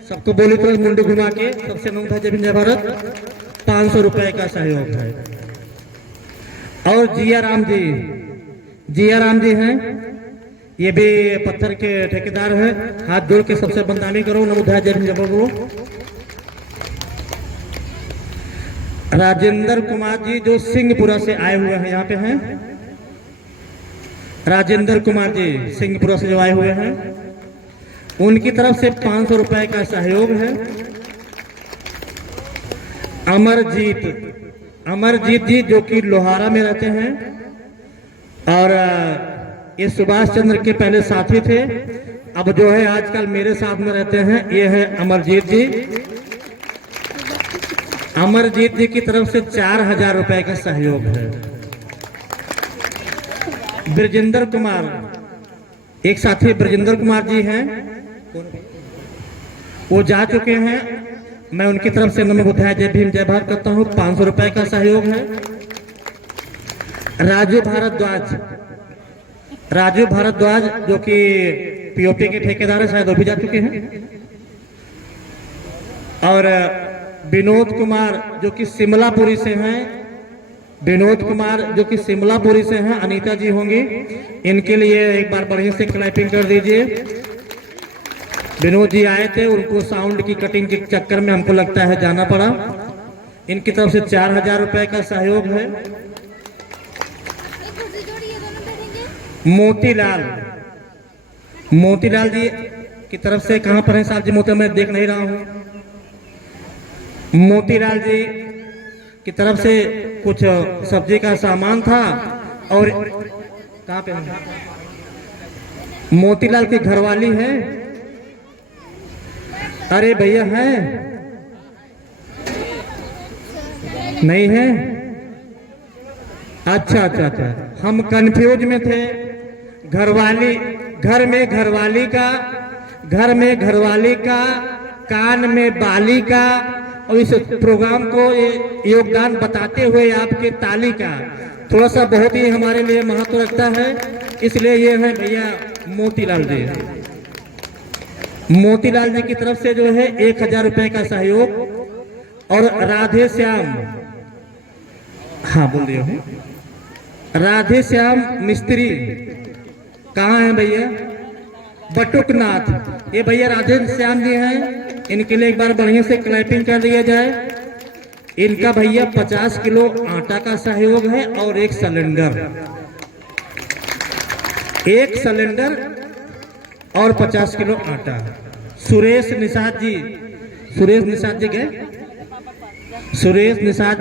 सबको बोली तो मुंडी घुमा के सबसे नमक है जय भारत, 500 रुपये का सहयोग है। और जिया राम जी हैं, ये भी पत्थर के ठेकेदार हैं। हाथ जोड़ के सबसे बंदामी करो, नमोधाय जय बोलो। राजेंद्र कुमार जी जो सिंहपुरा से आए हुए हैं, यहाँ पे हैं राजेंद्र कुमार जी सिंहपुरा से जो आए हुए हैं, उनकी तरफ से 500 रुपये का सहयोग है। अमरजीत जी जो कि लोहारा में रहते हैं, और ये सुभाष चंद्र के पहले साथी थे, अब जो है आजकल मेरे साथ में रहते हैं, ये है अमरजीत जी। अमरजीत जी की तरफ से 4,000 रुपये का सहयोग है। ब्रजेंद्र कुमार, एक साथी ब्रजेंद्र कुमार जी हैं, वो जा चुके हैं, मैं उनकी तरफ से नमो बुद्धाय जय भीम जय भारत करता हूँ। 500 रुपये का सहयोग है। राजू भारद्वाज जो कि पीओपी के ठेकेदार है, शायद वो भी जा चुके हैं। और विनोद कुमार जो कि शिमलापुरी से हैं, अनीता जी होंगी, इनके लिए एक बार बढ़िया से क्लैपिंग कर दीजिए। विनोद जी आए थे, उनको साउंड की कटिंग के चक्कर में हमको लगता है जाना पड़ा। इनकी तरफ से 4,000 रुपये का सहयोग है। मोतीलाल जी की तरफ से, कहां पर है साहब जी मोती, मैं देख नहीं रहा हूं। मोतीलाल जी की तरफ से कुछ सब्जी का सामान था। और कहां पे है? मोतीलाल की घरवाली है। अरे भैया है, नहीं है? अच्छा, हम कंफ्यूज में थे। घर में घरवाली का, कान में बाली का, और इस प्रोग्राम को योगदान बताते हुए आपके ताली का थोड़ा सा बहुत ही हमारे लिए महत्व रखता है। इसलिए ये है भैया मोतीलाल जी। मोतीलाल जी की तरफ से जो है 1,000 रुपये का सहयोग। और राधे श्याम, हाँ बोल रही हूँ, राधे श्याम मिस्त्री कहाँ है भैया? बटुकनाथ, ये भैया राधे श्याम जी हैं, इनके लिए एक बार बढ़िया से क्लैपिंग कर दिया जाए। इनका भैया 50 किलो आटा का सहयोग है और एक सिलेंडर और 50 किलो आटा। सुरेश निषाद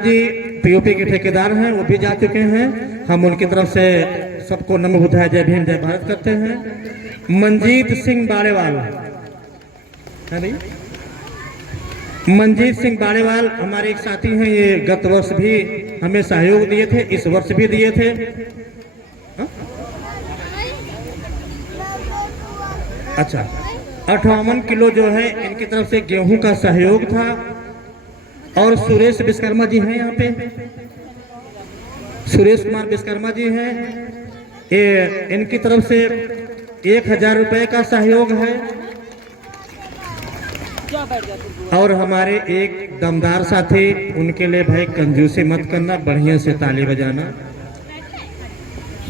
जी पीओपी के ठेकेदार हैं, वो भी जा चुके हैं। हम उनकी तरफ से सबको नमो बुद्धाय जय भीम जय भारत करते हैं। मंजीत सिंह बाड़ेवाल है भाई, मंजीत सिंह बाड़ेवाल हमारे एक साथी हैं। ये गत वर्ष भी हमें सहयोग दिए थे, इस वर्ष भी दिए थे। अच्छा, 58 किलो जो है इनकी तरफ से गेहूं का सहयोग था। और सुरेश विश्वकर्मा जी हैं यहाँ पे, सुरेश कुमार विश्वकर्मा जी हैं, ये इनकी तरफ से 1,000 रुपये का सहयोग है। और हमारे एक दमदार साथी, उनके लिए भाई कंजूसी मत करना, बढ़िया से ताली बजाना,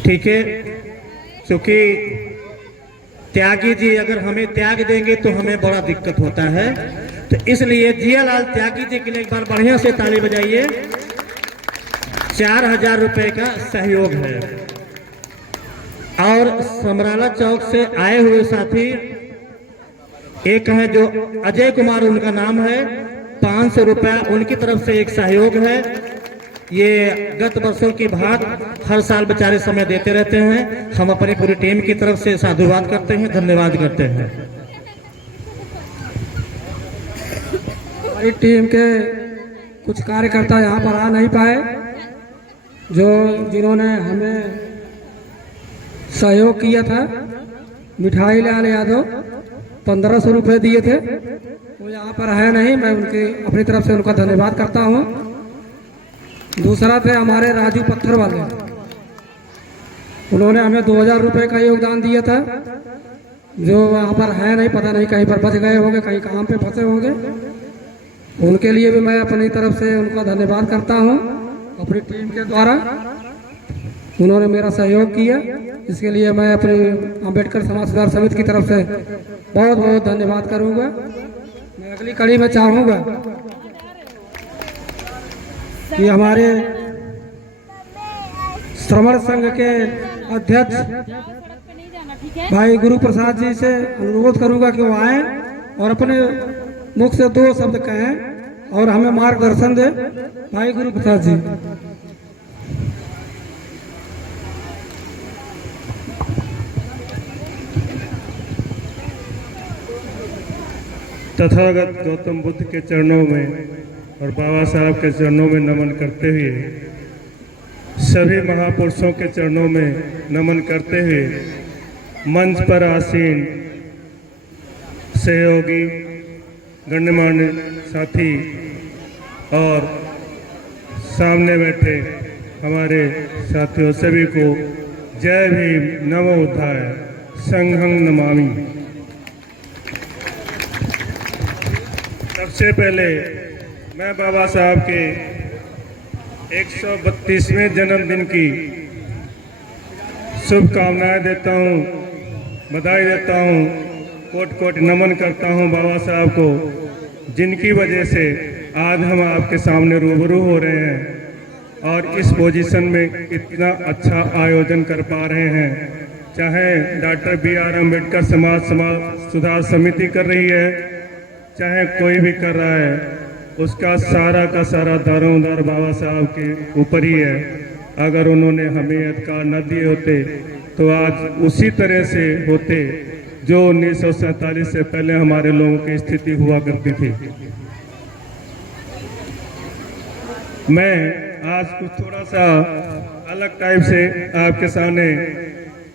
ठीक है? क्योंकि त्यागी जी अगर हमें त्याग देंगे तो हमें बड़ा दिक्कत होता है। तो इसलिए जियालाल त्यागी जी के लिए एक बार बढ़िया से ताली बजाइए। 4,000 रुपये का सहयोग है। और समराला चौक से आए हुए साथी एक है जो अजय कुमार उनका नाम है, 500 रुपए उनकी तरफ से एक सहयोग है। ये गत वर्षों की भात हर साल बेचारे समय देते रहते हैं। हम अपनी पूरी टीम की तरफ से साधुवाद करते हैं, धन्यवाद करते हैं। हमारी टीम के कुछ कार्यकर्ता यहाँ पर आ नहीं पाए, जिन्होंने हमें सहयोग किया था। मिठाई लाल यादव 1500 रुपये दिए थे, वो यहाँ पर है नहीं, मैं उनकी अपनी तरफ से उनका धन्यवाद करता हूँ। दूसरा थे हमारे राजू पत्थर वाले, उन्होंने हमें 2000 रुपये का योगदान दिया था, जो यहाँ पर है नहीं, पता नहीं कहीं पर फंस गए होंगे, कहीं काम पे फंसे होंगे। उनके लिए भी मैं अपनी तरफ से उनका धन्यवाद करता हूँ। अपनी टीम के द्वारा उन्होंने मेरा सहयोग किया, इसके लिए मैं अपनी अंबेडकर समाज सुधार समिति की तरफ से बहुत बहुत धन्यवाद करूँगा। मैं अगली कड़ी में चाहूँगा कि हमारे श्रमण संघ के अध्यक्ष भाई गुरु प्रसाद जी से अनुरोध करूंगा कि वो आए और अपने मुख से 2 शब्द कहें और हमें मार्गदर्शन दे। भाई गुरु प्रसाद जी। तथागत गौतम बुद्ध के चरणों में और बाबा साहब के चरणों में नमन करते हुए, सभी महापुरुषों के चरणों में नमन करते हुए, मंच पर आसीन सहयोगी गण्यमान्य साथी और सामने बैठे हमारे साथियों सभी को जय भीम, नमो बुद्धाय, संघं नमामि। सबसे पहले मैं बाबा साहब के 132वें जन्मदिन की शुभकामनाएं देता हूं, बधाई देता हूं, कोट कोट नमन करता हूं बाबा साहब को, जिनकी वजह से आज हम आपके सामने रूबरू हो रहे हैं और इस पोजीशन में इतना अच्छा आयोजन कर पा रहे हैं। चाहे डॉक्टर BR अम्बेडकर समाज सुधार समिति कर रही है, चाहे कोई भी कर रहा है, उसका सारा का सारा दारोमदार बाबा साहब के ऊपर ही है। अगर उन्होंने हमें अधिकार न दिए होते तो आज उसी तरह से होते जो 1947 से पहले हमारे लोगों की स्थिति हुआ करती थी। मैं आज कुछ थोड़ा सा अलग टाइप से आपके सामने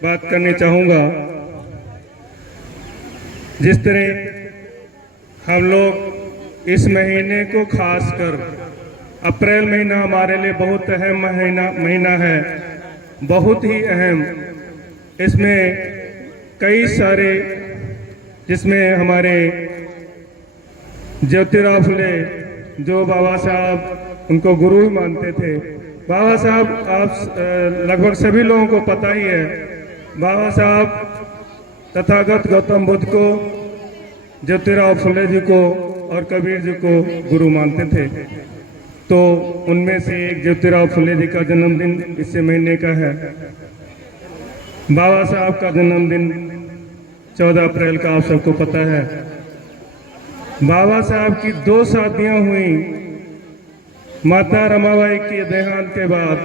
बात करनी चाहूँगा। जिस तरह हम लोग इस महीने को खासकर अप्रैल महीना हमारे लिए बहुत अहम महीना है, बहुत ही अहम। इसमें कई सारे, जिसमें हमारे ज्योतिराव फुले जो बाबा साहब उनको गुरु ही मानते थे। बाबा साहब आप लगभग सभी लोगों को पता ही है, बाबा साहब तथागत गौतम बुद्ध को, ज्योतिराव फुले जी को और कबीर जी को गुरु मानते थे। तो उनमें से एक ज्योतिराव फुले जी का जन्मदिन इसी महीने का है। बाबा साहब का जन्मदिन 14 अप्रैल का आप सबको पता है। बाबा साहब की 2 शादियां हुई। माता रमाबाई के देहांत के बाद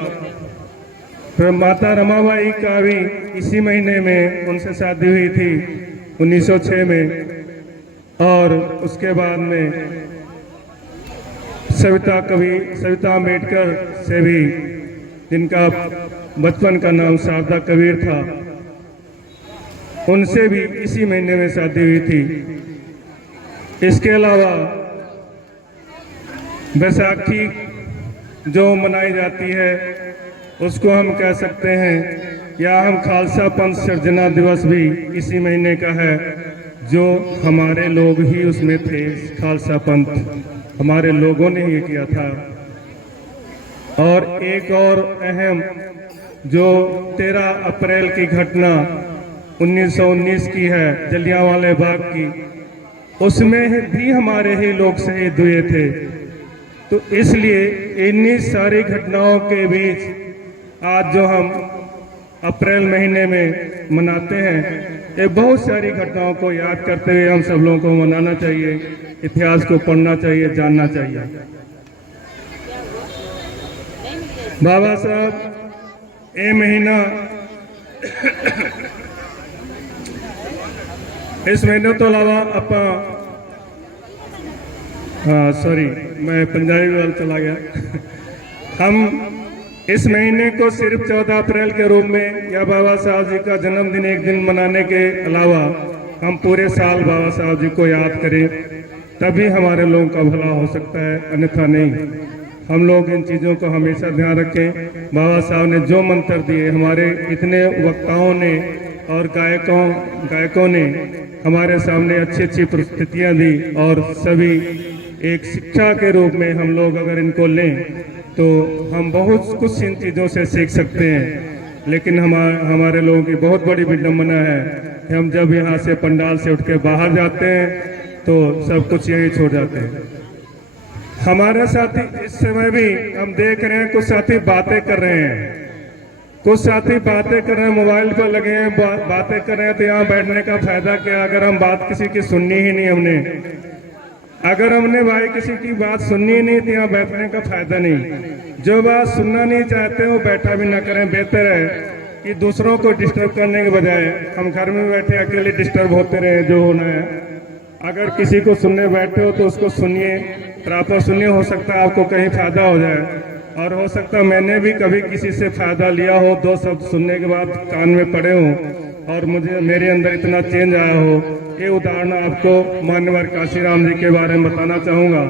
फिर माता रमाबाई का भी इसी महीने में उनसे शादी हुई थी 1906 में। और उसके बाद में सविता अम्बेडकर से भी, जिनका बचपन का नाम शारदा कबीर था, उनसे भी इसी महीने में शादी हुई थी। इसके अलावा बैसाखी जो मनाई जाती है उसको हम कह सकते हैं, या हम खालसा पंथ सिरजना दिवस भी इसी महीने का है, जो हमारे लोग ही उसमें थे। खालसा पंथ हमारे लोगों ने ही किया था। और एक और अहम जो 13 अप्रैल की घटना 1919 की है, जलियांवाला बाग की, उसमें भी हमारे ही लोग शहीद हुए थे। तो इसलिए इन्हीं सारी घटनाओं के बीच आज जो हम अप्रैल महीने में मनाते हैं, ये बहुत सारी घटनाओं को याद करते हुए हम सब लोगों को मनाना चाहिए, इतिहास को पढ़ना चाहिए, जानना चाहिए। बाबा साहब ये महीना इस महीने तो अलावा अपा सॉरी मैं पंजाबी वाल चला गया। हम इस महीने को सिर्फ 14 अप्रैल के रूप में या बाबा साहब जी का जन्मदिन एक दिन मनाने के अलावा हम पूरे साल बाबा साहब जी को याद करें, तभी हमारे लोगों का भला हो सकता है, अन्यथा नहीं। हम लोग इन चीज़ों को हमेशा ध्यान रखें। बाबा साहब ने जो मंत्र दिए, हमारे इतने वक्ताओं ने और गायकों ने हमारे सामने अच्छी अच्छी परिस्थितियाँ दी, और सभी एक शिक्षा के रूप में हम लोग अगर इनको लें तो हम बहुत कुछ इन चीज़ों से सीख सकते हैं। लेकिन हमारे लोगों की बहुत बड़ी विडम्बना है कि हम जब यहाँ से पंडाल से उठ के बाहर जाते हैं तो सब कुछ यही छोड़ जाते हैं। हमारे साथी इस समय भी हम देख रहे हैं, कुछ साथी बातें कर रहे हैं, कुछ साथी बातें कर रहे हैं, मोबाइल पर लगे हैं, बातें कर रहे हैं। तो यहाँ बैठने का फायदा क्या, अगर हम बात किसी की सुननी ही नहीं हमने, अगर हमने भाई किसी की बात सुननी नहीं तो यहाँ बैठने का फायदा नहीं। जो बात सुनना नहीं चाहते वो बैठा भी ना करें। बेहतर है कि दूसरों को डिस्टर्ब करने के बजाय हम घर में बैठे अकेले डिस्टर्ब होते रहे, जो होना है। अगर किसी को सुनने बैठे हो तो उसको सुनिए, प्रॉपर सुनिए। हो सकता है आपको कहीं फायदा हो जाए, और हो सकता है मैंने भी कभी किसी से फायदा लिया हो, 2 शब्द सुनने के बाद कान में पड़े हो और मुझे मेरे अंदर इतना चेंज आया हो। ये उदाहरण आपको मान्यवर काशीराम जी के बारे में बताना चाहूँगा।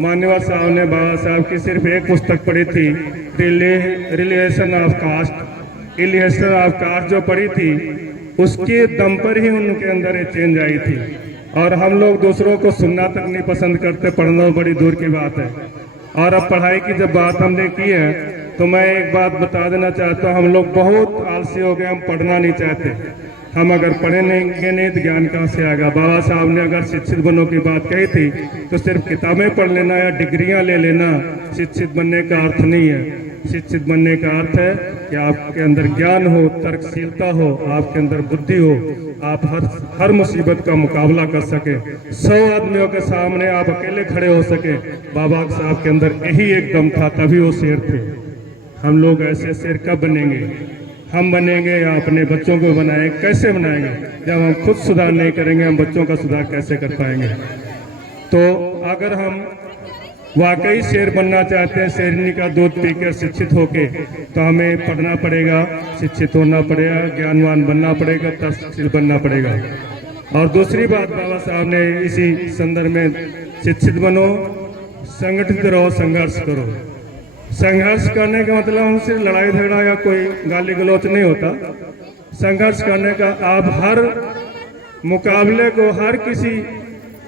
मान्यवर साहब ने बाबा साहब की सिर्फ एक पुस्तक पढ़ी थी, रिलेशन ऑफ कास्ट जो पढ़ी थी, उसके दम पर ही उनके अंदर ये चेंज आई थी। और हम लोग दूसरों को सुनना तक नहीं पसंद करते, पढ़ना बड़ी दूर की बात है। और अब पढ़ाई की जब बात हमने की है तो मैं एक बात बता देना चाहता हूँ, हम लोग बहुत आलसी हो गए, हम पढ़ना नहीं चाहते। हम अगर पढ़ेंगे नहीं तो ज्ञान कहाँ से आएगा। बाबा साहब ने अगर शिक्षित बनने की बात कही थी तो सिर्फ किताबें पढ़ लेना या डिग्रियां ले लेना शिक्षित बनने का अर्थ नहीं है। शिक्षित बनने का अर्थ है कि आपके अंदर ज्ञान हो, तर्कशीलता हो, आपके अंदर बुद्धि हो, आप हर मुसीबत का मुकाबला कर सके। 100 आदमियों के सामने आप अकेले खड़े हो सके। बाबा साहब के अंदर यही एक दम था, तभी वो शेर थे। हम लोग ऐसे शेर कब बनेंगे? हम बनेंगे या अपने बच्चों को बनाएंगे? कैसे बनाएंगे? जब हम खुद सुधार नहीं करेंगे, हम बच्चों का सुधार कैसे कर पाएंगे? तो अगर हम वाकई शेर बनना चाहते हैं, शेरनी का दूध पीकर शिक्षित होके, तो हमें पढ़ना पड़ेगा, शिक्षित होना पड़ेगा, ज्ञानवान बनना पड़ेगा, तर्कशील बनना पड़ेगा। और दूसरी बात बाबा साहब ने इसी संदर्भ में, शिक्षित बनो, संगठित रहो, संघर्ष करो। संघर्ष करने का मतलब हमसे लड़ाई झगड़ा या कोई गाली गलौच नहीं होता। संघर्ष करने का आप हर मुकाबले को, हर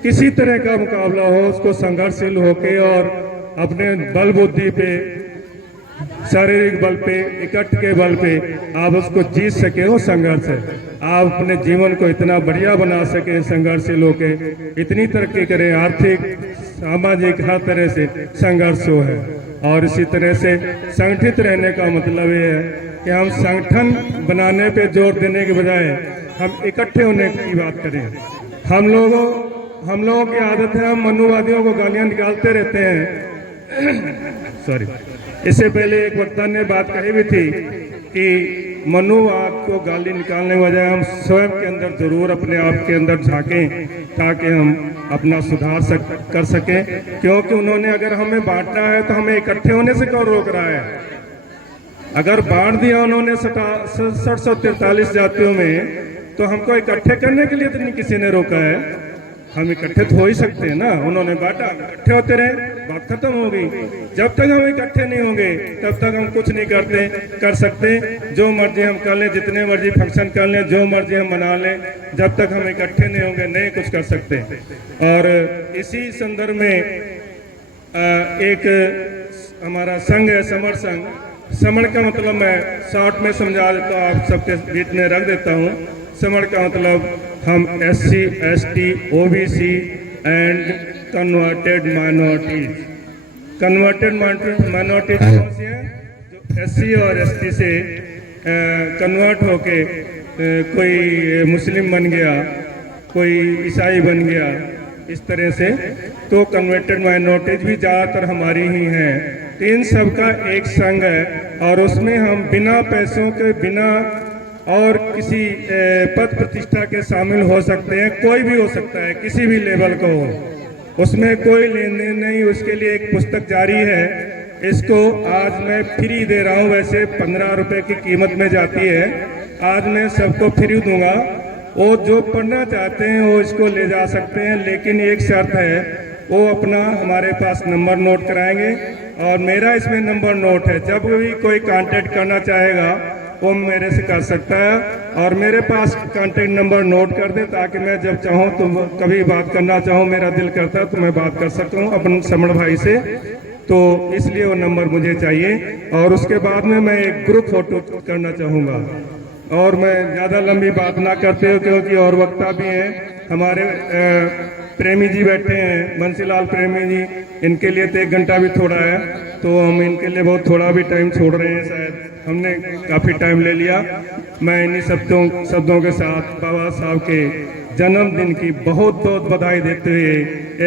किसी तरह का मुकाबला हो, उसको संघर्षशील होके और अपने बल बुद्धि पे, शारीरिक बल पे, इकट्ठ के बल पे आप उसको जीत सके, वो संघर्ष है। आप अपने जीवन को इतना बढ़िया बना सके संघर्षशील होके, इतनी तरक्की करें, आर्थिक सामाजिक हर तरह से संघर्ष हो है। और इसी तरह से संगठित रहने का मतलब ये है कि हम संगठन बनाने पे जोर देने के बजाय हम इकट्ठे होने की बात करें। हम लोगों की आदत है, हम मनुवादियों को गालियां निकालते रहते हैं। सॉरी, इससे पहले एक वक्ता ने बात कही भी थी कि मनुवाद को गाली निकालने के बजाय हम स्वयं के अंदर जरूर अपने आप के अंदर झांकें, ताकि हम अपना सुधार कर सकें। क्योंकि उन्होंने अगर हमें बांटना है तो हमें इकट्ठे होने से कौन रोक रहा है? अगर बांट दिया उन्होंने 643 जातियों में, तो हमको इकट्ठे करने के लिए तो नहीं किसी ने रोका है। हम इकट्ठे तो हो ही सकते हैं ना। उन्होंने बांटा, इकट्ठे होते रहे, बात खत्म हो गई। जब तक हम इकट्ठे नहीं होंगे तब तक हम कुछ नहीं कर सकते। जो मर्जी हम कर लें, जितने मर्जी फंक्शन कर लें, जो मर्जी हम मना लें, जब तक हम इकट्ठे नहीं होंगे नहीं कुछ कर सकते। और इसी संदर्भ में एक हमारा संघ है, समर संघ। समर का मतलब मैं शॉर्ट में समझा देता हूँ, आप सबके बीच में रख देता हूँ। समर का मतलब हम SC, ST, OBC and converted minorities. Converted minorities कौन सी है? जो SC और ST से कन्वर्ट होके कोई मुस्लिम बन गया, कोई ईसाई बन गया, इस तरह से। तो कन्वर्टेड माइनॉरिटीज भी ज़्यादातर हमारी ही हैं। तो इन सब का एक संघ है और उसमें हम बिना पैसों के, बिना और किसी पद प्रतिष्ठा के शामिल हो सकते हैं। कोई भी हो सकता है, किसी भी लेवल का हो, उसमें कोई लेन देन नहीं। उसके लिए एक पुस्तक जारी है, इसको आज मैं फ्री दे रहा हूँ। वैसे 15 रुपए की कीमत में जाती है, आज मैं सबको फ्री दूंगा। वो जो पढ़ना चाहते हैं वो इसको ले जा सकते हैं, लेकिन एक शर्त है, वो अपना हमारे पास नंबर नोट कराएंगे और मेरा इसमें नंबर नोट है। जब भी कोई कांटेक्ट करना चाहेगा वो मेरे से कर सकता है और मेरे पास कांटेक्ट नंबर नोट कर दे, ताकि मैं जब चाहूँ तो कभी बात करना चाहूँ, मेरा दिल करता है तो मैं बात कर सकता हूँ अपने समण भाई से। तो इसलिए वो नंबर मुझे चाहिए। और उसके बाद में मैं एक ग्रुप फोटो करना चाहूँगा। और मैं ज़्यादा लंबी बात ना करते हो, क्योंकि और वक्ता भी हैं हमारे प्रेमी जी बैठे हैं, बंसीलाल प्रेमी जी, इनके लिए तो 1 घंटा भी थोड़ा है, तो हम इनके लिए बहुत थोड़ा भी टाइम छोड़ रहे हैं। शायद हमने काफ़ी टाइम ले लिया। मैं इन्हीं शब्दों के साथ बाबा साहब के जन्मदिन की बहुत बहुत बधाई देते हुए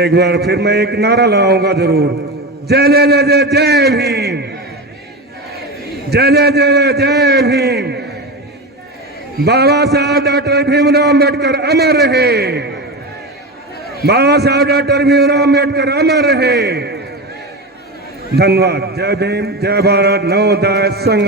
एक बार फिर मैं एक नारा लगाऊंगा जरूर, जय जय जय जय जय भीम, जय जय जय जय जय भीम। बाबा साहब डॉक्टर भीमराव अम्बेडकर अमर रहे, बाबा साहब डॉक्टर भीमराव अम्बेडकर अमर रहे। धन्यवाद। जय भीम, जय भारत, नवोदय संघ।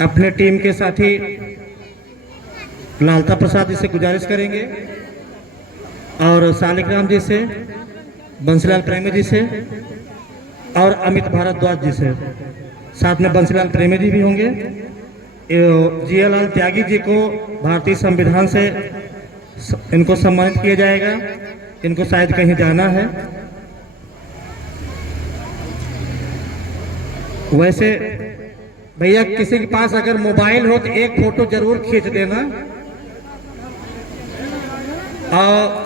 अपने टीम के साथी लालता प्रसाद जी से गुजारिश करेंगे और शालिग्राम जी से, बंसीलाल प्रेमी जी से और अमित भारद्वाज जी से। साथ में बंसीलाल प्रेमी जी भी होंगे। जियालाल त्यागी जी को भारतीय संविधान से इनको सम्मानित किया जाएगा। इनको शायद कहीं जाना है। वैसे भैया किसी के पास अगर मोबाइल हो तो एक फोटो जरूर खींच देना। और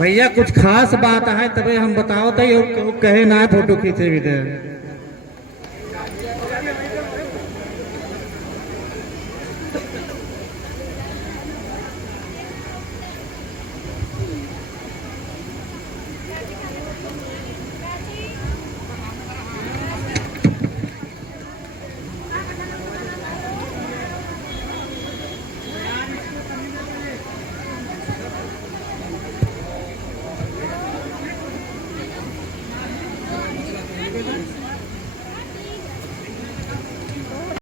भैया कुछ खास बात है तभी हम बताओ तो कहे ना फोटो खींचे भी दे।